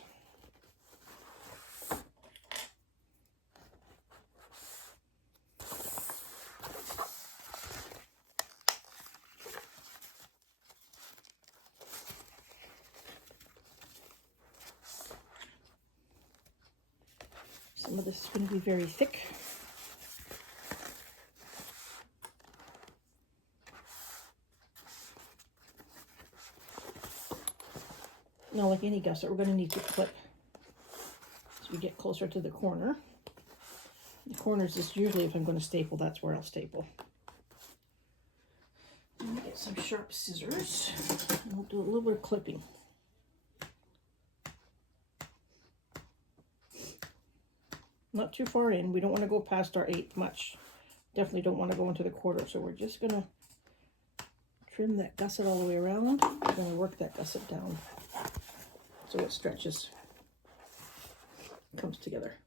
Some of this is going to be very thick. Now, like any gusset, we're going to need to clip as we get closer to the corner. The corners is usually, if I'm going to staple, that's where I'll staple. Let me get some sharp scissors, and we'll do a little bit of clipping. Not too far in. We don't want to go past our 1/8 much. Definitely don't want to go into the 1/4. So we're just going to trim that gusset all the way around. We're going to work that gusset down so it stretches, comes together.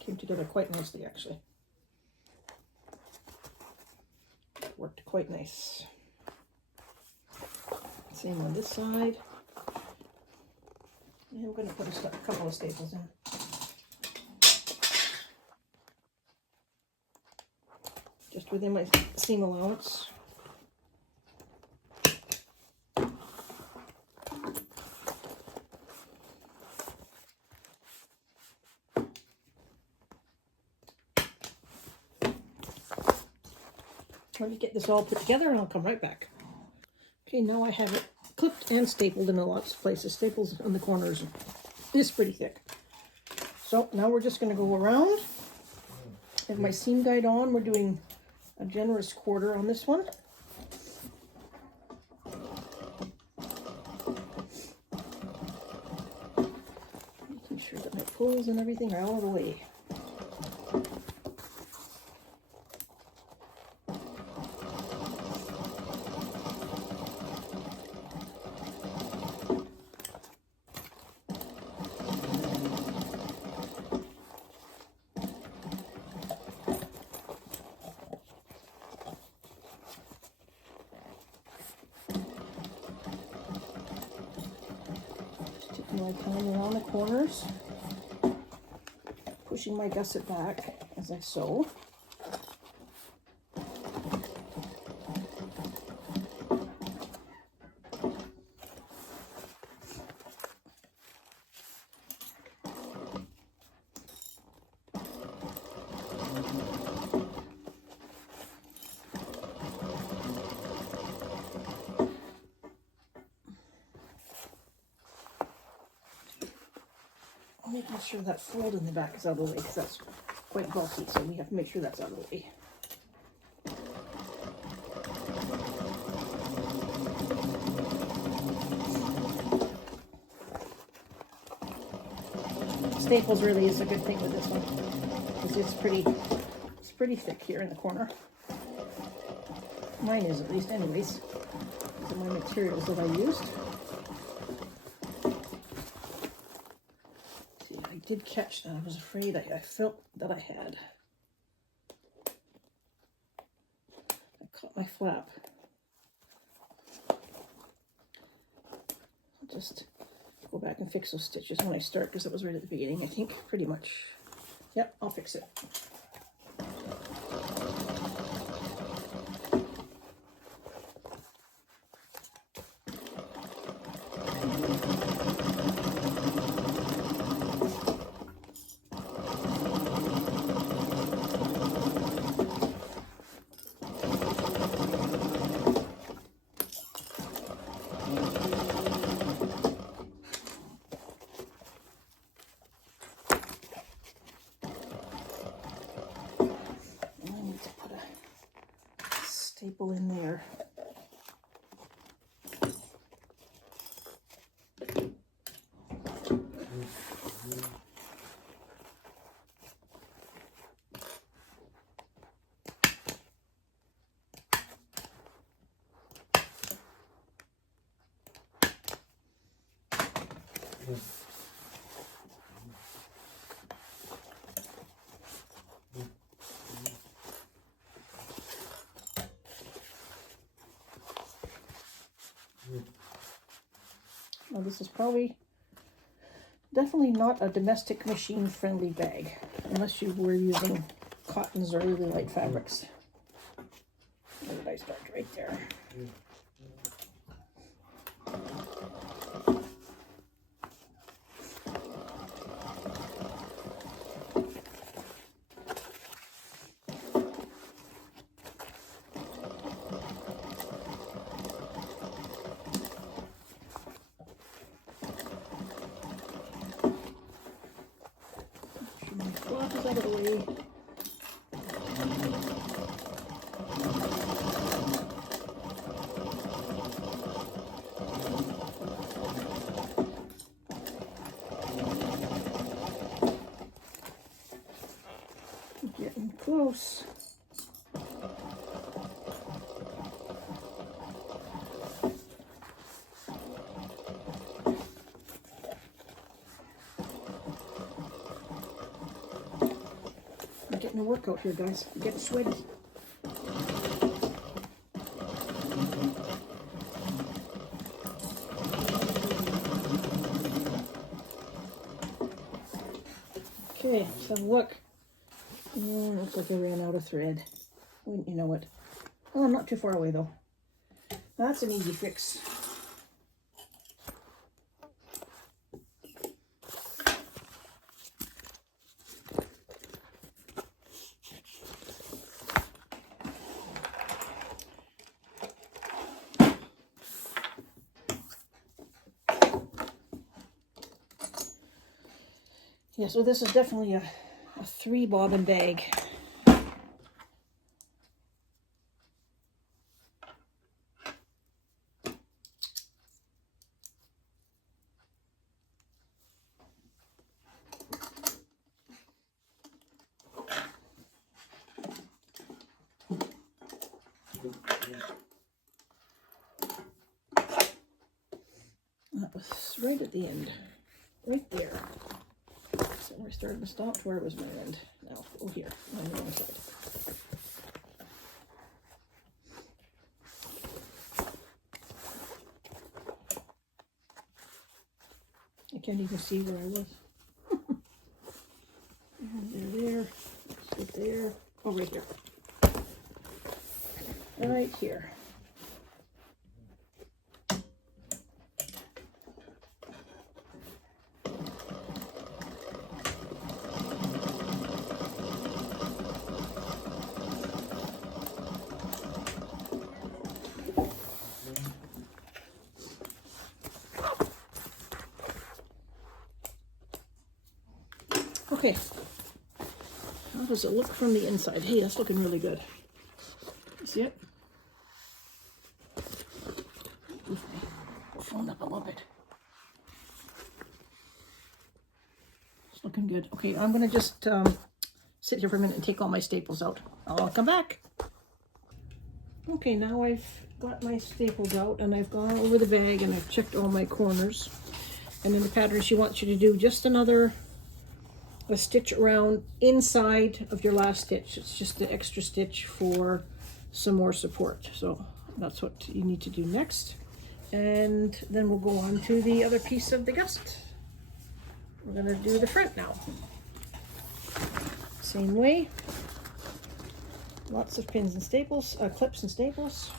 Came together quite nicely, actually. Worked quite nice. Same on this side. And we're going to put a couple of staples in. Just within my seam allowance. Let me get this all put together and I'll come right back. Okay, now I have it clipped and stapled in a lot of places. Staples on the corners is pretty thick. So now we're just going to go around. I have my seam guide on. We're doing a generous quarter on this one. Making sure that my pulls and everything are out of the way. My time around the corners, pushing my gusset back as I sew. Making sure that fold in the back is out of the way because that's quite bulky, so we have to make sure that's out of the way. Staples really is a good thing with this one because it's pretty thick here in the corner. Mine is, at least, anyways. These are my materials that I used. I did catch that. I was afraid I felt that I had. I caught my flap. I'll just go back and fix those stitches when I start because that was right at the beginning, I think, pretty much. Yep, I'll fix it. Staple in there. Now this is definitely not a domestic machine friendly bag unless you were using cottons or really light fabrics. Where did I start? Right there. Out of the way. Getting close. Getting a workout here, guys. I'm getting sweaty. Okay, so look. Looks like I ran out of thread. Wouldn't you know it? Oh, I'm not too far away though. That's an easy fix. Yeah, so this is definitely a 3-bobbin bag. That was right at the end, right there. So where I started and stopped, where was my end? Now, oh here, on the wrong side. I can't even see where I was. There, sit there, oh right here. Right here. Okay, how does it look from the inside? Hey, that's looking really good. You see it? Move my phone up a little bit. It's looking good. Okay, I'm gonna just sit here for a minute and take all my staples out. I'll come back. Okay, now I've got my staples out and I've gone over the bag and I've checked all my corners. And in the pattern, she wants you to do just a stitch around inside of your last stitch. It's just an extra stitch for some more support. So that's what you need to do next. And then we'll go on to the other piece of the gusset. We're gonna do the front now. Same way. Lots of pins and staples, clips and staples.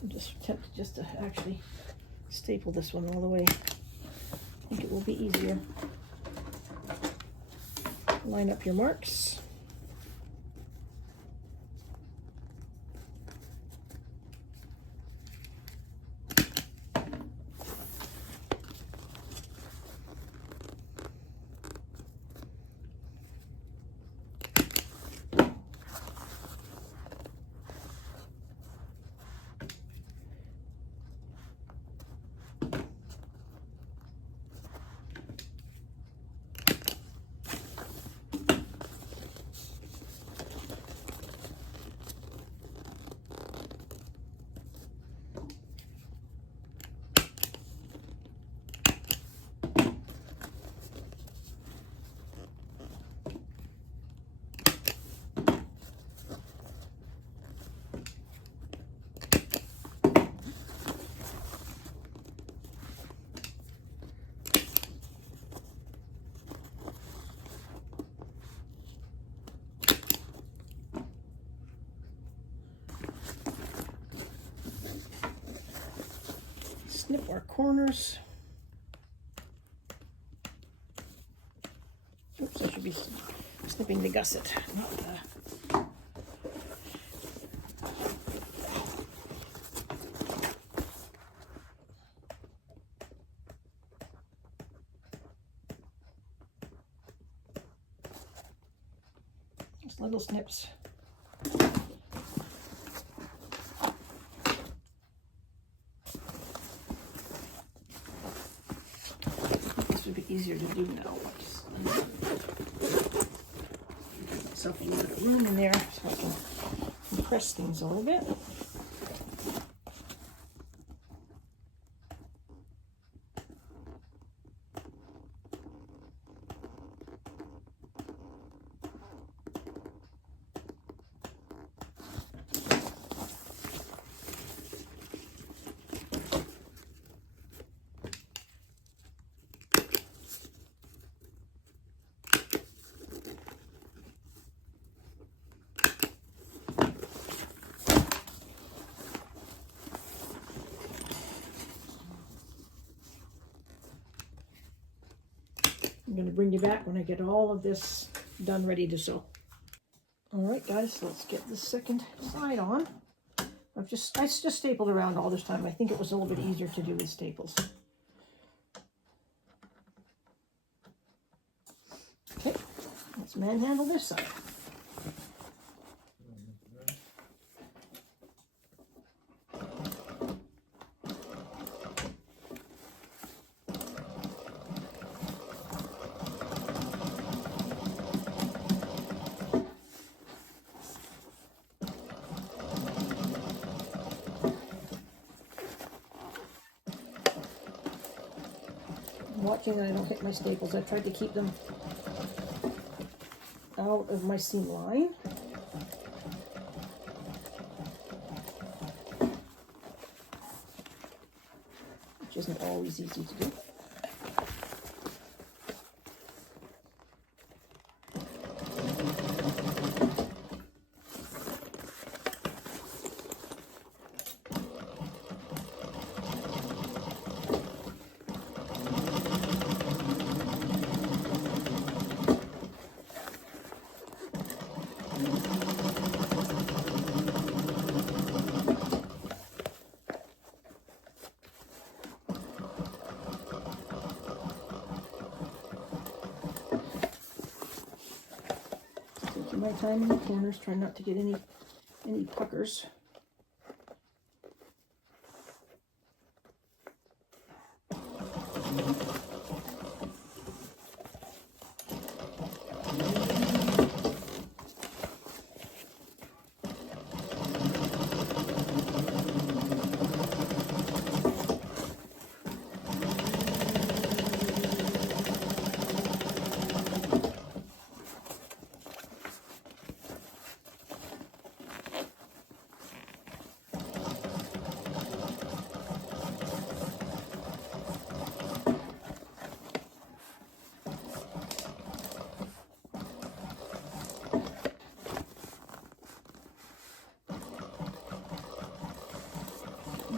I'm just tempted just to actually staple this one all the way. I think it will be easier. Line up your marks. Snip our corners. Oops, I should be snipping the gusset, not the... Just little snips. Easier to do now. Give myself a little bit of room in there so I can compress things a little bit. I'm going to bring you back when I get all of this done, ready to sew. All right, guys, let's get the second side on. I just stapled around all this time. I think it was a little bit easier to do with staples. Let's manhandle this side. Watching that I don't hit my staples. I tried to keep them out of my seam line. Which isn't always easy to do. Taking my time in the corners, trying not to get any puckers.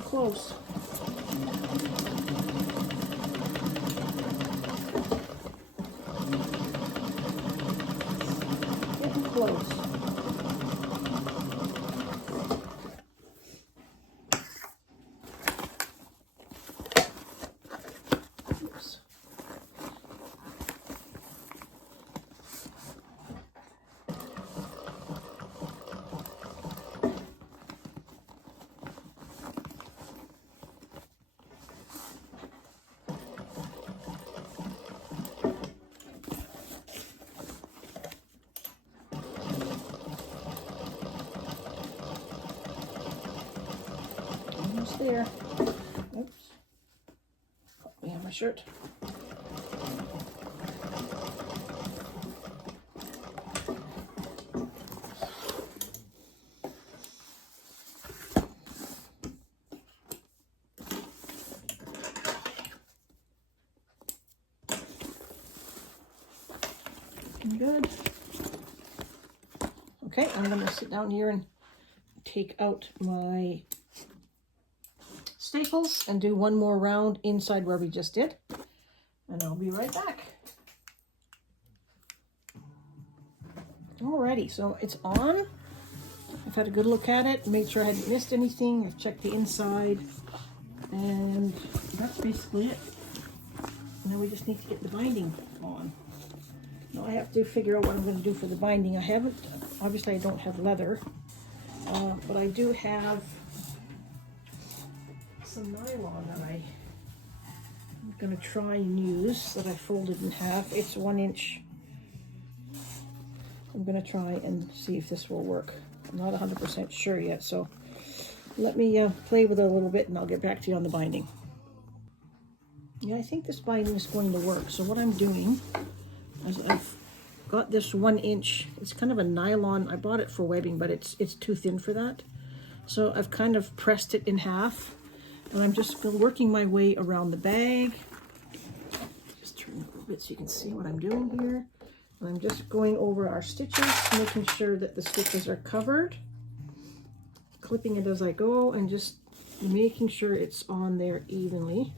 Close. Getting close. Oops. Almost there. Oops. Caught me on my shirt. Good. Okay, I'm going to sit down here and take out my staples and do one more round inside where we just did, and I'll be right back. Alrighty, so it's on. I've had a good look at it, made sure I hadn't missed anything. I've checked the inside, and that's basically it. Now we just need to get the binding on. Now I have to figure out what I'm going to do for the binding. Obviously I don't have leather, but I do have some nylon that I'm going to try and use, that I folded in half. It's 1 inch. I'm going to try and see if this will work. I'm not 100% sure yet, so let me play with it a little bit and I'll get back to you on the binding. Yeah, I think this binding is going to work. So what I'm doing is I've got this 1 inch, it's kind of a nylon. I bought it for webbing, but it's too thin for that. So I've kind of pressed it in half, and I'm just working my way around the bag. Just turn it a little bit so you can see what I'm doing here. And I'm just going over our stitches, making sure that the stitches are covered, clipping it as I go, and just making sure it's on there evenly.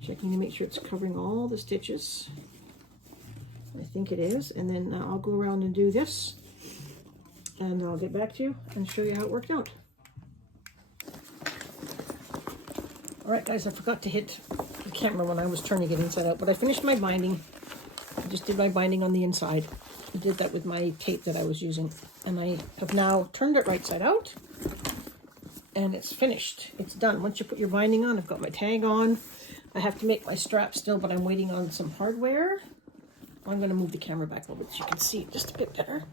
Checking to make sure it's covering all the stitches. I think it is. And then I'll go around and do this, and I'll get back to you and show you how it worked out. All right, guys, I forgot to hit the can't remember when I was turning it inside out, but I finished my binding. I just did my binding on the inside. I did that with my tape that I was using. And I have now turned it right side out. And it's finished. It's done. Once you put your binding on, I've got my tag on. I have to make my strap still, but I'm waiting on some hardware. I'm going to move the camera back a little bit so you can see it just a bit better.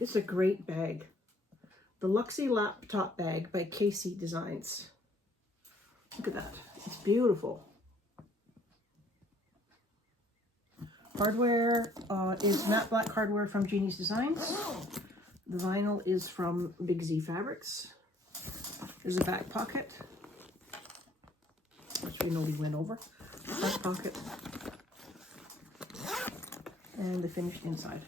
It's a great bag. The Luxy Laptop Bag by Casey Designs. Look at that. It's beautiful. Hardware is matte black hardware from Jeannie's Designs. The vinyl is from Big Z Fabrics. There's a back pocket, which we know we went over. Front pocket. And the finished inside.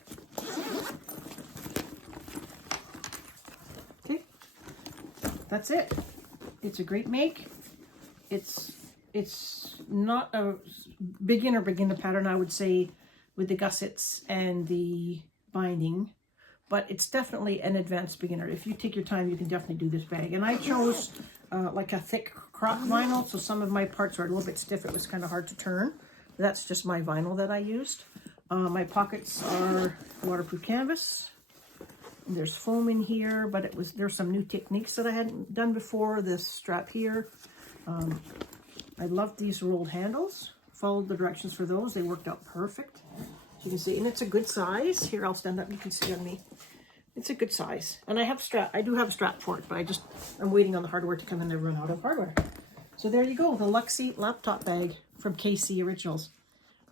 Okay, that's it. It's a great make. It's not a beginner pattern, I would say, with the gussets and the binding, but it's definitely an advanced beginner. If you take your time, you can definitely do this bag. And I chose like a thick Croc vinyl, so some of my parts are a little bit stiff. It was kind of hard to turn. That's just my vinyl that I used. My pockets are waterproof canvas. There's foam in here, but there's some new techniques that I hadn't done before. This strap here. I love these rolled handles. Followed the directions for those. They worked out perfect. As you can see, and it's a good size. Here, I'll stand up. You can see on me. It's a good size. And I do have a strap for it, but I'm waiting on the hardware to come in and run out of hardware. So there you go, the Luxy Laptop Bag from KC Originals.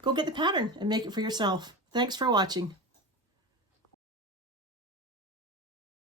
Go get the pattern and make it for yourself. Thanks for watching.